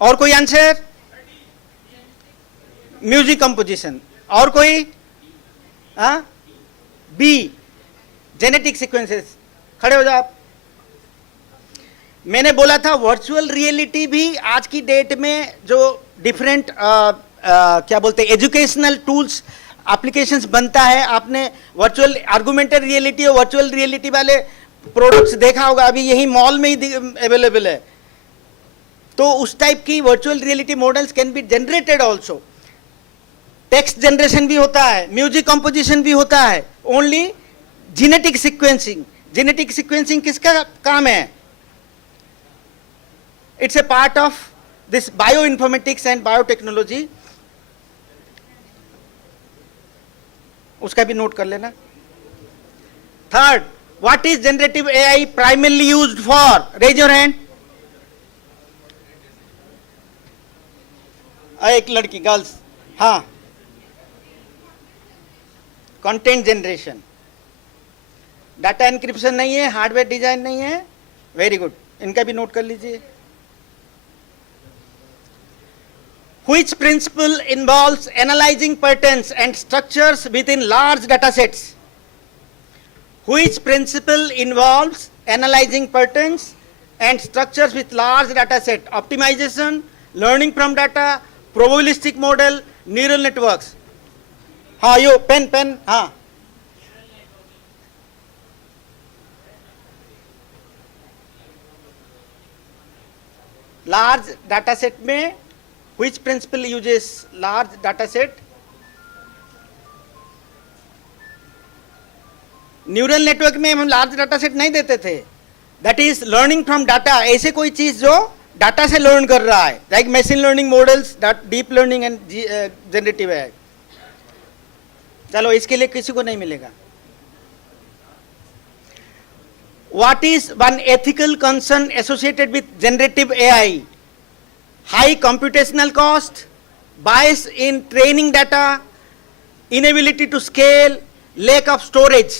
और कोई आंसर? Music composition. और कोई? हाँ, बी जेनेटिक सीक्वेंसेस. खड़े हो जाओ आप. मैंने बोला था वर्चुअल रियलिटी भी आज की डेट में जो डिफरेंट क्या बोलते हैं एजुकेशनल टूल्स एप्लीकेशंस बनता है. आपने वर्चुअल आर्गुमेंटेड रियलिटी और वर्चुअल रियलिटी वाले प्रोडक्ट्स देखा होगा, अभी यही मॉल में ही अवेलेबल है. तो उस टाइप की virtual reality models can be generated also. Text generation भी होता है, म्यूजिक कंपोजिशन भी होता है. Only genetic sequencing. Genetic sequencing किसका काम है? It's a part of this bioinformatics and biotechnology. उसका भी नोट कर लेना. Third, what is generative AI primarily used for? Raise your hand. एक लड़की, गर्ल्स. हाँ, कंटेंट जनरेशन. डाटा एनक्रिप्शन नहीं है, हार्डवेयर डिजाइन नहीं है. वेरी गुड, इनका भी नोट कर लीजिए. Which principle involves analyzing patterns and structures within large data sets? Which principle involves analyzing patterns and structures with large data set? Optimization, learning from data, probabilistic model, neural networks. हाँ, यो pen. हाँ, large data set में which principle uses large data set? Neural network में हम large data set नहीं देते थे. That is learning from data. ऐसे कोई चीज जो डाटा से लर्न कर रहा है, like machine learning models, deep learning and generative AI. चलो, इसके लिए किसी को नहीं मिलेगा. What is one ethical concern associated with generative AI? High computational cost, bias in training data, inability to scale, lack of storage.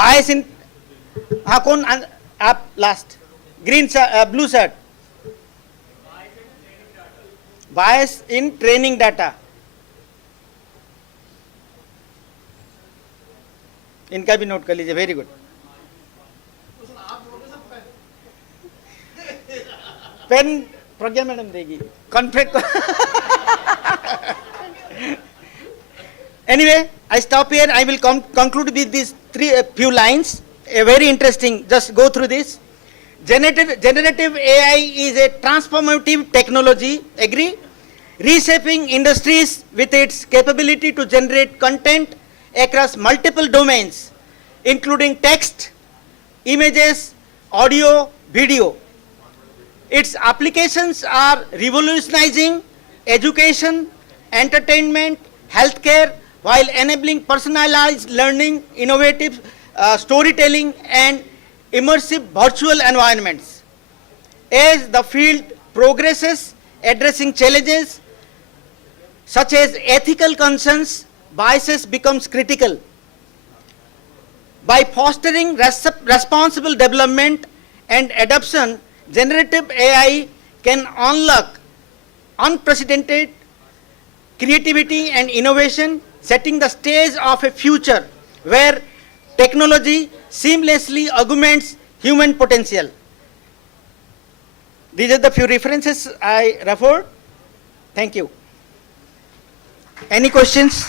Bias in, हाँ कौन आप last? Green blue shirt. Bias in training data. इनका भी note कर लीजिए. Very good. Pen प्रज्ञा madam देगी. Conflict. Anyway, I stop here. I will conclude with these few lines. A very interesting. Just go through this. Generative AI is a transformative technology. Agree? Reshaping industries with its capability to generate content across multiple domains, including text, images, audio, video. Its applications are revolutionizing education, entertainment, healthcare, while enabling personalized learning, innovative storytelling, and immersive virtual environments. As the field progresses, addressing challenges such as ethical concerns, biases becomes critical. By fostering responsible development and adoption, generative AI can unlock unprecedented creativity and innovation, setting the stage of a future where technology seamlessly augments human potential. These are the few references I referred. Thank you. Any questions?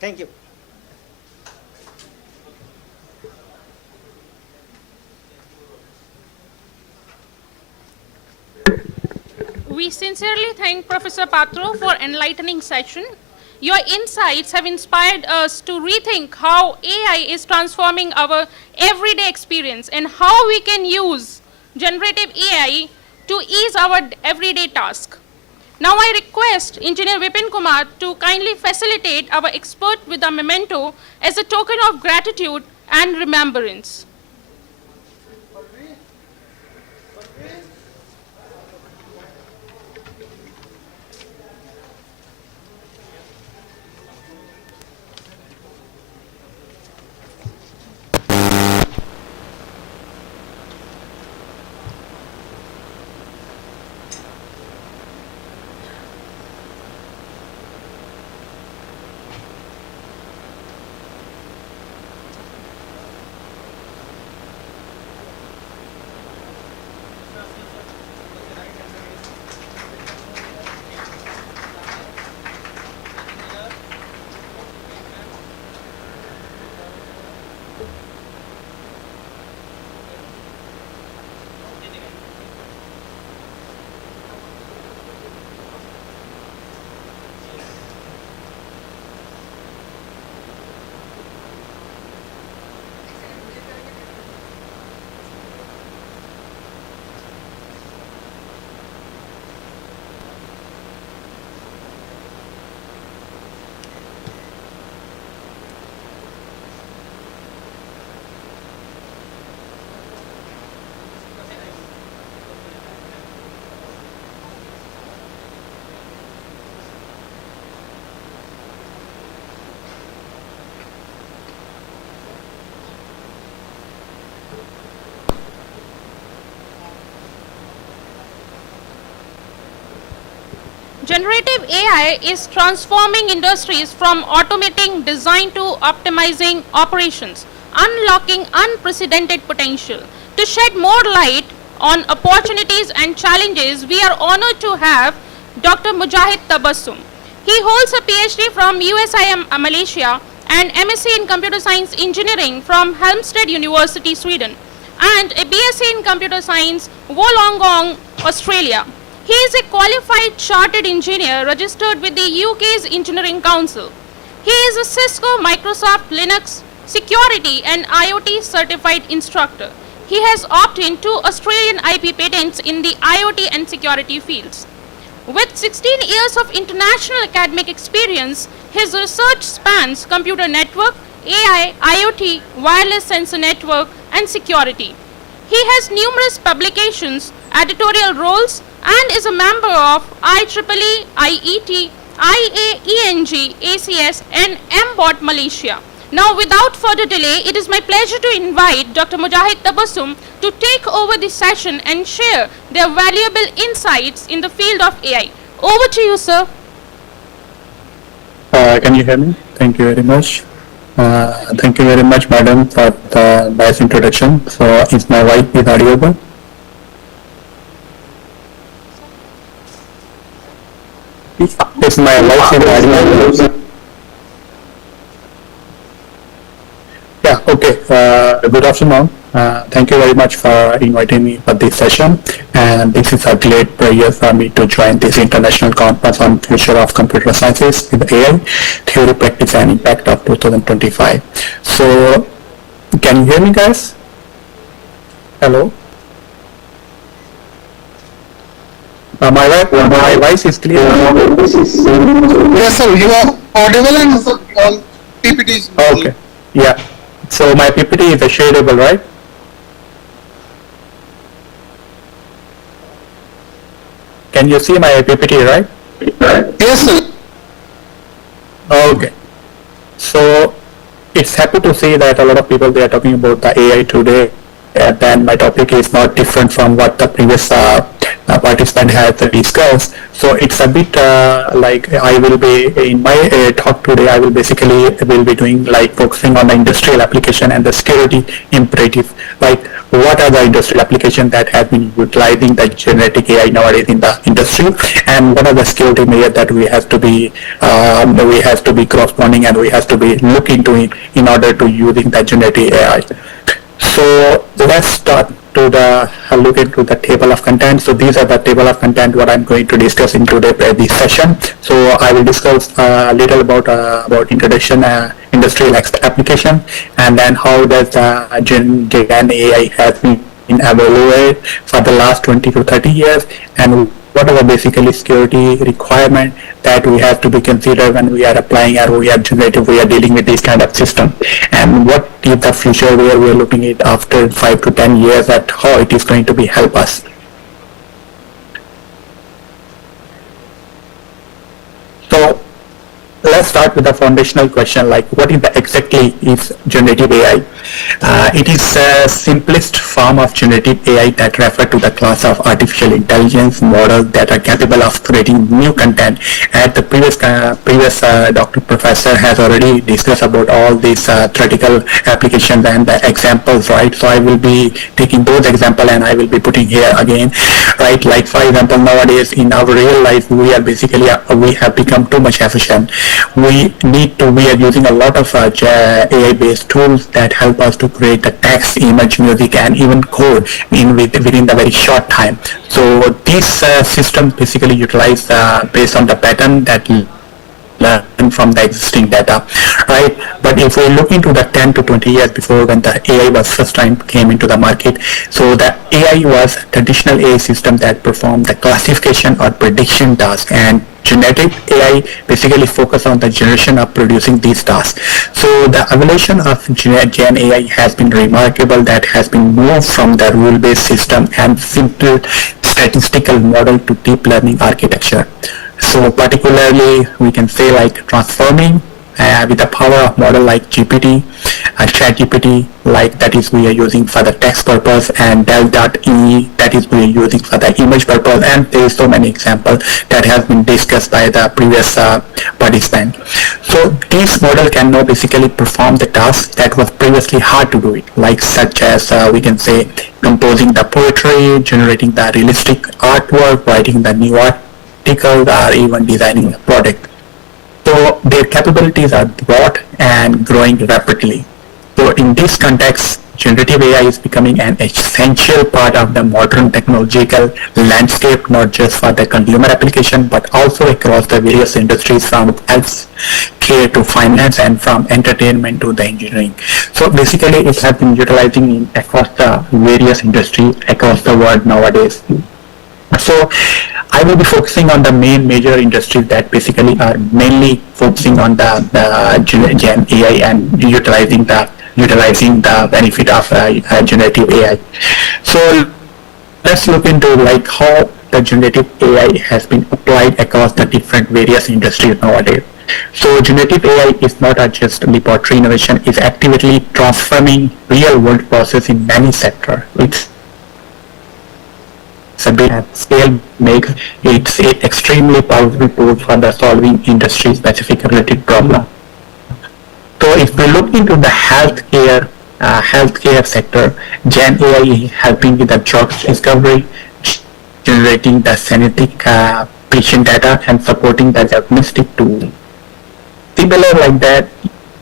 Thank you. We sincerely thank Professor Patro for enlightening session. Your insights have inspired us to rethink how AI is transforming our everyday experience and how we can use generative AI to ease our everyday task. Now I request Engineer Vipin Kumar to kindly facilitate our expert with a memento as a token of gratitude and remembrance. Generative AI is transforming industries from automating design to optimizing operations, unlocking unprecedented potential. To shed more light on opportunities and challenges, we are honored to have Dr. Mujahid Tabassum. He holds a PhD from USIM Malaysia and MSc in Computer Science Engineering from Halmstad University, Sweden, and a BSc in Computer Science, Wollongong, Australia. He is a qualified chartered engineer registered with the UK's Engineering Council. He is a Cisco, Microsoft, Linux, security and IoT certified instructor. He has obtained 2 Australian IP patents in the IoT and security fields. With 16 years of international academic experience, his research spans computer network, AI, IoT, wireless sensor network, and security. He has numerous publications, editorial roles, and is a member of IEEE, IET, IAENG, ACS, and MBOT Malaysia. Now, without further delay, it is my pleasure to invite Dr. Mujahid Tabassum to take over this session and share their valuable insights in the field of AI. Over to you, sir. Can you hear me? Thank you very much. Thank you very much, madam, for the nice introduction. So, is my voice audible? Is my voice audible? Yeah, okay. Good afternoon. Thank you very much for inviting me for this session. And this is a great pleasure for me to join this international conference on future of computer sciences with AI, theory, practice, and impact of 2025. So, can you hear me, guys? Hello? My voice is clear. Yes, sir. You are audible and all PPTs. Okay. Yeah. So my PPT is shareable, right? Can you see my PPT, right? Yes, sir. Okay. So it's happy to see that a lot of people, they are talking about the AI today. And then my topic is not different from what the previous participant has discussed. So it's a bit like I will be in my talk today. I will basically be doing like focusing on the industrial application and the security imperative. Like what are the industrial applications that have been utilizing the generative AI nowadays in the industry, and what are the security measures that we have to be corresponding and we have to be looking to in order to using the generative AI. So let's start to look into the table of content. So these are the table of content what I'm going to discuss in this session. So I will discuss a little about introduction, industrial application, and then how does Gen AI has been evaluated for the last 20 to 30 years, and what are the basically security requirements that we have to be considered when we are applying or we are dealing with this kind of system, and what is the future where we are looking at after 5 to 10 years at how it is going to be help us. So let's start with the foundational question, like what is exactly is generative AI? It is a simplest form of generative AI that refer to the class of artificial intelligence models that are capable of creating new content. And the previous Dr. Professor has already discussed about all these theoretical applications and the examples, right? So I will be taking those examples and I will be putting here again, right? Like for example, nowadays in our real life, we are basically, we have become too much efficient. We are using a lot of AI-based tools that help us to create the text, image, music, and even code within the very short time. So these systems basically utilize based on the pattern that learn from the existing data, right? But if we look into the 10 to 20 years before when the AI was first time came into the market, so the AI was traditional AI system that performed the classification or prediction task, and generative AI basically focus on the generation of producing these tasks. So the evolution of Gen AI has been remarkable, that has been moved from the rule-based system and simple statistical model to deep learning architecture. So particularly we can say like transforming with the power of model like GPT, ChatGPT, like that is we are using for the text purpose, and Del.E, that is we are using for the image purpose, and there is so many examples that has been discussed by the previous participant. So this model can now basically perform the tasks that was previously hard to do it, like such as we can say composing the poetry, generating the realistic artwork, writing the new article, or even designing a product. So their capabilities are broad and growing rapidly. So in this context, generative AI is becoming an essential part of the modern technological landscape, not just for the consumer application, but also across the various industries from healthcare to finance and from entertainment to the engineering. So basically it has been utilizing across the various industries across the world nowadays. So I will be focusing on the main major industries that basically are mainly focusing on the Gen AI and utilizing the benefit of generative AI. So let's look into like how the generative AI has been applied across the different various industries nowadays. So generative AI is not just laboratory innovation; it's actively transforming real-world process in many sectors. It's a big scale makes it an extremely powerful tool for the solving industry-specific related problem. So if we look into the healthcare sector, Gen AI is helping with the drug discovery, generating the genetic patient data, and supporting the diagnostic tool. Similar like that,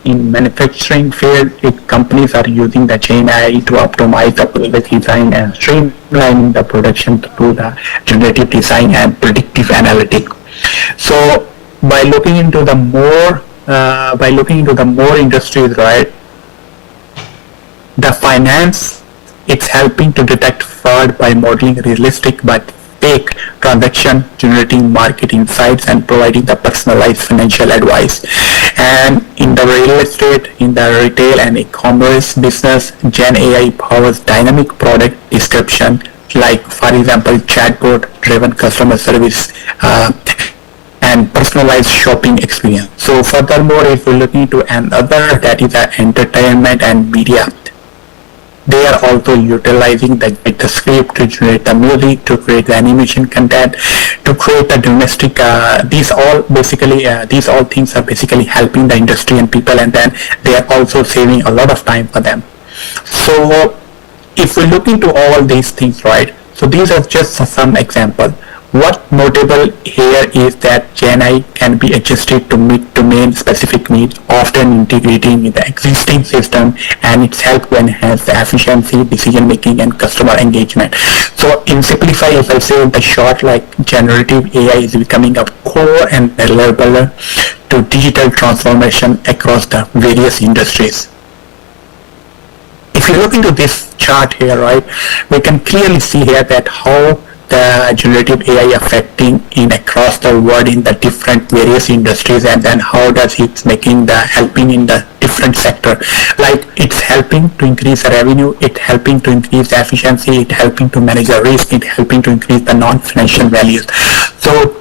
in manufacturing field, companies are using the Gen AI to optimize the product design and streamline the production through the generative design and predictive analytics. So by looking into the more industries, right, the finance, it's helping to detect fraud by modeling realistic but fake transaction, generating market insights and providing the personalized financial advice. And in the real estate, in the retail and e-commerce business, Gen AI powers dynamic product description, like for example chatbot driven customer service and personalized shopping experience. So furthermore, if we're looking to another, that is entertainment and media, they are also utilizing the script to generate the music, to create the animation content, to create the domestic. These all things are basically helping the industry and people, and then they are also saving a lot of time for them. So if we look into all these things, right? So these are just some examples. What notable here is that Gen AI can be adjusted to meet domain specific needs, often integrating with the existing system, and it's helped to enhance the efficiency, decision making, and customer engagement. So in simplify, if I say in the short, like generative AI is becoming a core and reliable to digital transformation across the various industries. If you look into this chart here, right, we can clearly see here that how the generative AI affecting in across the world in the different various industries, and then how does it making the helping in the different sector. Like it's helping to increase the revenue, it helping to increase the efficiency, it helping to manage the risk, it helping to increase the non-financial values. So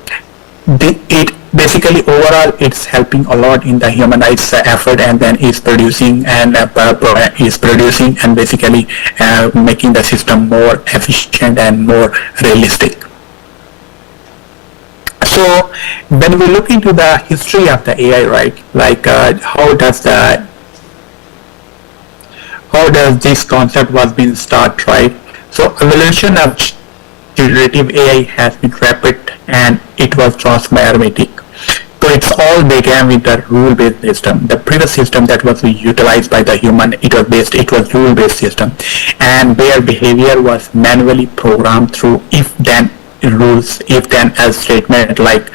it basically overall it's helping a lot in the humanized effort, and then is producing and basically making the system more efficient and more realistic. So when we look into the history of the AI, right, like how does this concept was being started, right? So evolution of generative AI has been rapid and it was transformative. So it's all began with the rule-based system. The previous system that was utilized by the human, it was rule-based system, and their behavior was manually programmed through if-then rules, if-then else statement, like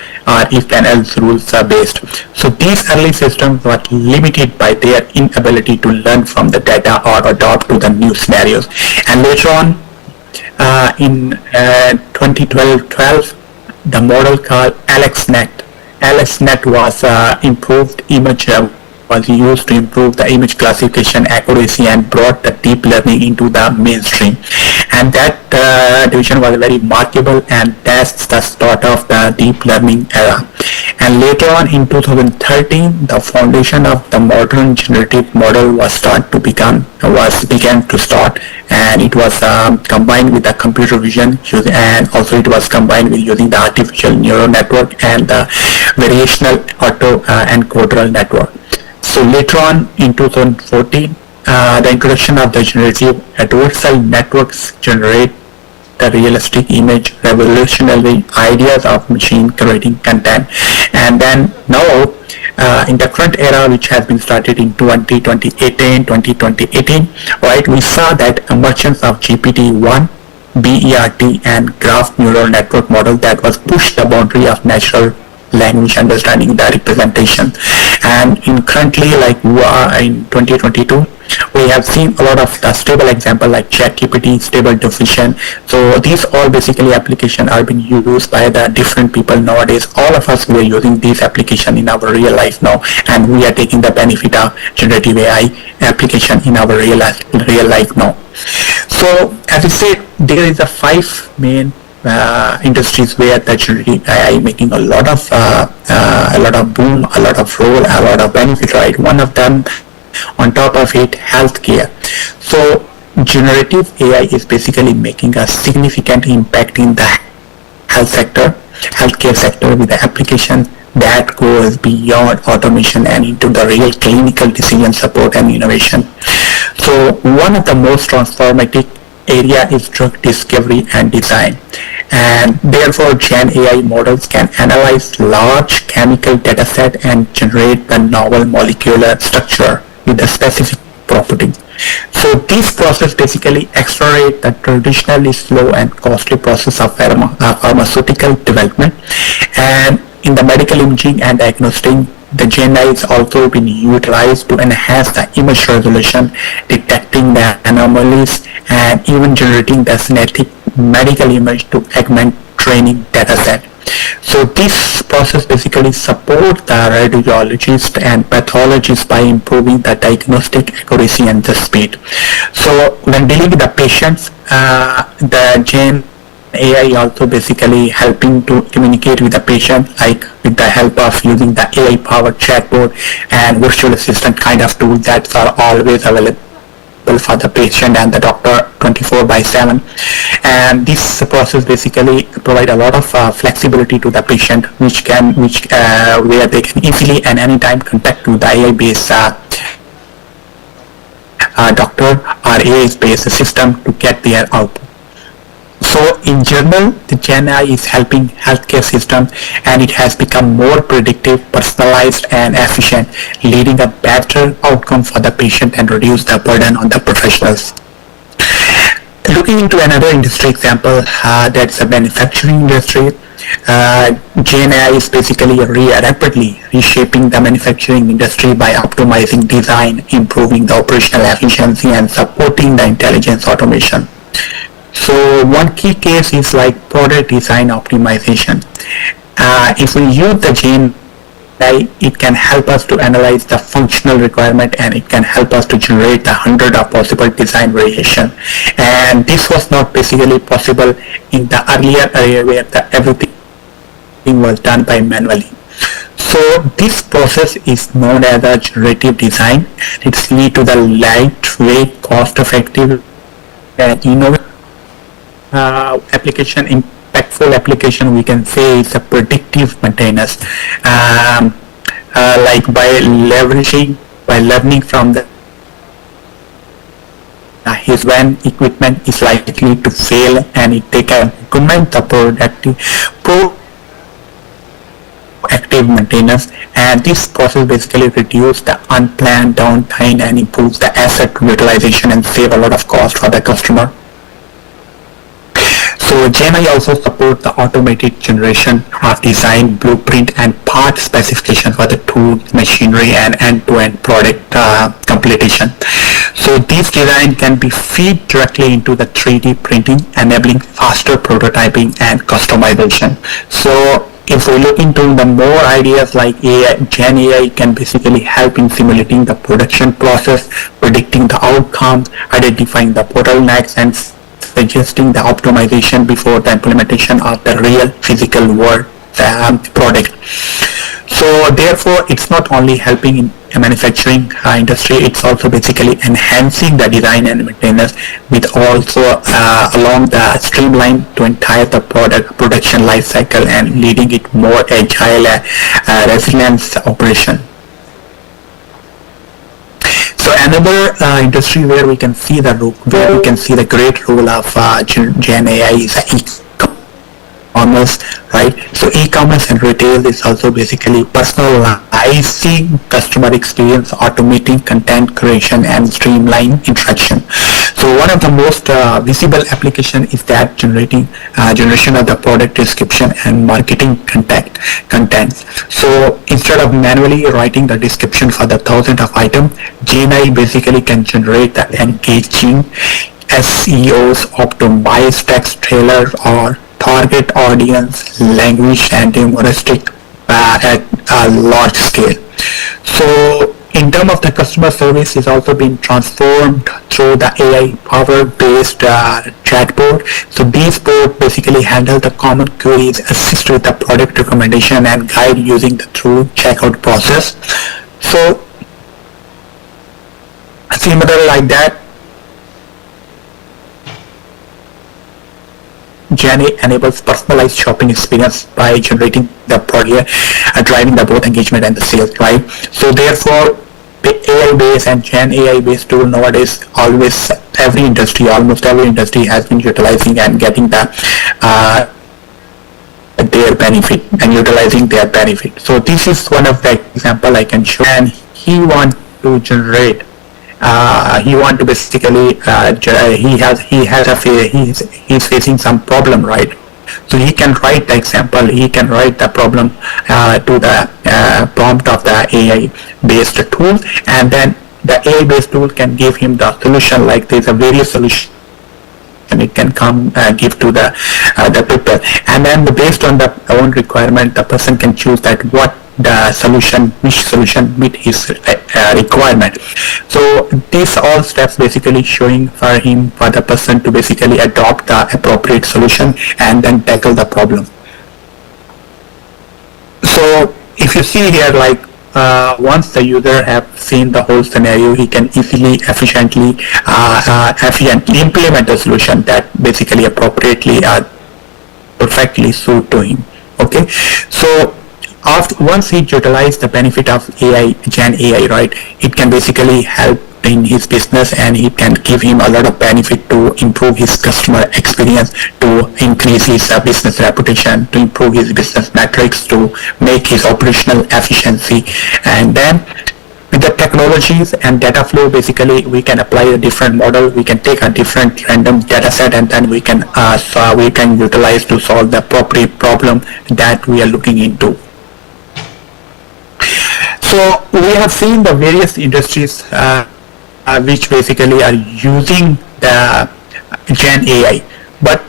if-then else rules are based. So these early systems were limited by their inability to learn from the data or adapt to the new scenarios. And later on, in 2012, the model called AlexNet was improved image was used to improve the image classification accuracy and brought the deep learning into the mainstream. And that division was very remarkable, and that's the start of the deep learning era. And later on in 2013, the foundation of the modern generative model began to start, and it was combined with the computer vision, and also it was combined with using the artificial neural network and the variational auto encoder network. So later on in 2014, the introduction of the generative adversarial networks generate the realistic image, revolutionary ideas of machine creating content. And then now, in the current era, which has been started in 2018, right, we saw that emergence of GPT-1, BERT, and graph neural network model that was pushed the boundary of natural language understanding, the representation. And currently, like in 2022, we have seen a lot of the stable example like ChatGPT, Stable Diffusion. So these all basically applications are being used by the different people nowadays. All of us, we are using these applications in our real life now, and we are taking the benefit of generative AI application in our real life now. So as I said, there is a 5 main industries where the generative AI making a lot of boom, a lot of role, a lot of benefit, right? One of them, on top of it, healthcare. So generative AI is basically making a significant impact in the healthcare sector with the application that goes beyond automation and into the real clinical decision support and innovation. So one of the most transformative area is drug discovery and design. And therefore, Gen AI models can analyze large chemical dataset and generate the novel molecular structure with a specific property. So this process basically accelerates the traditionally slow and costly process of pharmaceutical development. And in the medical imaging and diagnostic, the Gen AI is also being utilized to enhance the image resolution, detecting the anomalies, and even generating the synthetic medical image to augment training dataset. So this process basically supports the radiologists and pathologists by improving the diagnostic accuracy and the speed. So when dealing with the patients, the Gen AI also basically helping to communicate with the patient, like with the help of using the AI-powered chatbot and virtual assistant kind of tools that are always available for the patient and the doctor 24/7. And this process basically provide a lot of flexibility to the patient, where they can easily and anytime contact to the AI-based doctor or AI-based system to get their output. So in general, the Gen AI is helping healthcare system, and it has become more predictive, personalized, and efficient, leading a better outcome for the patient and reduce the burden on the professionals. Looking into another industry example, that's the manufacturing industry. Gen AI is basically rapidly reshaping the manufacturing industry by optimizing design, improving the operational efficiency, and supporting the intelligence automation. So one key case is like product design optimization. If we use the Gen AI, it can help us to analyze the functional requirement, and it can help us to generate the 100 of possible design variation. And this was not basically possible in the earlier area where everything was done by manually. So this process is known as a generative design. It's lead to the lightweight, cost-effective, and innovative application. Impactful application, we can say, is a predictive maintenance, like by learning from the when equipment is likely to fail, and they can implement the proactive maintenance. And this process basically reduces the unplanned downtime and improves the asset utilization and save a lot of cost for the customer. So Gen AI also supports the automated generation of design, blueprint, and part specification for the tool, machinery, and end-to-end product completion. So these design can be fed directly into the 3D printing, enabling faster prototyping and customization. So if we look into the more ideas like AI, Gen AI can basically help in simulating the production process, predicting the outcomes, identifying the bottlenecks, and suggesting the optimization before the implementation of the real physical world product. So therefore, it's not only helping in the manufacturing industry, it's also basically enhancing the design and maintenance with also along the streamline to entire the production life cycle and leading it more agile resilience operation. So another industry where we can see the great role of Gen AI is e-commerce, right? So e-commerce and retail is also basically personalizing customer experience, automating content creation, and streamline interaction. So one of the most visible application is that generation of the product description and marketing contents. So instead of manually writing the description for the thousands of items, Gen AI basically can generate the engaging SEOs, optimized text trailers, or target audience, language, and humoristic at a large scale. So in terms of the customer service is also being transformed through the AI power-based chatbot. So these bots basically handle the common queries, assist with the product recommendation, and guide using the through checkout process. So similar like that, Gen AI enables personalized shopping experience by generating the product, driving the both engagement and the sales, right? So therefore, the AI-based and Gen AI-based tool nowadays, almost every industry has been utilizing and getting the their benefit and utilizing their benefit. So this is one of the example I can show. And he want to generate. He want to basically he's facing some problem, right? So he can write the example, he can write the problem to the prompt of the AI based tool, and then the AI based tool can give him the solution. Like there's a various solution and it can come give to the people, and then based on the own requirement, the person can choose that which solution meet his requirement. So these all steps basically showing for the person to basically adopt the appropriate solution and then tackle the problem. So if you see here, like once the user have seen the whole scenario, he can easily, efficiently implement a solution that basically appropriately perfectly suit to him. Okay, so once he utilized the benefit of AI, Gen AI, right, it can basically help in his business, and it can give him a lot of benefit to improve his customer experience, to increase his business reputation, to improve his business metrics, to make his operational efficiency. And then with the technologies and data flow, basically we can apply a different model. We can take a different random data set, and then we can utilize to solve the appropriate problem that we are looking into. So we have seen the various industries which basically are using the Gen AI, but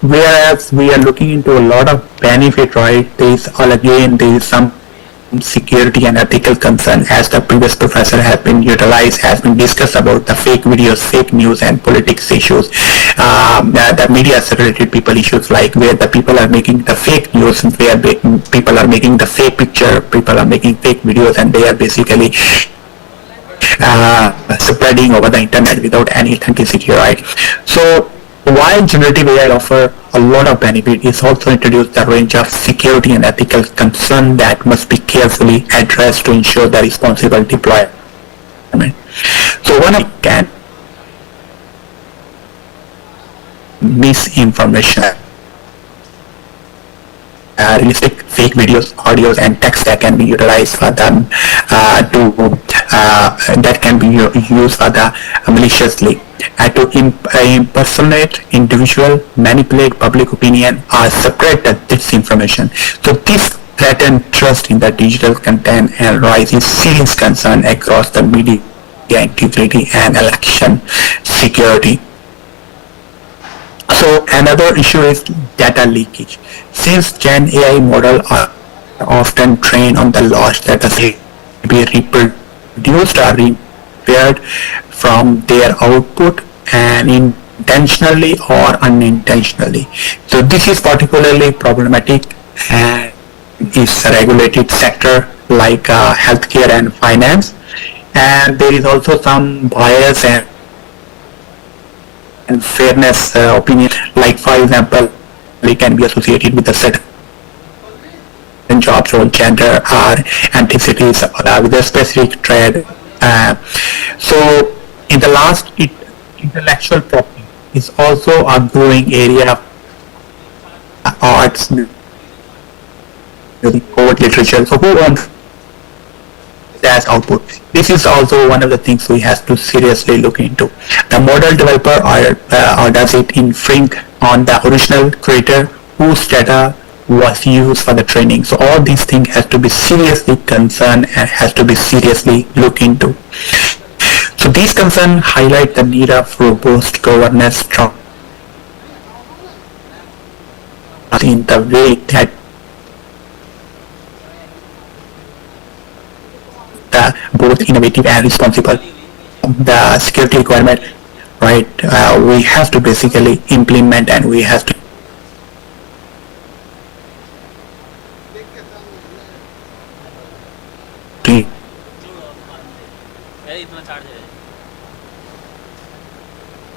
whereas we are looking into a lot of benefit, right, there is some security and ethical concern, as the previous professor has been discussed about the fake videos, fake news, and politics issues, the media related people issues, like where the people are making the fake news, where people are making the fake picture, people are making fake videos, and they are basically spreading over the internet without any authenticity, right? So while generative AI offer a lot of benefit, it also introduced a range of security and ethical concerns that must be carefully addressed to ensure the responsible deployment. So one can misinformation, realistic fake videos, audios, and text that can be utilized for them that can be used for the maliciously to impersonate individual, manipulate public opinion, or spread disinformation. So this threaten trust in the digital content and raises serious concern across the media integrity and election security. So another issue is data leakage. Since Gen AI models are often trained on the large data set, be reproduced or repaired from their output and intentionally or unintentionally. So this is particularly problematic and is a regulated sector like healthcare and finance. And there is also some bias and fairness opinion, like for example, they can be associated with a certain jobs or gender or ethnicities with a specific trade. So in the last, intellectual property is also a growing area of arts, code literature. So who owns that output? This is also one of the things we have to seriously look into. The model developer or does it infringe on the original creator whose data was used for the training? So all these things has to be seriously concerned and has to be seriously looked into. So these concerns highlight the need of robust governance in the way that both innovative and responsible. The security requirement, right? We have to basically implement and we have to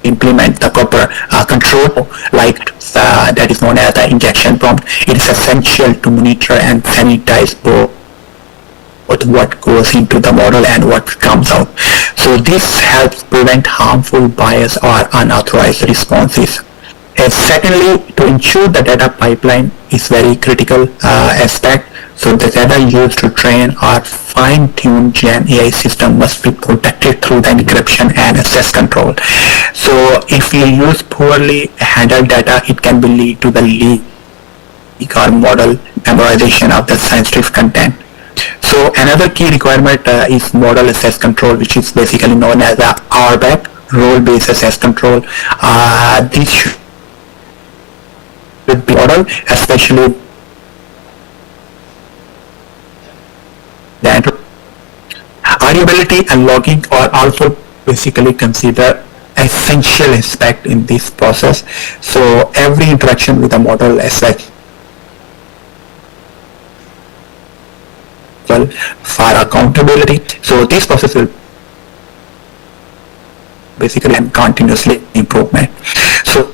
implement the proper control, like that is known as the injection prompt. It is essential to monitor and sanitize both what goes into the model and what comes out. So this helps prevent harmful bias or unauthorized responses. And secondly, to ensure the data pipeline is very critical aspect. So the data used to train or fine-tune Gen AI system must be protected through the encryption and access control. So if you use poorly handled data, it can be lead to the leak or model memorization of the sensitive content. So another key requirement is model access control, which is basically known as the RBAC, role-based access control. This should be model, especially the audioability and logging are also basically considered essential aspect in this process. So every interaction with the model aspect for accountability. So this process will basically and continuously improvement. So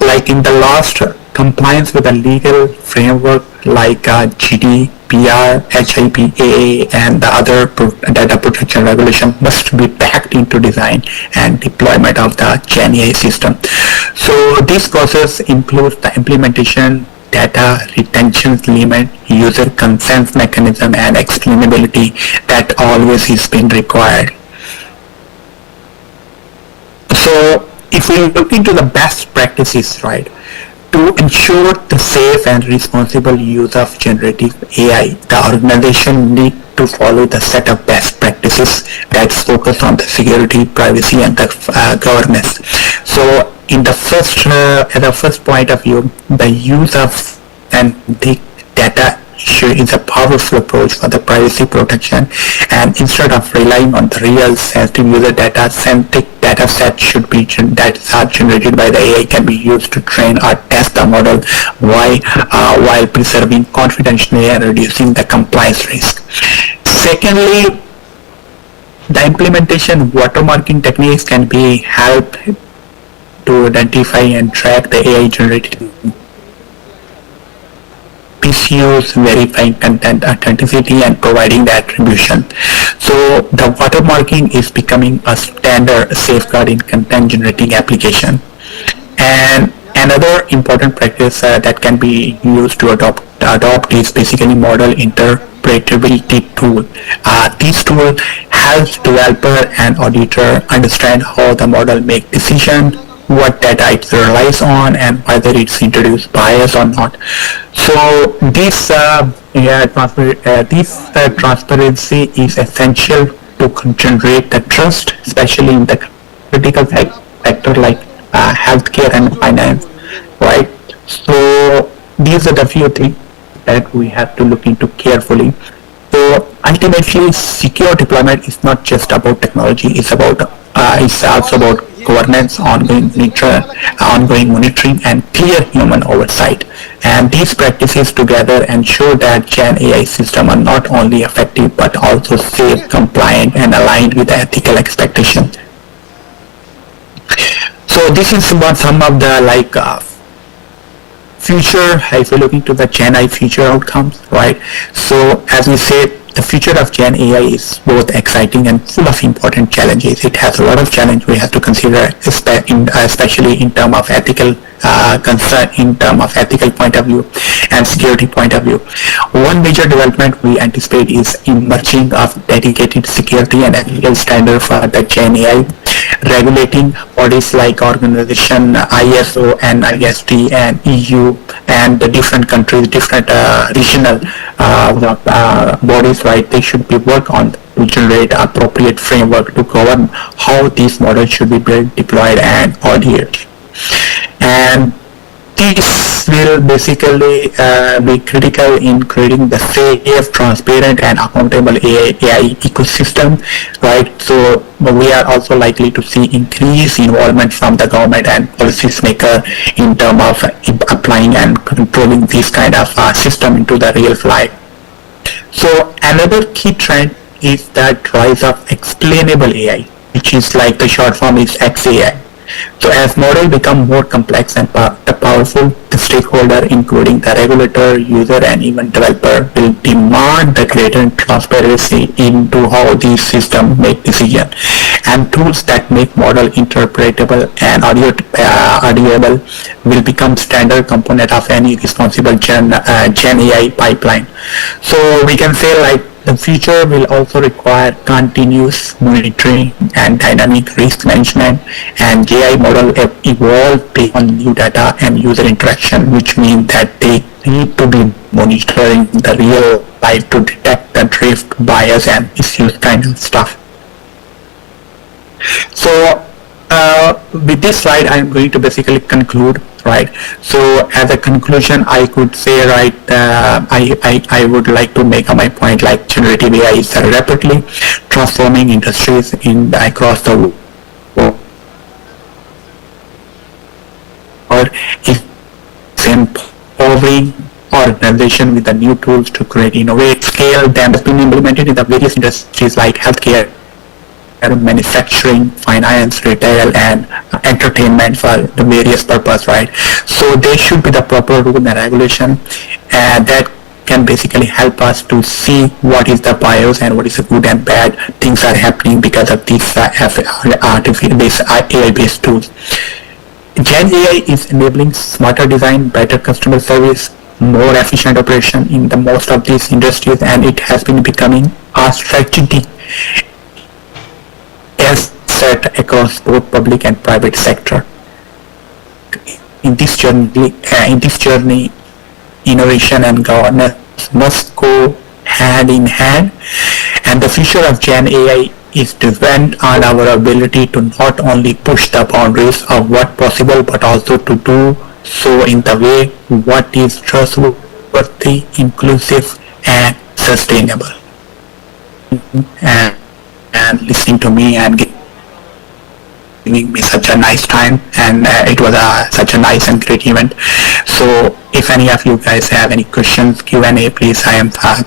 like in the last, compliance with the legal framework like GDPR, HIPAA, and the other data protection regulation must be backed into design and deployment of the Gen AI system. So this process includes the implementation, data retention limit, user consent mechanism, and explainability that always is been required. So if we look into the best practices, right, to ensure the safe and responsible use of generative AI, the organization need to follow the set of best practices that's focused on the security, privacy, and the governance. So in the first, at the first point of view, the use of and the data issue is a powerful approach for the privacy protection, and instead of relying on the real sensitive user data, synthetic data sets should be that are generated by the AI can be used to train or test the model while preserving confidentiality and reducing the compliance risk. Secondly, the implementation watermarking techniques can be help to identify and track the AI generated PCOs, verifying content authenticity and providing the attribution. So the watermarking is becoming a standard safeguard in content generating application. And another important practice that can be used to adopt is basically model interpretability tool. This tool helps developer and auditor understand how the model make decision, what data it relies on, and whether it's introduced bias or not. So this transparency is essential to generate the trust, especially in the critical sector like healthcare and finance, right? So these are the few things that we have to look into carefully. So ultimately, secure deployment is not just about technology; it's also about governance, ongoing monitoring, and clear human oversight. And these practices together ensure that Gen AI systems are not only effective but also safe, compliant, and aligned with ethical expectations. So this is what some of the future, if we look into the Gen AI future outcomes, right? So as we said, the future of Gen AI is both exciting and full of important challenges. It has a lot of challenge we have to consider, especially in terms of ethical concern, in terms of ethical point of view and security point of view. One major development we anticipate is emerging of dedicated security and ethical standard for the Gen AI, regulating bodies like organization ISO and NIST and EU and the different countries, different regional bodies, right? They should be work on to generate appropriate framework to govern how these models should be built, deployed, and audited. And this will basically be critical in creating the safe, transparent, and accountable AI ecosystem, right? So we are also likely to see increased involvement from the government and policymakers in terms of applying and controlling this kind of system into the real life. So another key trend is that rise of explainable AI, which is like the short form is XAI. So as models become more complex and powerful, the stakeholder, including the regulator, user, and even developer, will demand the greater transparency into how these systems make decisions. And tools that make model interpretable and auditable will become standard component of any responsible Gen AI pipeline. So we can say like the future will also require continuous monitoring and dynamic risk management, and AI model evolve based on new data and user interaction, which means that they need to be monitoring the real life to detect the drift, bias, and misuse kind of stuff. So with this slide, I'm going to basically conclude, right? So as a conclusion, I could say, right, I would like to make my point like generative AI is rapidly transforming industries across the world. Or it's empowering organization with the new tools to create, innovate, scale. Them has been implemented in the various industries like healthcare, manufacturing, finance, retail, and entertainment for the various purpose, right? So there should be the proper rule and regulation that can basically help us to see what is the bias and what is the good and bad things are happening because of these AI-based tools. Gen AI is enabling smarter design, better customer service, more efficient operation in the most of these industries, and it has been becoming a strategic asset across both public and private sector. In this journey, innovation and governance must go hand in hand, and the future of Gen AI is depend on our ability to not only push the boundaries of what possible, but also to do so in the way what is trustworthy, inclusive, and sustainable. And listening to me and giving me such a nice time, and it was such a nice and great event. So if any of you guys have any questions, Q&A, please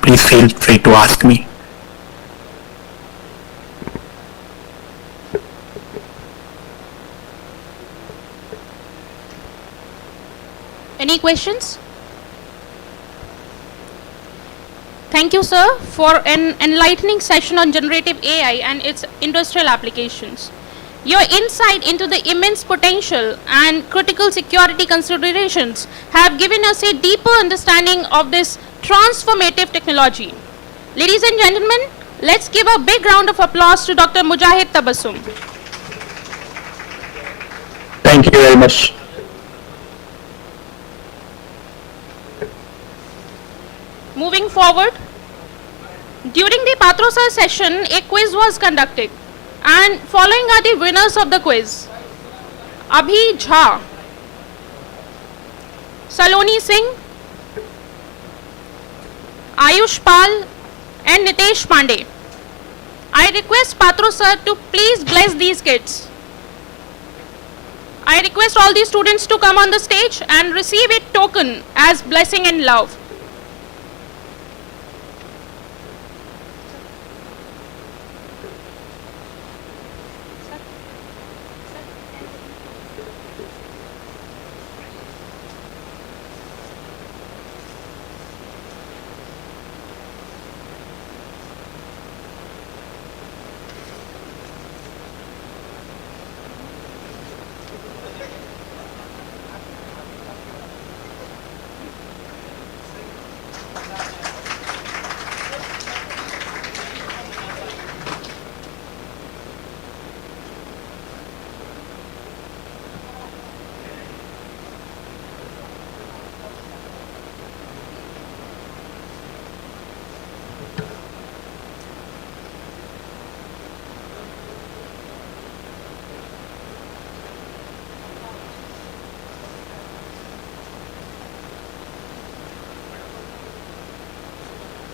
please feel free to ask me. Any questions? Thank you, sir, for an enlightening session on generative AI and its industrial applications. Your insight into the immense potential and critical security considerations have given us a deeper understanding of this transformative technology. Ladies and gentlemen, let's give a big round of applause to Dr. Mujahid Tabassum. Thank you very much. Moving forward, during the Patrosa session, a quiz was conducted, and following are the winners of the quiz. Abhi Jha, Saloni Singh, Ayush Pal, and Nitesh Pandey. I request Patro sir to please bless these kids. I request all these students to come on the stage and receive a token as blessing and love.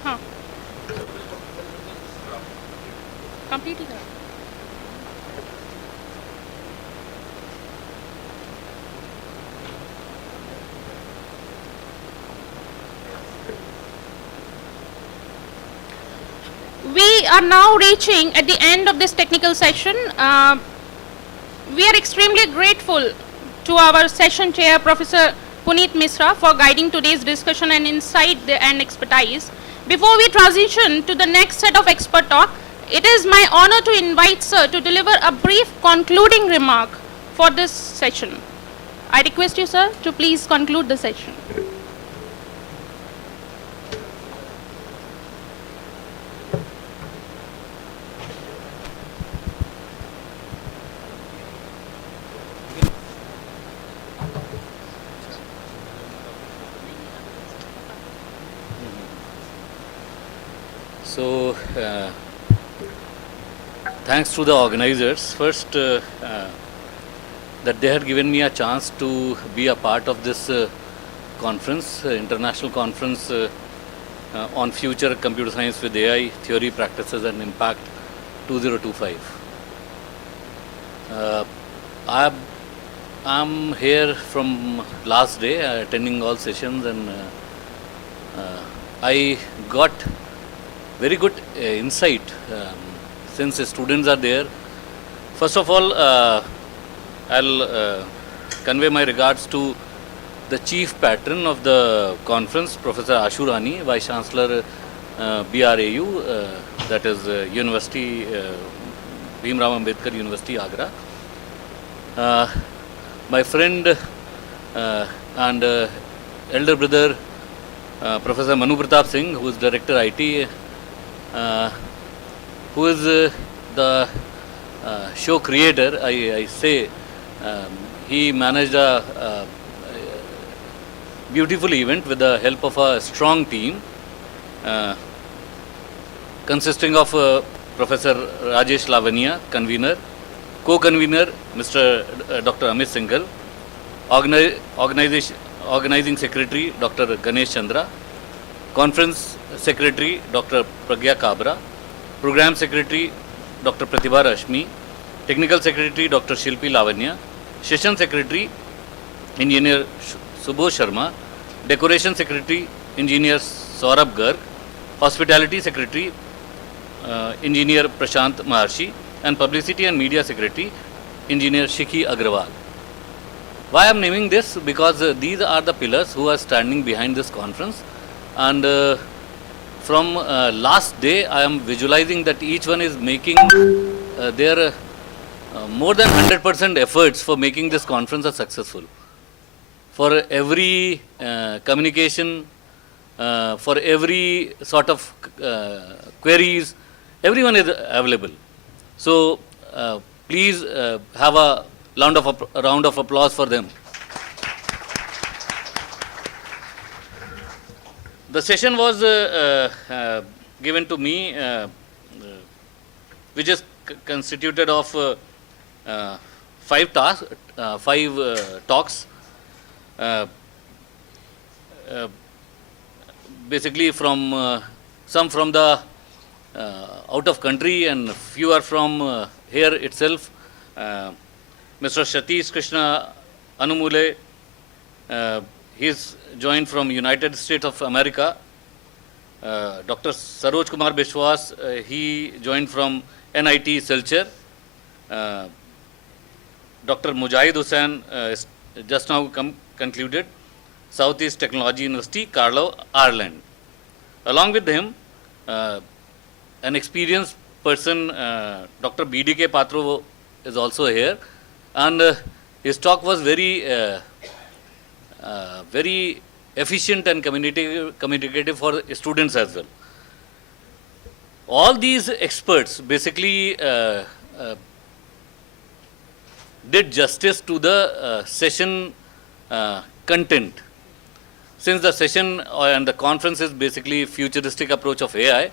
हाँ complete ही करा We are now reaching at the end of this technical session. We are extremely grateful to our session chair, Professor Puneet Misra, for guiding today's discussion and insight and expertise. Before we transition to the next set of expert talk, it is my honor to invite sir to deliver a brief concluding remark for this session. I request you, sir, to please conclude the session. So, thanks to the organizers, first that they had given me a chance to be a part of this conference, international conference on future computer science with AI, theory, practices and impact 2025. I'm here from last day attending all sessions, and I got very good insight since the students are there. First of all, I'll convey my regards to the chief patron of the conference, Professor Ashu Rani, Vice Chancellor BRAU, that is University, Bhimrao Ambedkar University, Agra. My friend and elder brother, Professor Manu Pratap Singh, who is Director IT, who is the show creator, I say. He managed a beautiful event with the help of a strong team consisting of Professor Rajesh Lavania, convener, co-convener Mr. Dr. Amit Singhal, organizing secretary Dr. Ganesh Chandra, conference secretary Dr. Pragya Kabra, program secretary Dr. Pratibha Rashmi, technical secretary Dr. Shilpi Lavanya, session secretary Engineer Subho Sharma, decoration secretary Engineer Saurabh Garg, hospitality secretary Engineer Prashant Maharshi, and publicity and media secretary Engineer Shikhi Agrawal. Why I am naming this? Because these are the pillars who are standing behind this conference, and from last day I am visualizing that each one is making their more than 100% efforts for making this conference a successful. For every communication, for every sort of queries, everyone is available. So please have a round of applause for them. The session was given to me, which is constituted of five talks. Basically from some from the out of country and few are from here itself. Mr. Satish Krishna Anumule, he's joined from United States of America. Dr. Saroj Kumar Bishwas, he joined from NIT Silchar. Dr. Mujahid Hussain is just now concluded, Southeast Technology University, Carlow, Ireland. Along with him, an experienced person, Dr. BDK Patro is also here, and his talk was very efficient and communicative for students as well. All these experts basically did justice to the session content. Since the session and the conference is basically futuristic approach of AI,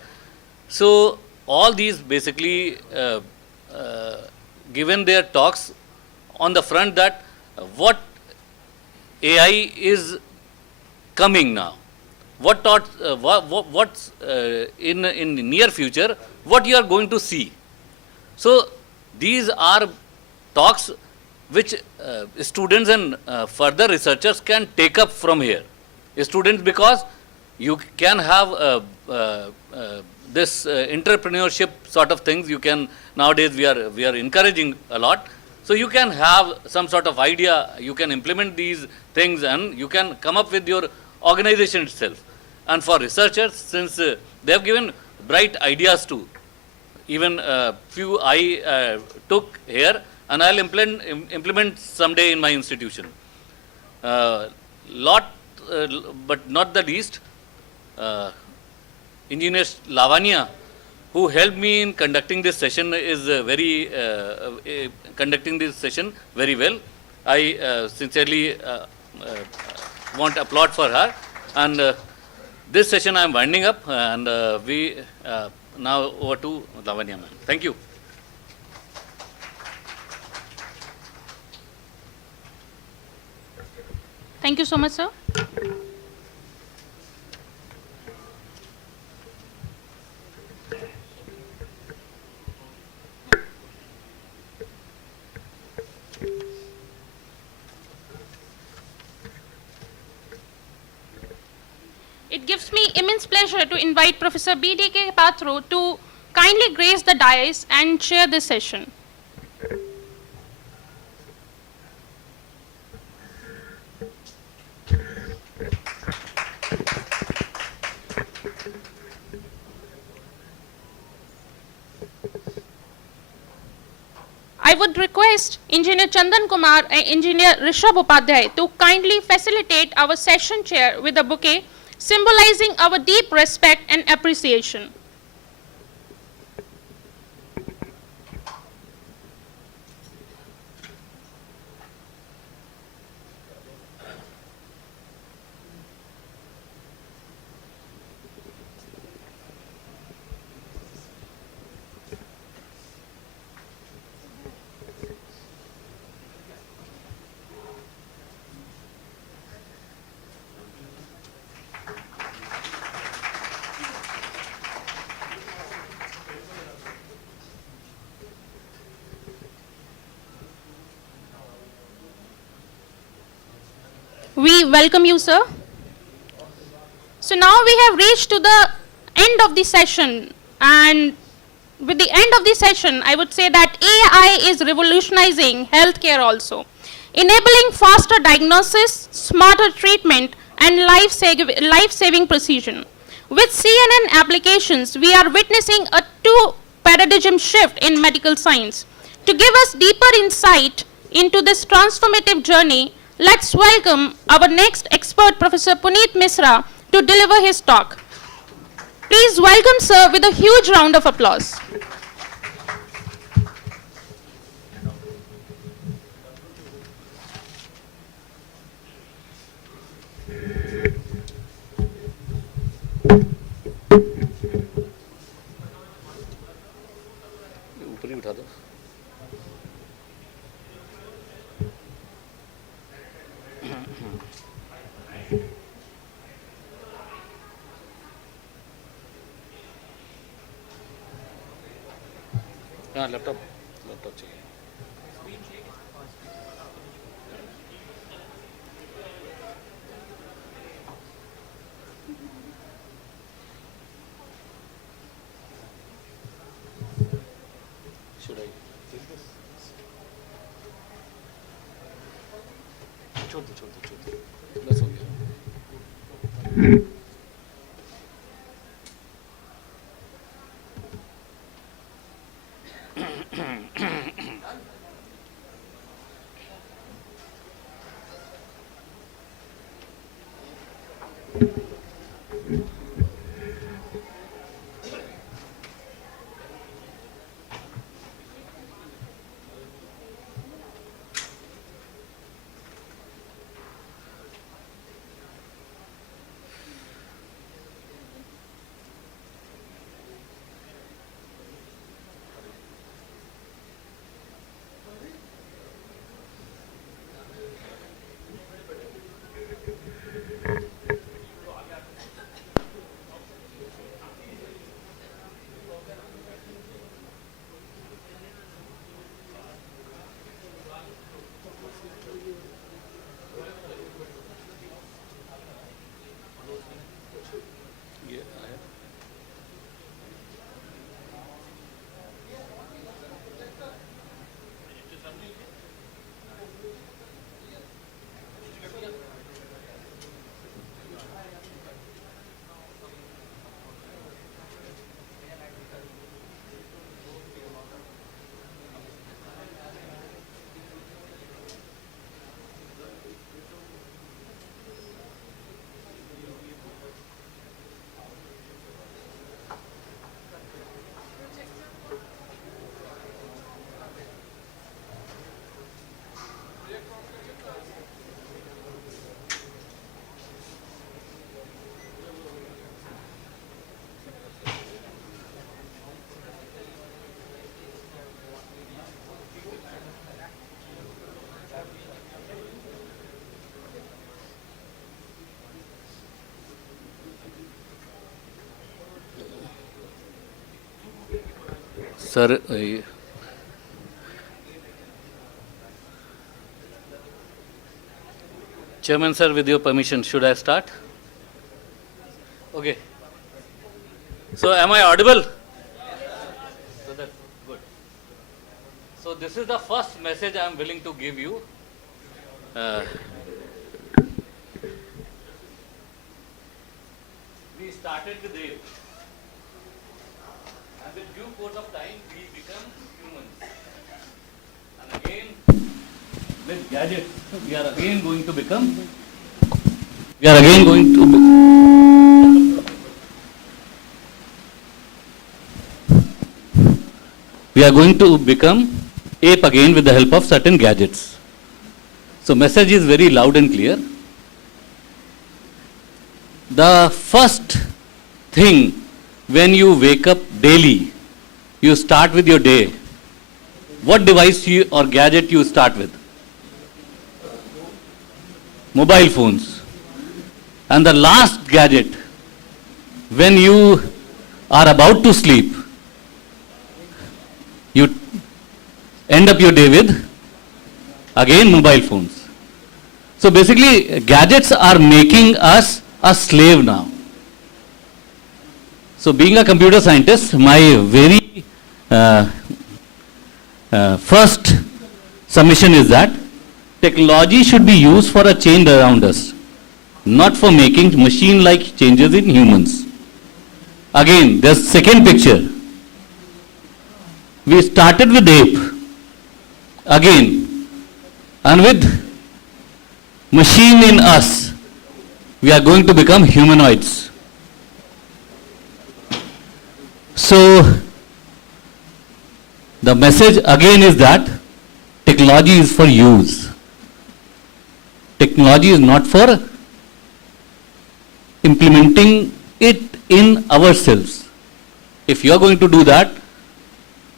so all these basically given their talks on the front that what AI is coming now, what's in near future, what you are going to see. So these are talks which students and further researchers can take up from here. Students, because you can have this entrepreneurship sort of things. You can nowadays we are encouraging a lot. So you can have some sort of idea. You can implement these things, and you can come up with your organization itself. And for researchers, since they have given bright ideas too, even few I took here, and I'll implement someday in my institution. Lot, but not the least, Engineer Lavanya, who helped me in conducting this session, is conducting this session very well. I sincerely want to applaud for her. And this session I am winding up, and we now over to Lavanya ma'am. Thank you. Thank you so much, sir. It gives me immense pleasure to invite Professor BDK Patro to kindly grace the dais and chair this session. I would request Engineer Chandan Kumar and Engineer Rishabh Upadhyay to kindly facilitate our session chair with a bouquet symbolizing our deep respect and appreciation. We welcome you, sir. So now we have reached to the end of the session, and with the end of the session, I would say that AI is revolutionizing healthcare also, enabling faster diagnosis, smarter treatment, and life-saving precision. With CNN applications, we are witnessing a two-paradigm shift in medical science. To give us deeper insight into this transformative journey, let's welcome our next expert, Professor Puneet Misra, to deliver his talk. Please welcome, sir, with a huge round of applause. ऊपर ही उठा दो. हाँ laptop चाहिए. Should I take this? छोड़ दो. बस हो गया. Sir, Chairman sir, with your permission, should I start? Okay. So am I audible? So that's good. So this is the first message I am willing to give you. We started with Dev. And with due course of time, we become humans. And again, with gadgets, we are again going to become ape again with the help of certain gadgets. So message is very loud and clear. The first thing when you wake up daily, you start with your day. What device or gadget you start with? Mobile phones. And the last gadget, when you are about to sleep, you end up your day with, again, mobile phones. So basically, gadgets are making us a slave now. So being a computer scientist, my very first submission is that technology should be used for a change around us, not for making machine-like changes in humans. Again, there's second picture. We started with ape, again, and with machine in us, we are going to become humanoids. So, the message again is that technology is for use. Technology is not for implementing it in ourselves. If you are going to do that,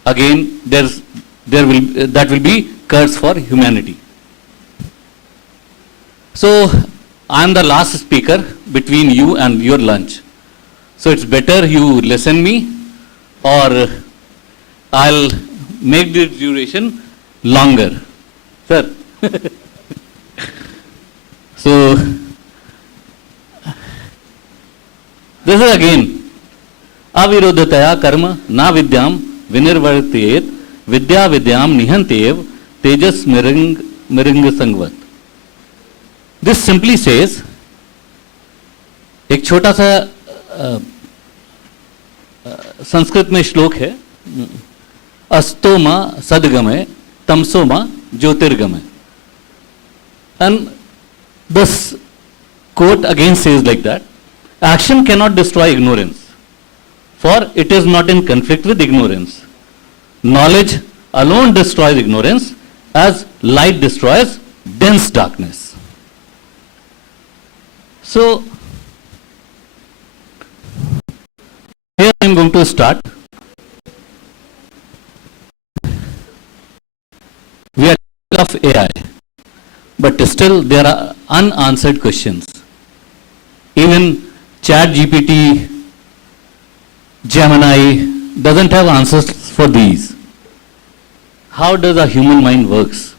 again, that will be curse for humanity. So, I am the last speaker between you and your lunch. So it's better you listen me, or I'll make the duration longer. Sir. So, this is again, avirodhataya karma na vidyam vinirvartiyet vidya vidyam nihantev tejas miring sangvat. This simply says, एक छोटा सा संस्कृत में श्लोक है, अस्तो मा सदगमय तमसो मा ज्योतिर्गमय. And this quote again says like that, action cannot destroy ignorance, for it is not in conflict with ignorance. Knowledge alone destroys ignorance as light destroys dense darkness. So, here I am going to start. We are of AI, but still there are unanswered questions. Even ChatGPT, Gemini doesn't have answers for these. How does a human mind works?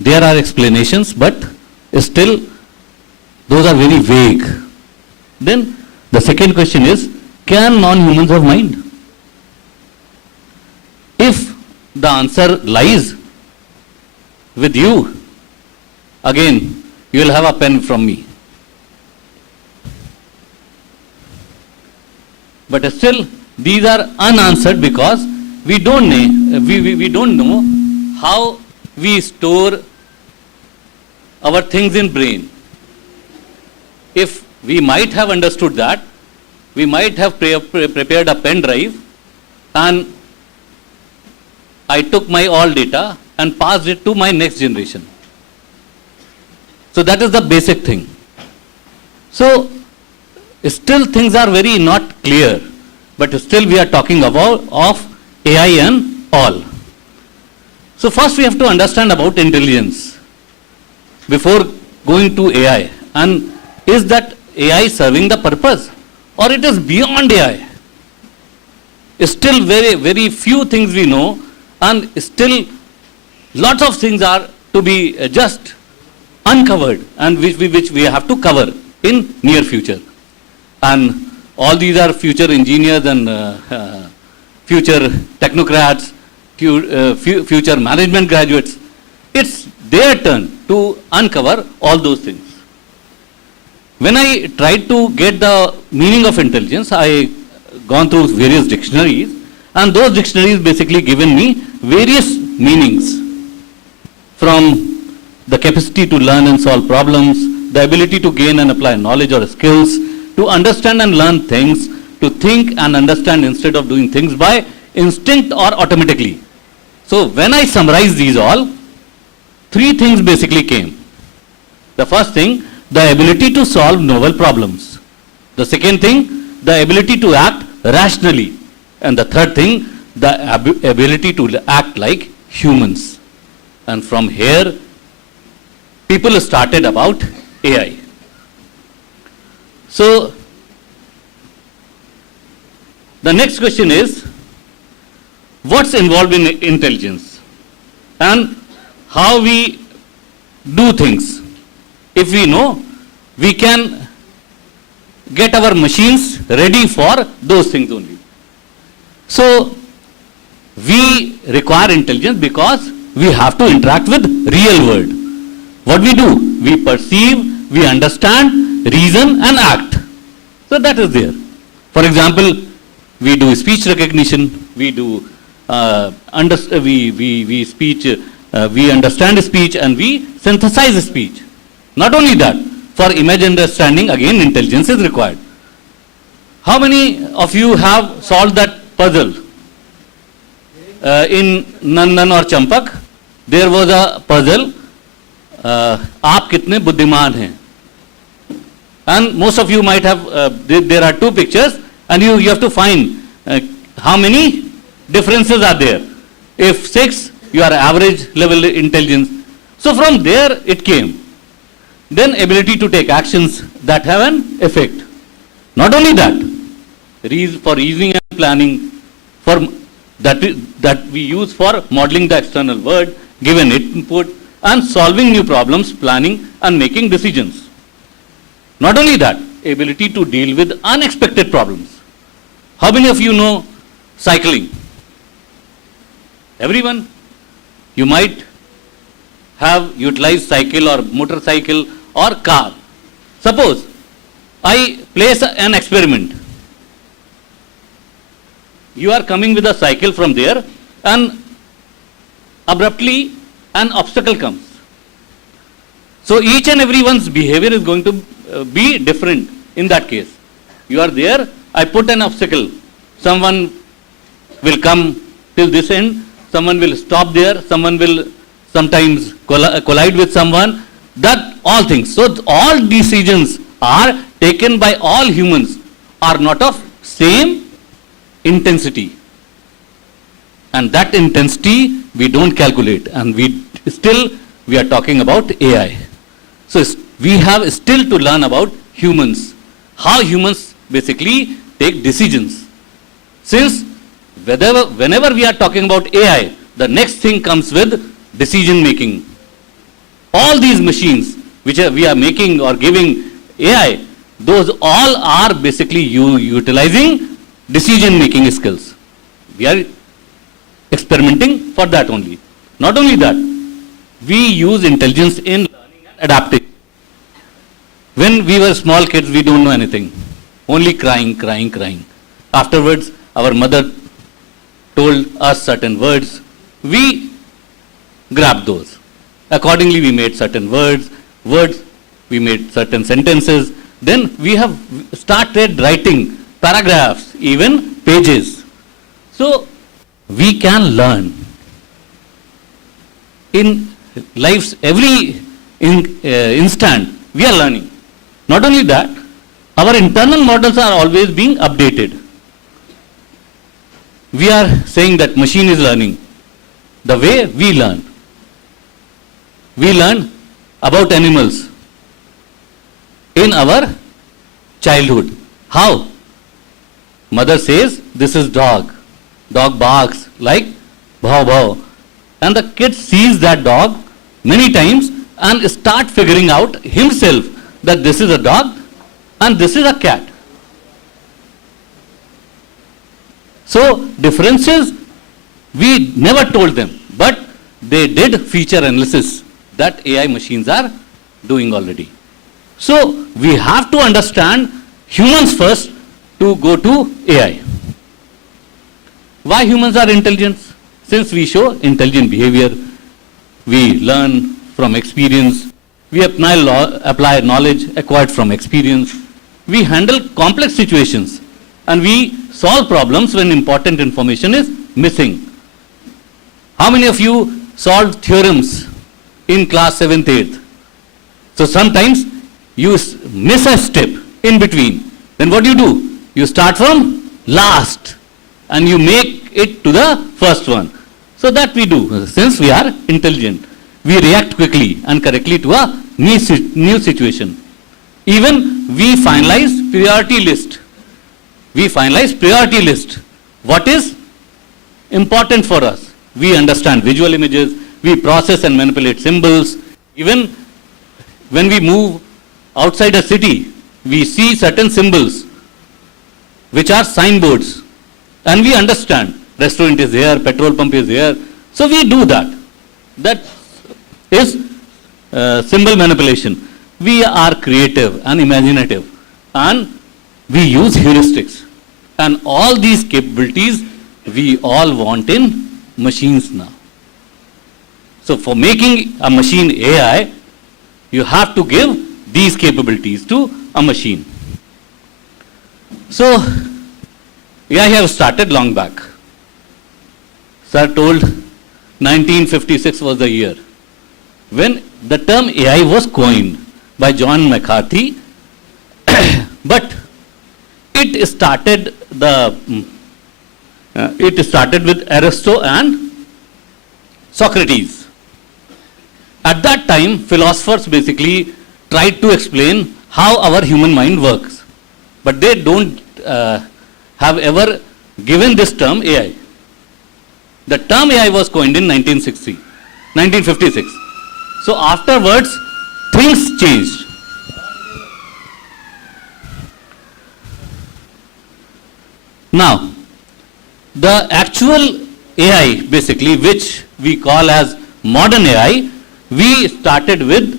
There are explanations, but still those are very vague. Then the second question is, can non-humans have mind? If the answer lies with you, again, you will have a pen from me. But still, these are unanswered because we don't know how we store our things in brain. If we might have understood that, we might have prepared a pen drive and I took my all data and passed it to my next generation. So that is the basic thing. So still things are very not clear, but still we are talking about of AI and all. So first we have to understand about intelligence before going to AI. And is that AI serving the purpose or it is beyond AI? Still very few things we know, and still lots of things are to be just uncovered and which we have to cover in near future. And all these are future engineers and future technocrats, future management graduates. It's their turn to uncover all those things. When I tried to get the meaning of intelligence, I gone through various dictionaries, and those dictionaries basically given me various meanings, from the capacity to learn and solve problems, the ability to gain and apply knowledge or skills, to understand and learn things, to think and understand instead of doing things by instinct or automatically. So when I summarize these all, three things basically came. The first thing, the ability to solve novel problems. The second thing, the ability to act rationally. And the third thing, the ability to act like humans. And from here, people started about AI. So, the next question is, what's involved in intelligence? And how we do things. If we know, we can get our machines ready for those things only. So, we require intelligence because we have to interact with real world. What we do? We perceive, we understand, reason and act. So that is there. For example, we do speech recognition, we do we understand speech and we synthesize speech. Not only that, for image understanding, again intelligence is required. How many of you have solved that puzzle? In Nandan or Champak, there was a puzzle, aap kitne buddhiman hain? And most of you might have, there are two pictures and you have to find how many differences are there. If 6, you are average level intelligence. So from there it came. Then ability to take actions that have an effect. Not only that, for reasoning and planning, for that we use for modeling the external world, given input, and solving new problems, planning, and making decisions. Not only that, ability to deal with unexpected problems. How many of you know cycling? Everyone? You might have utilized cycle or motorcycle or car. Suppose I place an experiment. You are coming with a cycle from there and abruptly an obstacle comes. So each and everyone's behavior is going to be different in that case. You are there, I put an obstacle. Someone will come till this end, someone will stop there, someone will sometimes collide with someone, that all things. So all decisions are taken by all humans are not of same intensity. And that intensity we don't calculate, and we are talking about AI. So we have still to learn about humans, how humans basically take decisions. Since whenever we are talking about AI, the next thing comes with decision making. All these machines which we are making or giving AI, those all are basically utilizing decision making skills. We are experimenting for that only. Not only that, we use intelligence in learning and adapting. When we were small kids, we don't know anything. Only crying, crying, crying. Afterwards, our mother told us certain words. We grabbed those. Accordingly, we made certain words, we made certain sentences. Then we have started writing paragraphs, even pages. So we can learn. In life's every instant, we are learning. Not only that, our internal models are always being updated. We are saying that machine is learning. The way we learn. We learn about animals in our childhood. How? Mother says, this is dog. Dog barks like bhav bhav. And the kid sees that dog many times and start figuring out himself that this is a dog and this is a cat. So differences we never told them, but they did feature analysis that AI machines are doing already. So we have to understand humans first to go to AI. Why humans are intelligent? Since we show intelligent behavior, we learn from experience, we apply knowledge acquired from experience, we handle complex situations, and we solve problems when important information is missing. How many of you solved theorems in class 7th, 8th? So sometimes you miss a step in between. Then what do? You start from last and you make it to the first one. So that we do. Since we are intelligent, we react quickly and correctly to a new situation. Even we finalize priority list. What is important for us? We understand visual images, we process and manipulate symbols. Even when we move outside a city, we see certain symbols which are signboards, and we understand restaurant is here, petrol pump is here. So we do that. That is symbol manipulation. We are creative and imaginative, and we use heuristics. And all these capabilities we all want in machines now. So for making a machine AI, you have to give these capabilities to a machine. So AI have started long back. Sir told 1956 was the year when the term AI was coined by John McCarthy, but it started with Aristotle and Socrates. At that time, philosophers basically tried to explain how our human mind works, but they don't have ever given this term AI. The term AI was coined in 1956. So afterwards, things changed. Now, the actual AI, basically, which we call as modern AI, we started with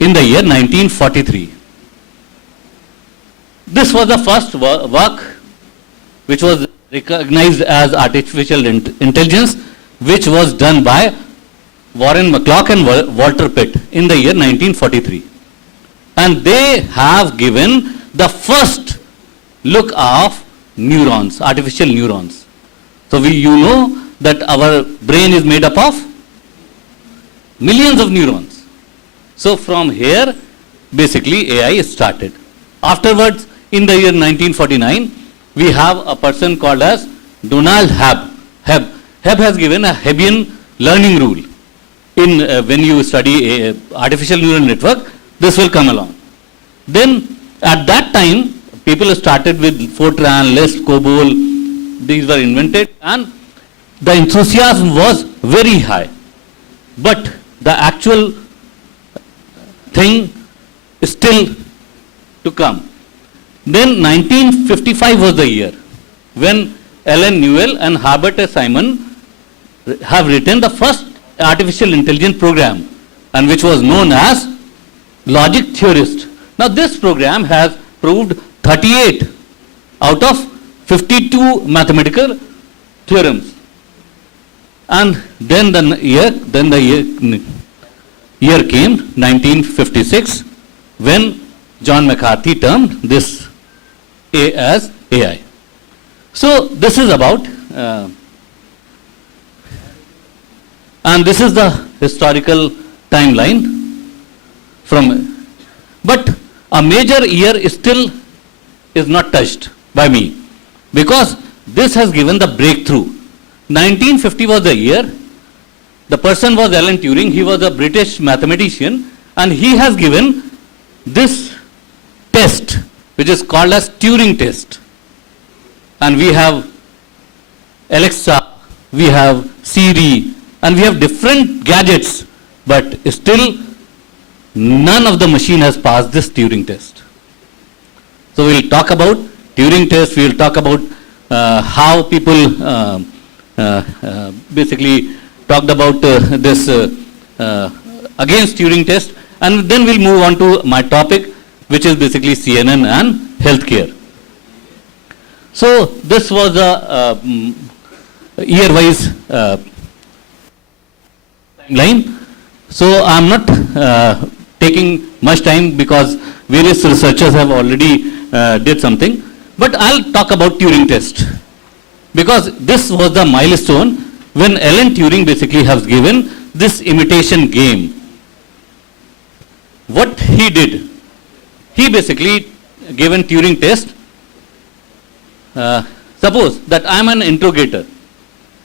in the year 1943. This was the first work which was recognized as artificial intelligence, which was done by Warren McClock and Walter Pitt in the year 1943. And they have given the first look of neurons, artificial neurons. So you know that our brain is made up of millions of neurons. So from here, basically AI started. Afterwards, in the year 1949, we have a person called as Donald Hebb. Hebb has given a Hebbian learning rule. In when you study a artificial neural network, this will come along. Then at that time, people started with Fortran, Lisp, COBOL. These were invented, and the enthusiasm was very high. But the actual thing is still to come. Then 1955 was the year when Alan Newell and Herbert S. Simon have written the first artificial intelligence program, and which was known as Logic Theorist. Now this program has proved 38 out of 52 mathematical theorems. And then the year came 1956, when John McCarthy termed this as AI. So this is about, and this is the historical timeline from, but a major year is still is not touched by me, because this has given the breakthrough. 1950 was the year. The person was Alan Turing. He was a British mathematician, and he has given this test, which is called as Turing test. And we have Alexa, we have Siri, and we have different gadgets, but still none of the machine has passed this Turing test. So we'll talk about Turing test, we'll talk about how people basically talked about this against Turing test, and then we'll move on to my topic, which is basically CNN and healthcare. So this was a year-wise timeline. So I'm not taking much time because various researchers have already did something. But I'll talk about Turing test, because this was the milestone when Alan Turing basically has given this imitation game. What he did, he basically given Turing test. Suppose that I am an interrogator,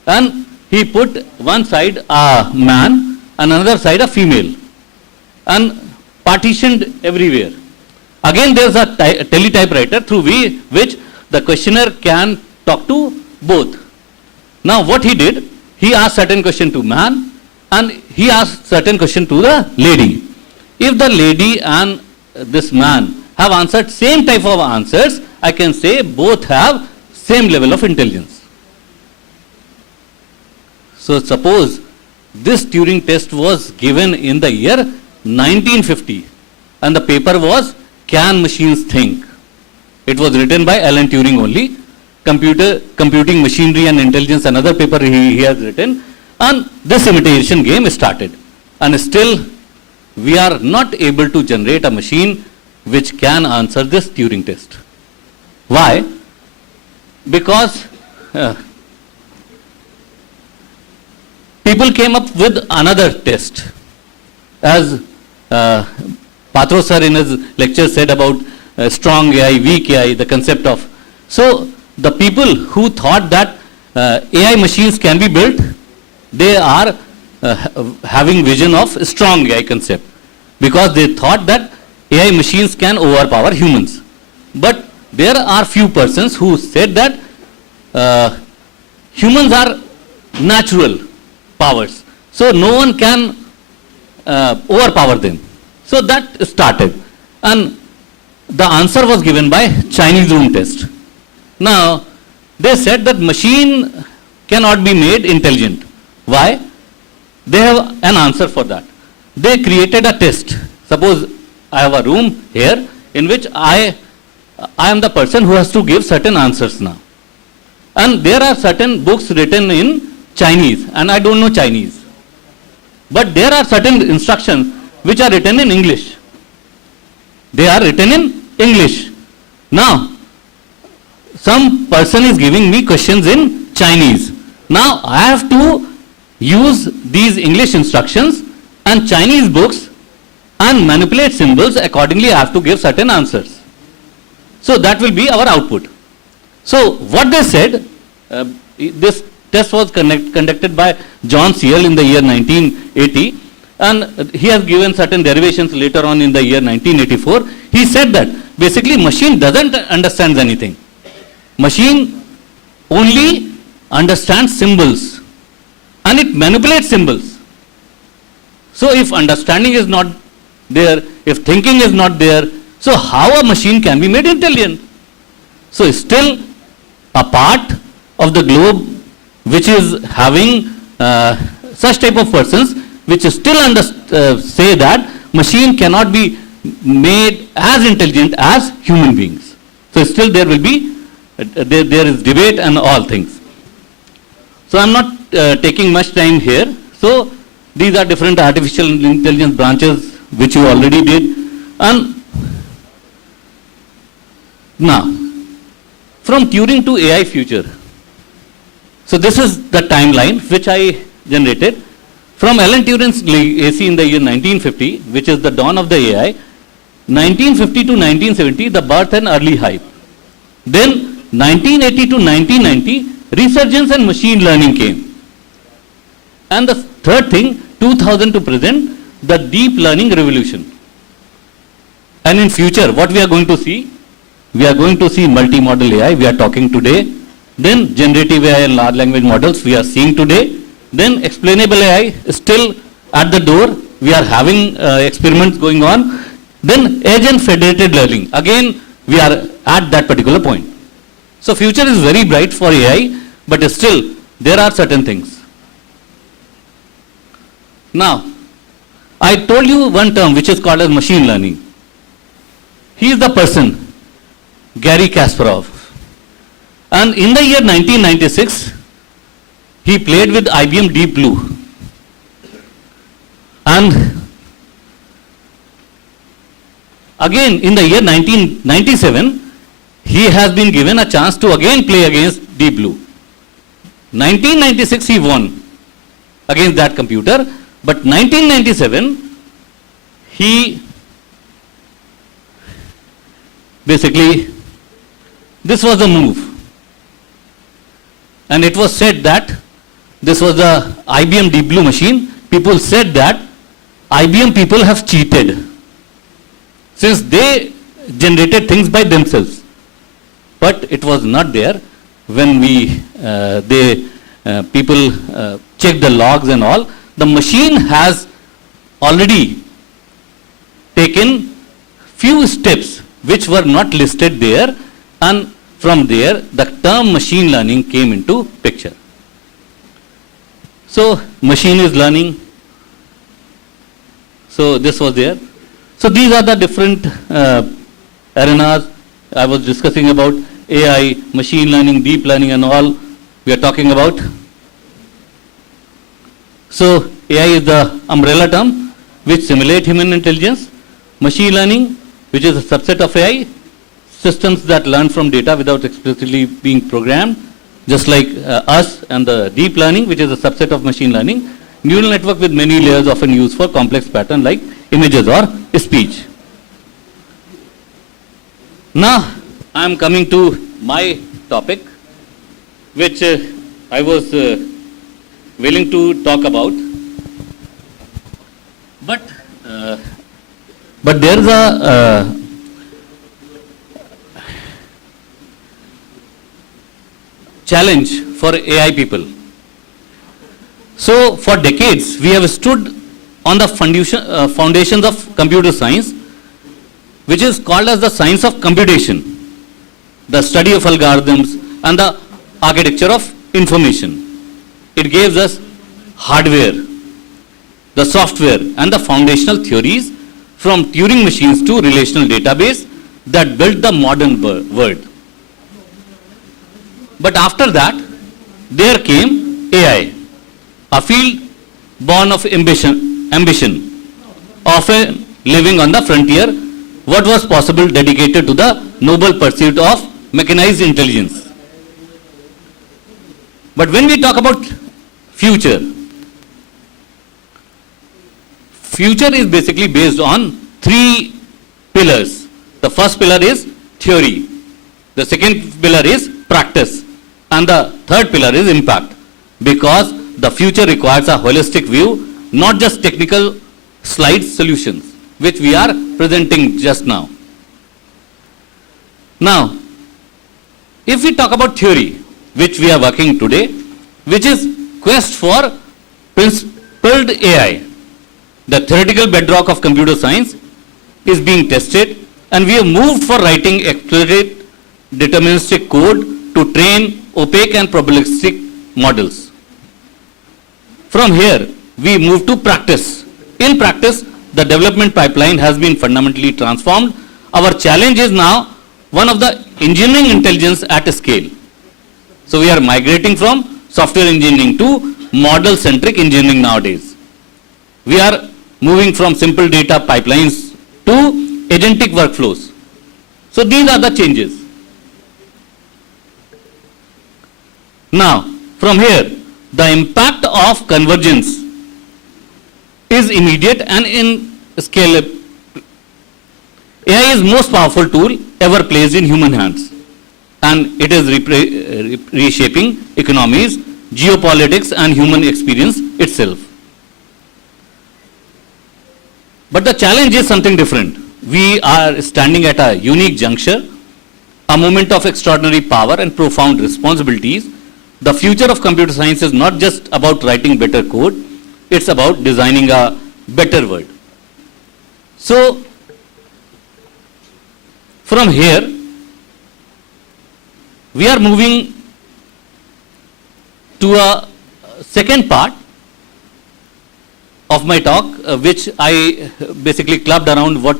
and he put one side a man and another side a female, and partitioned everywhere. Again, there is a teletypewriter through which the questioner can talk to both. Now what he did, he asked certain question to man and he asked certain question to the lady. If the lady and this man have answered same type of answers, I can say both have same level of intelligence. So suppose this Turing test was given in the year 1950, and the paper was Can Machines Think? It was written by Alan Turing only. Computing Machinery and Intelligence, another paper he has written, and this imitation game started. And still we are not able to generate a machine which can answer this Turing test. Why? Because people came up with another test. As Patro sir in his lecture said about strong AI, weak AI, the concept of. So the people who thought that AI machines can be built, they are having vision of strong AI concept, because they thought that AI machines can overpower humans. But there are few persons who said that humans are natural powers. So no one can overpower them. So that started. And the answer was given by Chinese room test. Now, they said that machine cannot be made intelligent. Why? They have an answer for that. They created a test. Suppose I have a room here in which I am the person who has to give certain answers now. And there are certain books written in Chinese, and I don't know Chinese. But there are certain instructions which are written in English. They are written in English. Now, some person is giving me questions in Chinese. Now, I have to use these English instructions and Chinese books and manipulate symbols. Accordingly, I have to give certain answers. So, that will be our output. So, what they said, this test was conducted by John Searle in the year 1980, and he has given certain derivations later on in the year 1984. He said that basically machine doesn't understand anything. Machine only understands symbols and it manipulates symbols. So if understanding is not there, if thinking is not there, so how a machine can be made intelligent? So still a part of the globe which is having such type of persons which still say that machine cannot be made as intelligent as human beings. So still there will be, there is debate and all things. So I'm not taking much time here. So these are different artificial intelligence branches which you already did. And now, from Turing to AI future. So this is the timeline which I generated. From Alan Turing's legacy in the year 1950, which is the dawn of the AI, 1950 to 1970, the birth and early hype. Then 1980 to 1990, resurgence and machine learning came. And the third thing, 2000 to present, the deep learning revolution. And in future, what we are going to see? We are going to see multimodal AI, we are talking today. Then generative AI and large language models, we are seeing today. Then explainable AI is still at the door. We are having experiments going on. Then edge and federated learning. Again, we are at that particular point. So future is very bright for AI, but still there are certain things. Now, I told you one term which is called as machine learning. He is the person, Gary Kasparov. And in the year 1996, he played with IBM Deep Blue. And again, in the year 1997, he has been given a chance to again play against Deep Blue. 1996, he won against that computer. But 1997, he basically, this was the move. And it was said that this was the IBM Deep Blue machine. People said that IBM people have cheated since they generated things by themselves. But it was not there when people checked the logs and all. The machine has already taken few steps which were not listed there, and from there the term machine learning came into picture. So machine is learning. So this was there. So these are the different arenas I was discussing about: AI, machine learning, deep learning and all we are talking about. So AI is the umbrella term which simulate human intelligence. Machine learning, which is a subset of AI, systems that learn from data without explicitly being programmed, just like us, and the deep learning, which is a subset of machine learning, neural network with many layers often used for complex pattern like images or speech. Now I am coming to my topic, which I was willing to talk about, but there is a challenge for AI people. So for decades, we have stood on the foundations of computer science, which is called as the science of computation, the study of algorithms and the architecture of information. It gives us hardware, the software and the foundational theories from Turing machines to relational database that built the modern world. But after that, there came AI, a field born of ambition, often living on the frontier. What was possible dedicated to the noble pursuit of mechanized intelligence. But when we talk about future, future is basically based on three pillars. The first pillar is theory, the second pillar is practice, and the third pillar is impact. Because the future requires a holistic view, not just technical slide solutions, which we are presenting just now. Now, if we talk about theory, which we are working today, which is quest for principled AI, the theoretical bedrock of computer science is being tested, and we have moved for writing explicit deterministic code to train opaque and probabilistic models. From here, we move to practice. In practice, the development pipeline has been fundamentally transformed. Our challenge is now one of the engineering intelligence at scale. So we are migrating from software engineering to model-centric engineering nowadays. We are moving from simple data pipelines to agentic workflows. So these are the changes. Now, from here, the impact of convergence is immediate and in scale. AI is most powerful tool ever placed in human hands, and it is reshaping economies, geopolitics and human experience itself. But the challenge is something different. We are standing at a unique juncture, a moment of extraordinary power and profound responsibilities. The future of computer science is not just about writing better code, it's about designing a better world. So, from here, we are moving to a second part of my talk, which I basically clubbed around what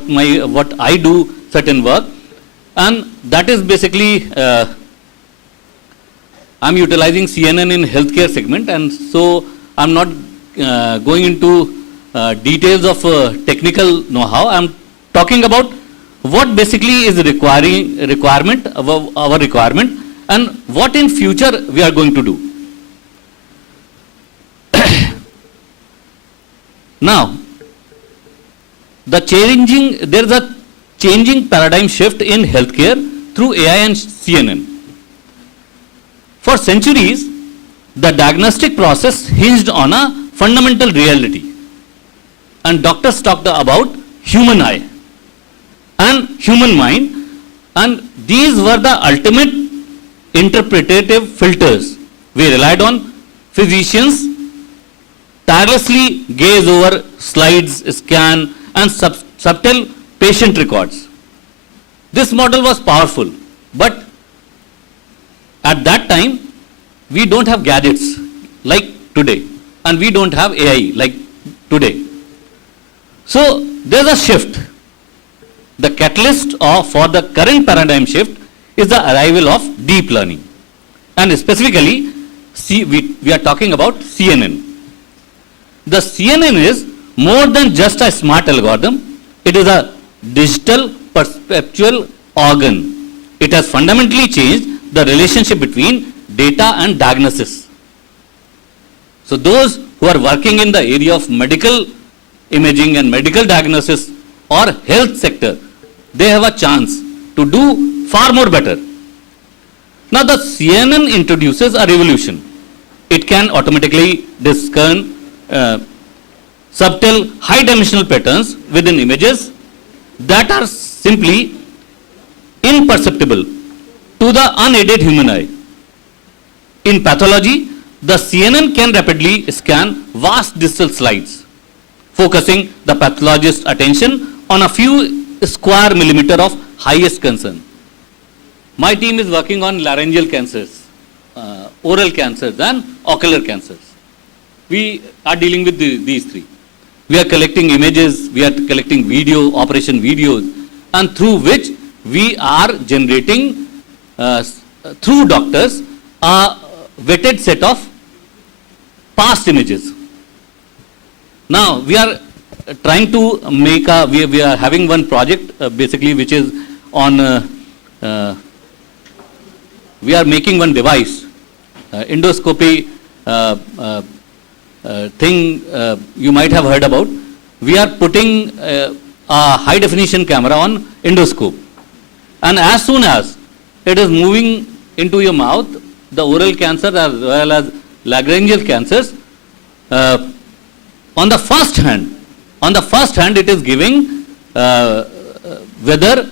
I do certain work, and that is basically I'm utilizing CNN in healthcare segment, and so I'm not going into details of technical know-how. I'm talking about what basically is our requirement, and what in future we are going to do. Now, there is a changing paradigm shift in healthcare through AI and CNN. For centuries, the diagnostic process hinged on a fundamental reality, and doctors talked about human eye and human mind, and these were the ultimate interpretative filters. We relied on physicians tirelessly gaze over slides, scan and subtle patient records. This model was powerful, but at that time we don't have gadgets like today, and we don't have AI like today. So there's a shift. The catalyst for the current paradigm shift is the arrival of deep learning, and specifically we are talking about CNN. The CNN is more than just a smart algorithm. It is a digital perceptual organ. It has fundamentally changed the relationship between data and diagnosis. So those who are working in the area of medical imaging and medical diagnosis or health sector, they have a chance to do far more better. Now the CNN introduces a revolution. It can automatically discern subtle high-dimensional patterns within images that are simply imperceptible to the unaided human eye. In pathology, the CNN can rapidly scan vast digital slides, focusing the pathologist's attention on a few square millimeter of highest concern. My team is working on laryngeal cancers, oral cancers and ocular cancers. We are dealing with these three. We are collecting images, we are collecting video, operation videos, and through which we are generating, through doctors, a vetted set of past images. Now, we are trying to make we are having one project basically which is on, we are making one device, endoscopy thing you might have heard about. We are putting a high definition camera on endoscope. And as soon as it is moving into your mouth, the oral cancer as well as laryngeal cancers, on the first hand it is giving whether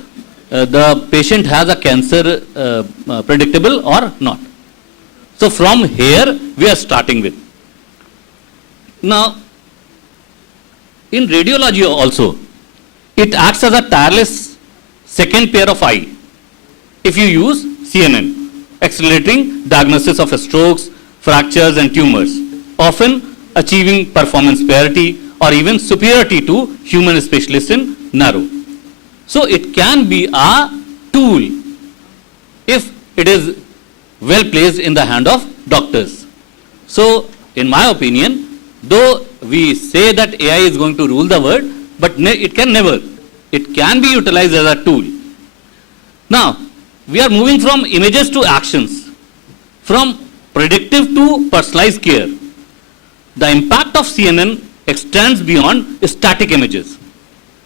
the patient has a cancer predictable or not. So from here we are starting with. Now, in radiology also, it acts as a tireless second pair of eye if you use CNN, accelerating diagnosis of strokes, fractures and tumors, often achieving performance parity or even superiority to human specialists in neuro. So it can be a tool if it is well placed in the hand of doctors. So in my opinion, though we say that AI is going to rule the world, but it can never. It can be utilized as a tool. Now, we are moving from images to actions, from predictive to personalized care. The impact of CNN extends beyond static images,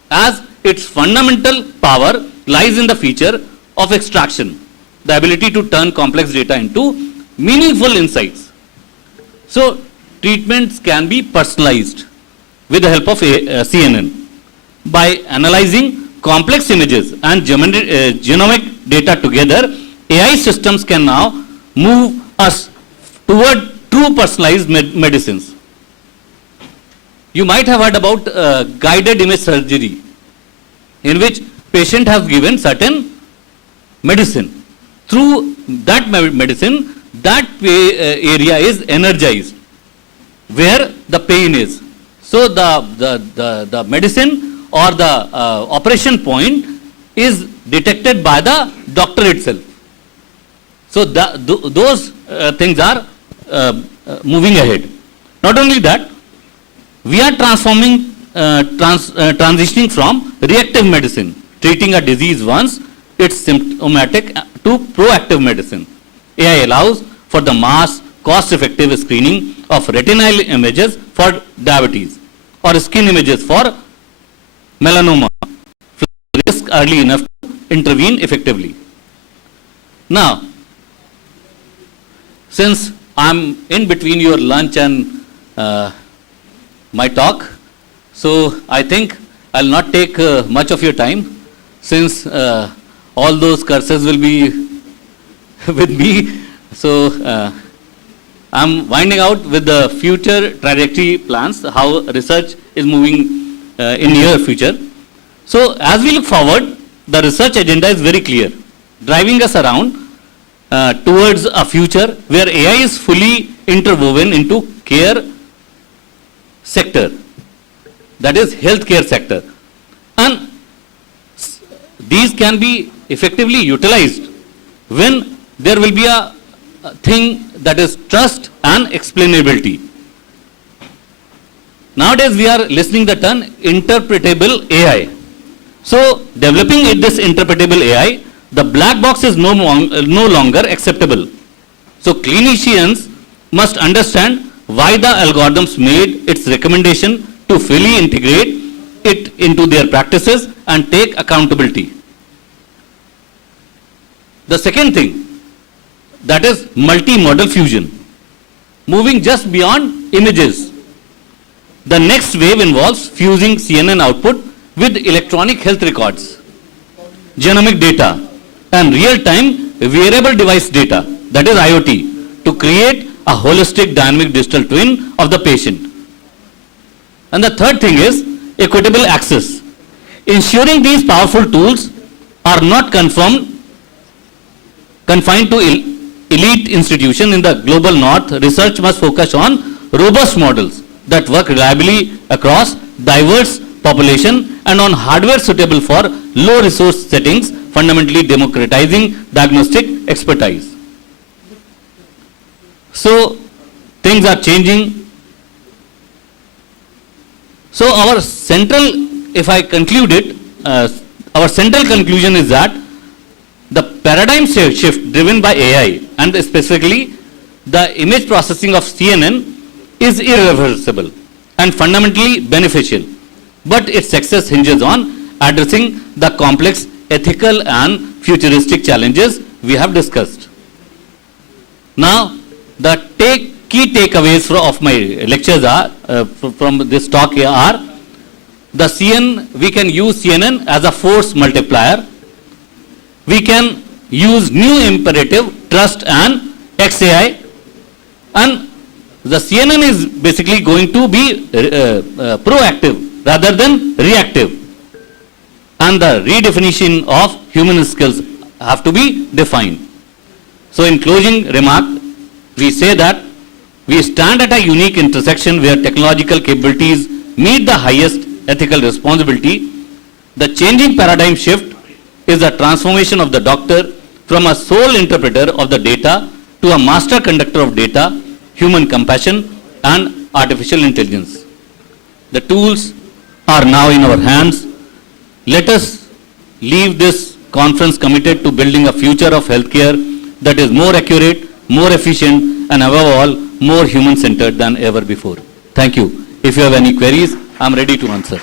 as its fundamental power lies in the feature of extraction, the ability to turn complex data into meaningful insights. So, treatments can be personalized with the help of CNN. By analyzing complex images and genomic data together, AI systems can now move us toward true personalized medicines. You might have heard about guided image surgery, in which patient has given certain medicine. Through that medicine, that area is energized where the pain is. So the medicine or the operation point is detected by the doctor itself. So those things are moving ahead. Not only that, we are transitioning from reactive medicine, treating a disease once it's symptomatic, to proactive medicine. AI allows for the mass, cost-effective screening of retinal images for diabetes or skin images for melanoma, risk early enough to intervene effectively. Now, since I'm in between your lunch and my talk, so I think I'll not take much of your time, since all those cursors will be with me. So I'm winding out with the future trajectory plans, how research is moving in near future. So as we look forward, the research agenda is very clear, driving us around towards a future where AI is fully interwoven into care sector, that is healthcare sector. And these can be effectively utilized when there will be a thing that is trust and explainability. Nowadays we are listening the term interpretable AI. So developing this interpretable AI, the black box is no longer acceptable. So clinicians must understand why the algorithms made its recommendation to fully integrate it into their practices and take accountability. The second thing, that is multimodal fusion, moving just beyond images. The next wave involves fusing CNN output with electronic health records, genomic data, and real-time wearable device data, that is IoT, to create a holistic dynamic digital twin of the patient. And the third thing is equitable access. Ensuring these powerful tools are not confined to elite institutions in the global north, research must focus on robust models that work reliably across diverse population and on hardware suitable for low resource settings, fundamentally democratizing diagnostic expertise. So things are changing. So our central, if I conclude it, our central conclusion is that the paradigm shift driven by AI and specifically the image processing of CNN is irreversible and fundamentally beneficial, but its success hinges on addressing the complex ethical and futuristic challenges we have discussed. Now, the key takeaways of my lectures are, from this talk here are, we can use CNN as a force multiplier. We can use new imperative, trust and XAI, and the CNN is basically going to be proactive rather than reactive, and the redefinition of human skills have to be defined. So in closing remark, we say that we stand at a unique intersection where technological capabilities meet the highest ethical responsibility. The changing paradigm shift is the transformation of the doctor from a sole interpreter of the data to a master conductor of data, human compassion and artificial intelligence. The tools are now in our hands. Let us leave this conference committed to building a future of healthcare that is more accurate, more efficient and above all more human-centered than ever before. Thank you. If you have any queries, I am ready to answer.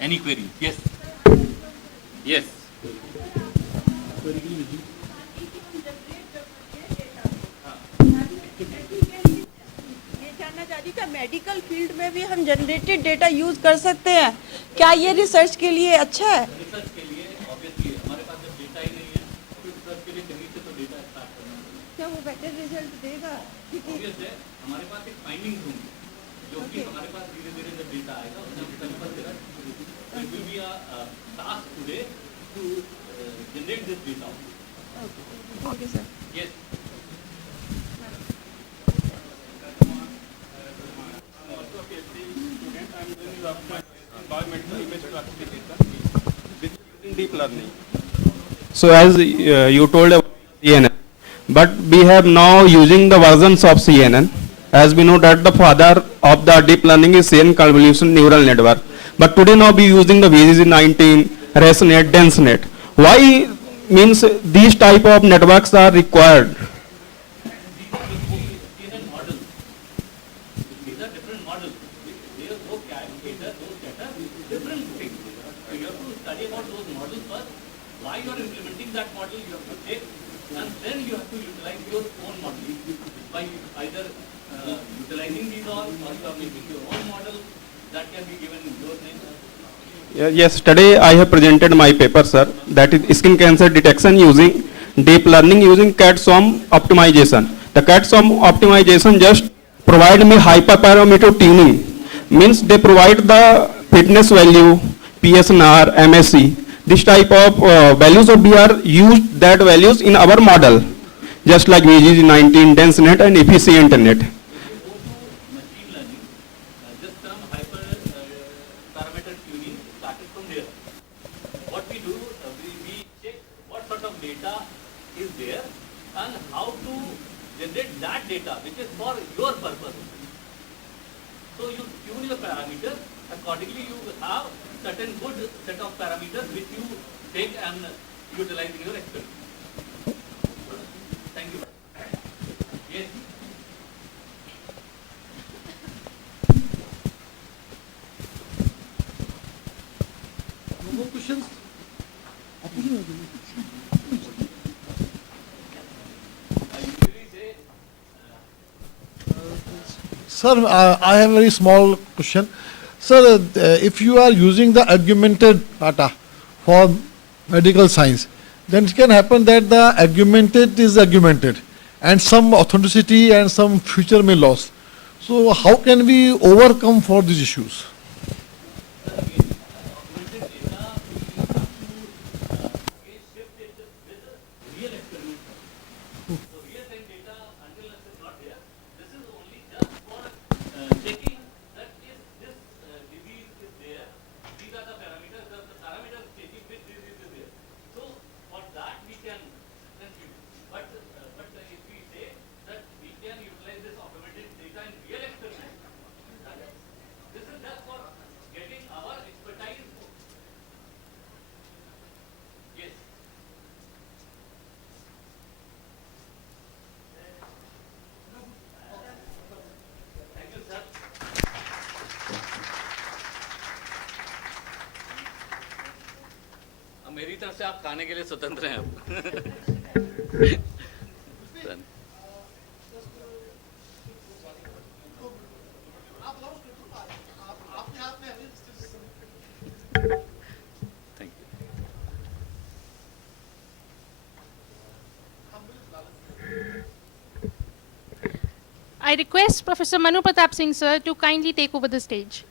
Any queries? Yes. Yes. Medical field में भी हम generated data use कर सकते हैं क्या ये research के लिए अच्छा है रिसर्च के लिए ऑब्वियसली हमारे पास जब डेटा ही नहीं है तो रिसर्च के लिए कहीं से तो डेटा स्टार्ट करना है क्या वो बेटर रिजल्ट देगा ऑब्वियस है हमारे पास एक फाइंडिंग्स होंगी जो कि हमारे पास धीरे-धीरे जब डेटा आएगा उसमें कन्वर्ट करेगा it will be a task today to generate this data okay sir yes Deep learning. So as you told about CNN, but we have now using the versions of CNN. As we know that the father of the deep learning is CNN convolution neural network. But today now we using the VGG19, ResNet, DenseNet. Why means these type of networks are required? Yes, today I have presented my paper, sir, that is skin cancer detection using deep learning using CAT-SOM optimization. The CAT-SOM optimization just provide me hyperparameter tuning, means they provide the fitness value, PSNR, MSC, this type of values of we are used that values in our model, just like VGG19, DenseNet and EPC-Internet. Accordingly, you have certain good set of parameters which you take and utilize in your experiment. Thank you. Yes. No more questions? Sir, I have a very small question. Sir, if you are using the augmented data for medical science, then it can happen that the argumented is argumented and some authenticity and some future may loss. So how can we overcome for these issues? मेरी तरफ से आप खाने के लिए स्वतंत्र हैं अब thank you I request Professor Manu Pratap Singh sir to kindly take over the stage.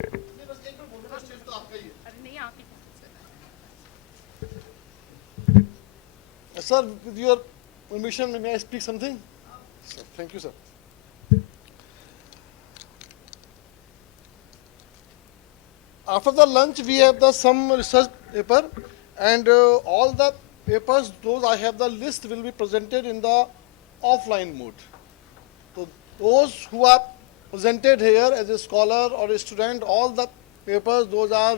Sir, with your permission, may I speak something? Sir, thank you, sir. After the lunch, we have some research paper, and all the papers, those I have the list, will be presented in the offline mode. So those who are presented here as a scholar or a student, all the papers, those are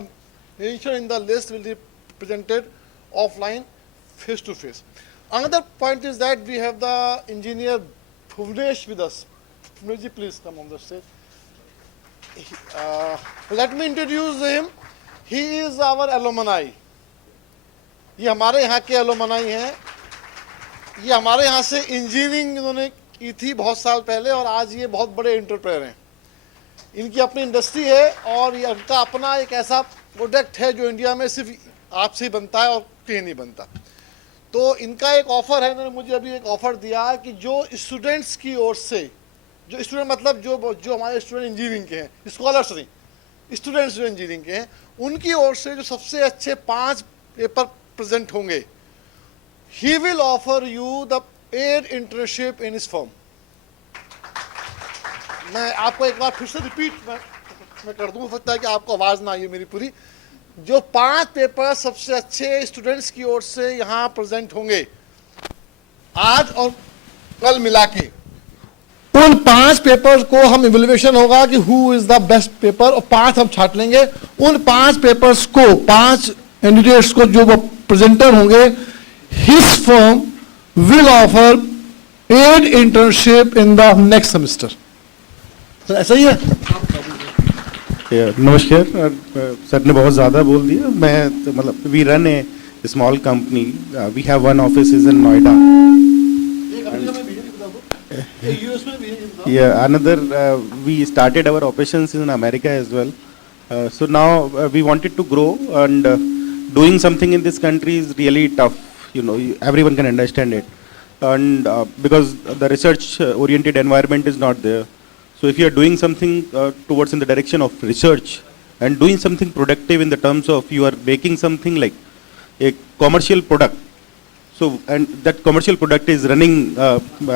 mentioned in the list, will be presented offline, face to face. Another point is that we have the engineer Bhuvnesh with us. Bhuvnesh ji, please come on the stage. Let me introduce him. He is our alumni. ये हमारे यहाँ के alumni हैं. ये हमारे यहाँ से engineering इन्होंने की थी बहुत साल पहले और आज ये बहुत बड़े एंटरप्रेन्योर हैं. इनकी अपनी इंडस्ट्री है और ये उनका अपना एक ऐसा प्रोडक्ट है जो इंडिया में सिर्फ आपसे ही बनता है और कहीं नहीं बनता. तो इनका एक ऑफर है, इन्होंने मुझे अभी एक ऑफर दिया कि जो स्टूडेंट्स की ओर से, जो स्टूडेंट मतलब जो हमारे स्टूडेंट इंजीनियरिंग के हैं, स्कॉलर्स नहीं, स्टूडेंट्स जो इंजीनियरिंग के हैं, उनकी ओर से जो सबसे अच्छे 5 पेपर प्रेजेंट होंगे, he will offer you the paid internship in his firm. मैं आपको एक बार फिर से रिपीट मैं कर दूँ, हो सकता है कि आपको आवाज़ ना आई मेरी पूरी. जो 5 पेपर सबसे अच्छे स्टूडेंट्स की ओर से यहाँ प्रेजेंट होंगे आज और कल मिला के, उन 5 पेपर को हम इवैल्यूएशन होगा कि who is the best paper, और 5 हम छाट लेंगे. उन 5 पेपर्स को 5 कैंडिडेट्स को जो प्रेजेंटर होंगे, his firm will offer paid internship in the next semester. ऐसा ही है. नमस्कार. सर ने बहुत ज़्यादा बोल दिया. मैं तो मतलब we run a small company. We have one office is in Noida. Yeah, another we started our operations in America as well. So now we wanted to grow, and doing something in this country is really tough. You know, everyone can understand it, and because the research-oriented environment is not there. So if you are doing something towards in the direction of research and doing something productive in the terms of you are making something like a commercial product. So and that commercial product is running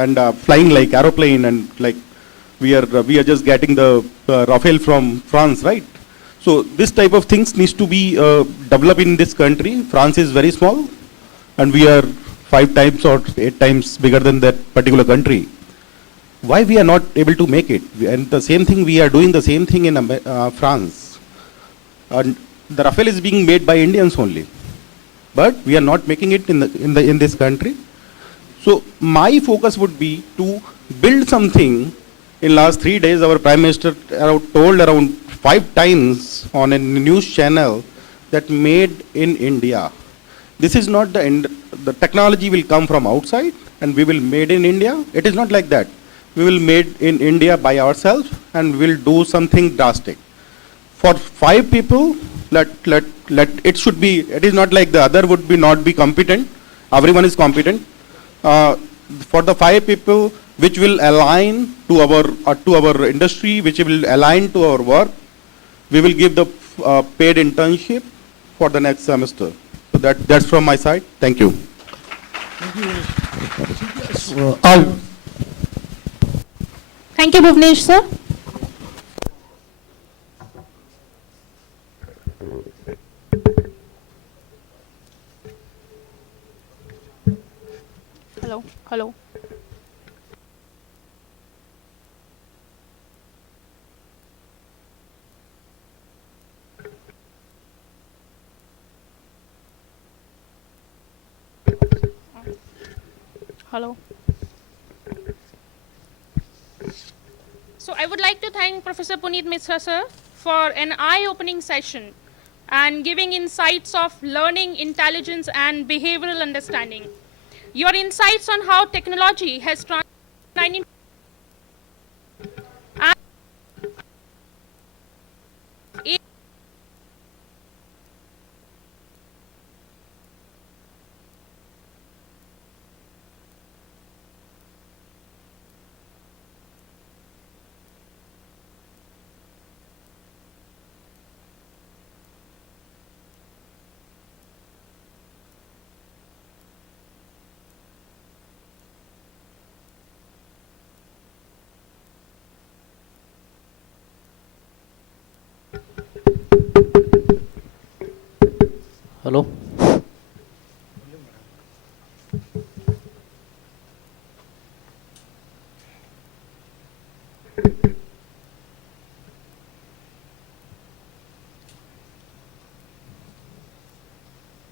and flying like aeroplane, and like we are just getting the Rafale from France, right? So this type of things needs to be developed in this country. France is very small, and we are 5 times or 8 times bigger than that particular country. Why we are not able to make it? And the same thing, we are doing the same thing in France, and the Rafale is being made by Indians only, but we are not making it in this country. So my focus would be to build something. In last 3 days, our Prime Minister told around 5 times on a news channel that made in India. This is not the end. The technology will come from outside and we will made in India. It is not like that. We will made in India by ourselves and will do something drastic. For 5 people, it should be, it is not like the other would be not be competent. Everyone is competent. For the 5 people which will align to our industry, which will align to our work, we will give the paid internship for the next semester. So that's from my side. Thank you. Thank you, Bhuvnesh, sir. Hello. Hello. So I would like to thank Professor Puneet Mishra sir for an eye-opening session and giving insights of learning, intelligence and behavioral understanding. Your insights on how technology has transformed Hello.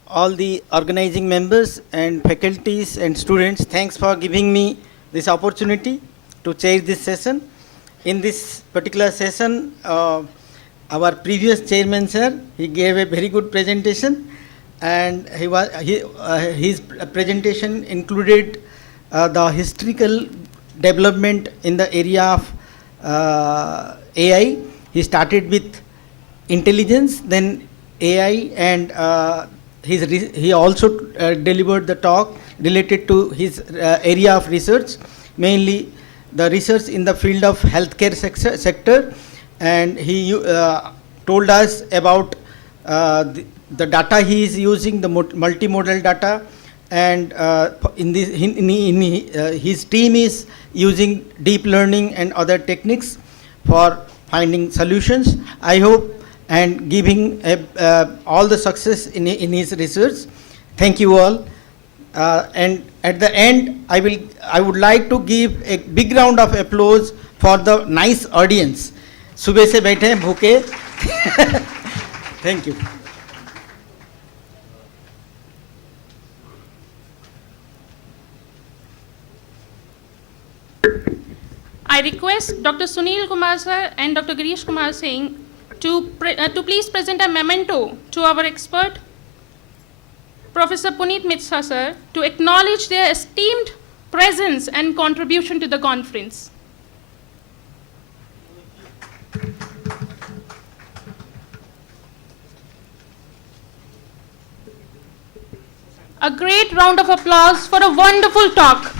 All the organizing members and faculties and students, thanks for giving me this opportunity to chair this session. In this particular session, our previous chairman sir, he gave a very good presentation, and his presentation included the historical development in the area of AI. He started with intelligence, then AI, and he also delivered the talk related to his area of research, mainly the research in the field of healthcare sector, and he told us about the data he is using, the multimodal data, and his team is using deep learning and other techniques for finding solutions. I hope and giving all the success in his research. Thank you all. And at the end, I would like to give a big round of applause for the nice audience. सुबह से बैठे हैं भूखे. Thank you. I request Dr. Sunil Kumar sir and Dr. Girish Kumar Singh to please present a memento to our expert, Professor Puneet Mishra sir, to acknowledge their esteemed presence and contribution to the conference. A great round of applause for a wonderful talk.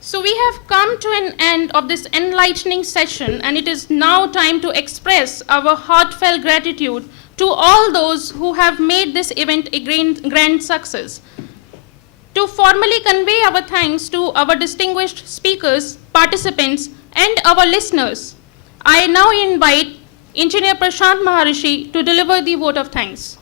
So we have come to an end of this enlightening session, and it is now time to express our heartfelt gratitude to all those who have made this event a grand success. To formally convey our thanks to our distinguished speakers, participants, and our listeners, I now invite Engineer Prashant Maharishi to deliver the vote of thanks.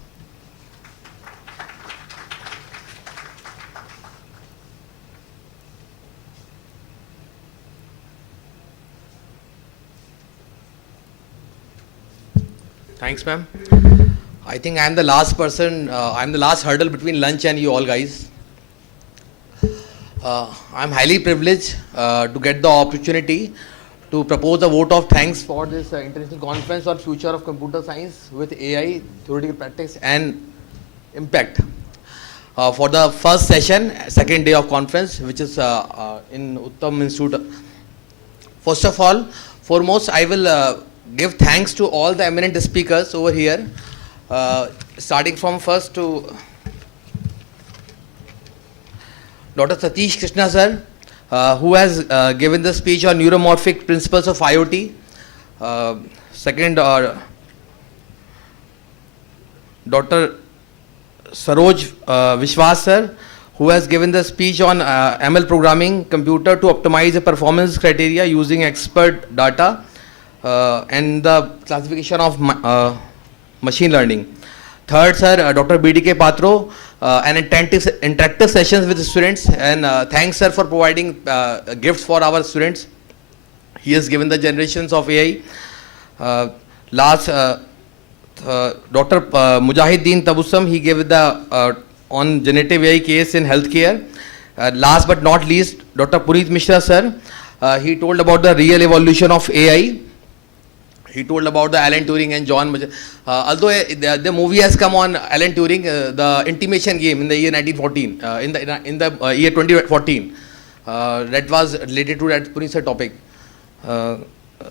Thanks, ma'am. I think I'm the last person, I'm the last hurdle between lunch and you all guys. I'm highly privileged to get the opportunity to propose a vote of thanks for this international conference on future of computer science with AI, theoretical practice and impact. For the first session, second day of conference, which is in Uttam Institute. First of all, foremost, I will give thanks to all the eminent speakers over here, starting from first to Dr. Satish Krishna sir, who has given the speech on neuromorphic principles of IoT. Second, Dr. Saroj Vishwas sir, who has given the speech on ML programming computer to optimize the performance criteria using expert data and the classification of machine learning. Third, sir, Dr. BDK Patro, an interactive sessions with the students, and thanks sir for providing gifts for our students. He has given the generations of AI. Last, Dr. Mujahideen Tabussum, he gave the on generative AI case in healthcare. Last but not least, Dr. Puneet Mishra sir, he told about the real evolution of AI. He told about the Alan Turing and John. Although the movie has come on Alan Turing, the Intimation game in the year 1914, in the year 2014, that was related to that Puneet sir topic.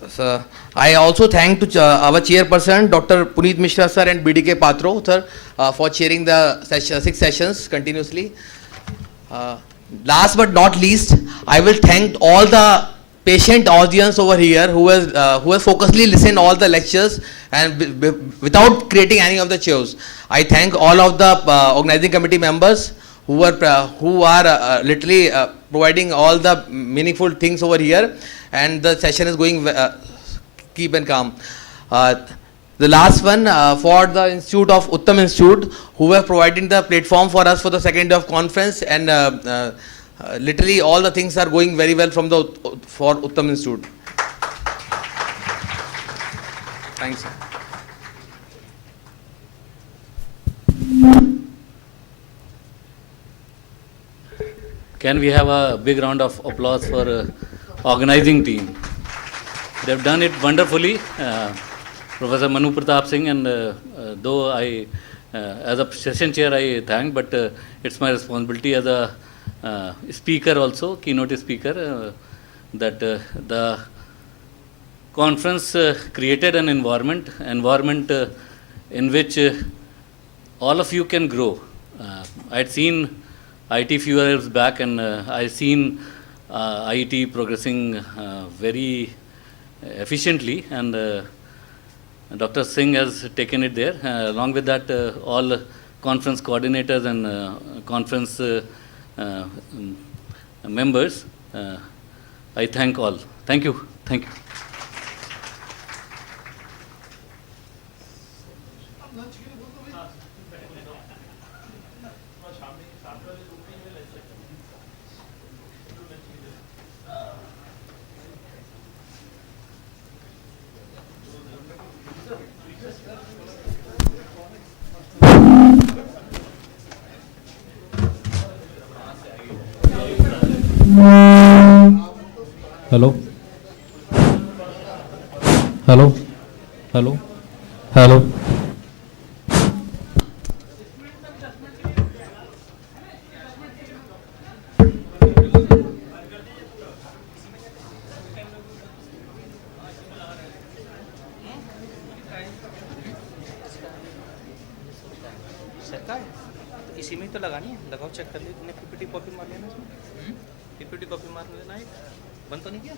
So I also thank to our chairperson, Dr. Puneet Mishra sir and BDK Patro sir, for chairing the 6 sessions continuously. Last but not least, I will thank all the patient audience over here who has focusedly listened all the lectures and without creating any of the chairs. I thank all of the organizing committee members who are literally providing all the meaningful things over here, and the session is going keep and calm. The last one for the Institute of Uttam Institute, who have provided the platform for us for the second day of conference, and literally all the things are going very well for Uttam Institute. Thanks, sir. Can we have a big round of applause for organizing team? They have done it wonderfully. Professor Manu Pratap Singh, and though I, as a session chair, I thank, but it's my responsibility as a speaker also, keynote speaker, that the conference created an environment in which all of you can grow. I'd seen IT few years back, and I seen IT progressing very efficiently, and Dr. Singh has taken it there. Along with that, all conference coordinators and conference members, I thank all. Thank you. Thank you. Hello? Hello? Hello? Hello? सरकार इसी में तो लगानी है, लगाओ check कर लीजिए, PPT copy मार लेना, पीपीटी कॉपी मार लेना, एक बंद तो नहीं किया।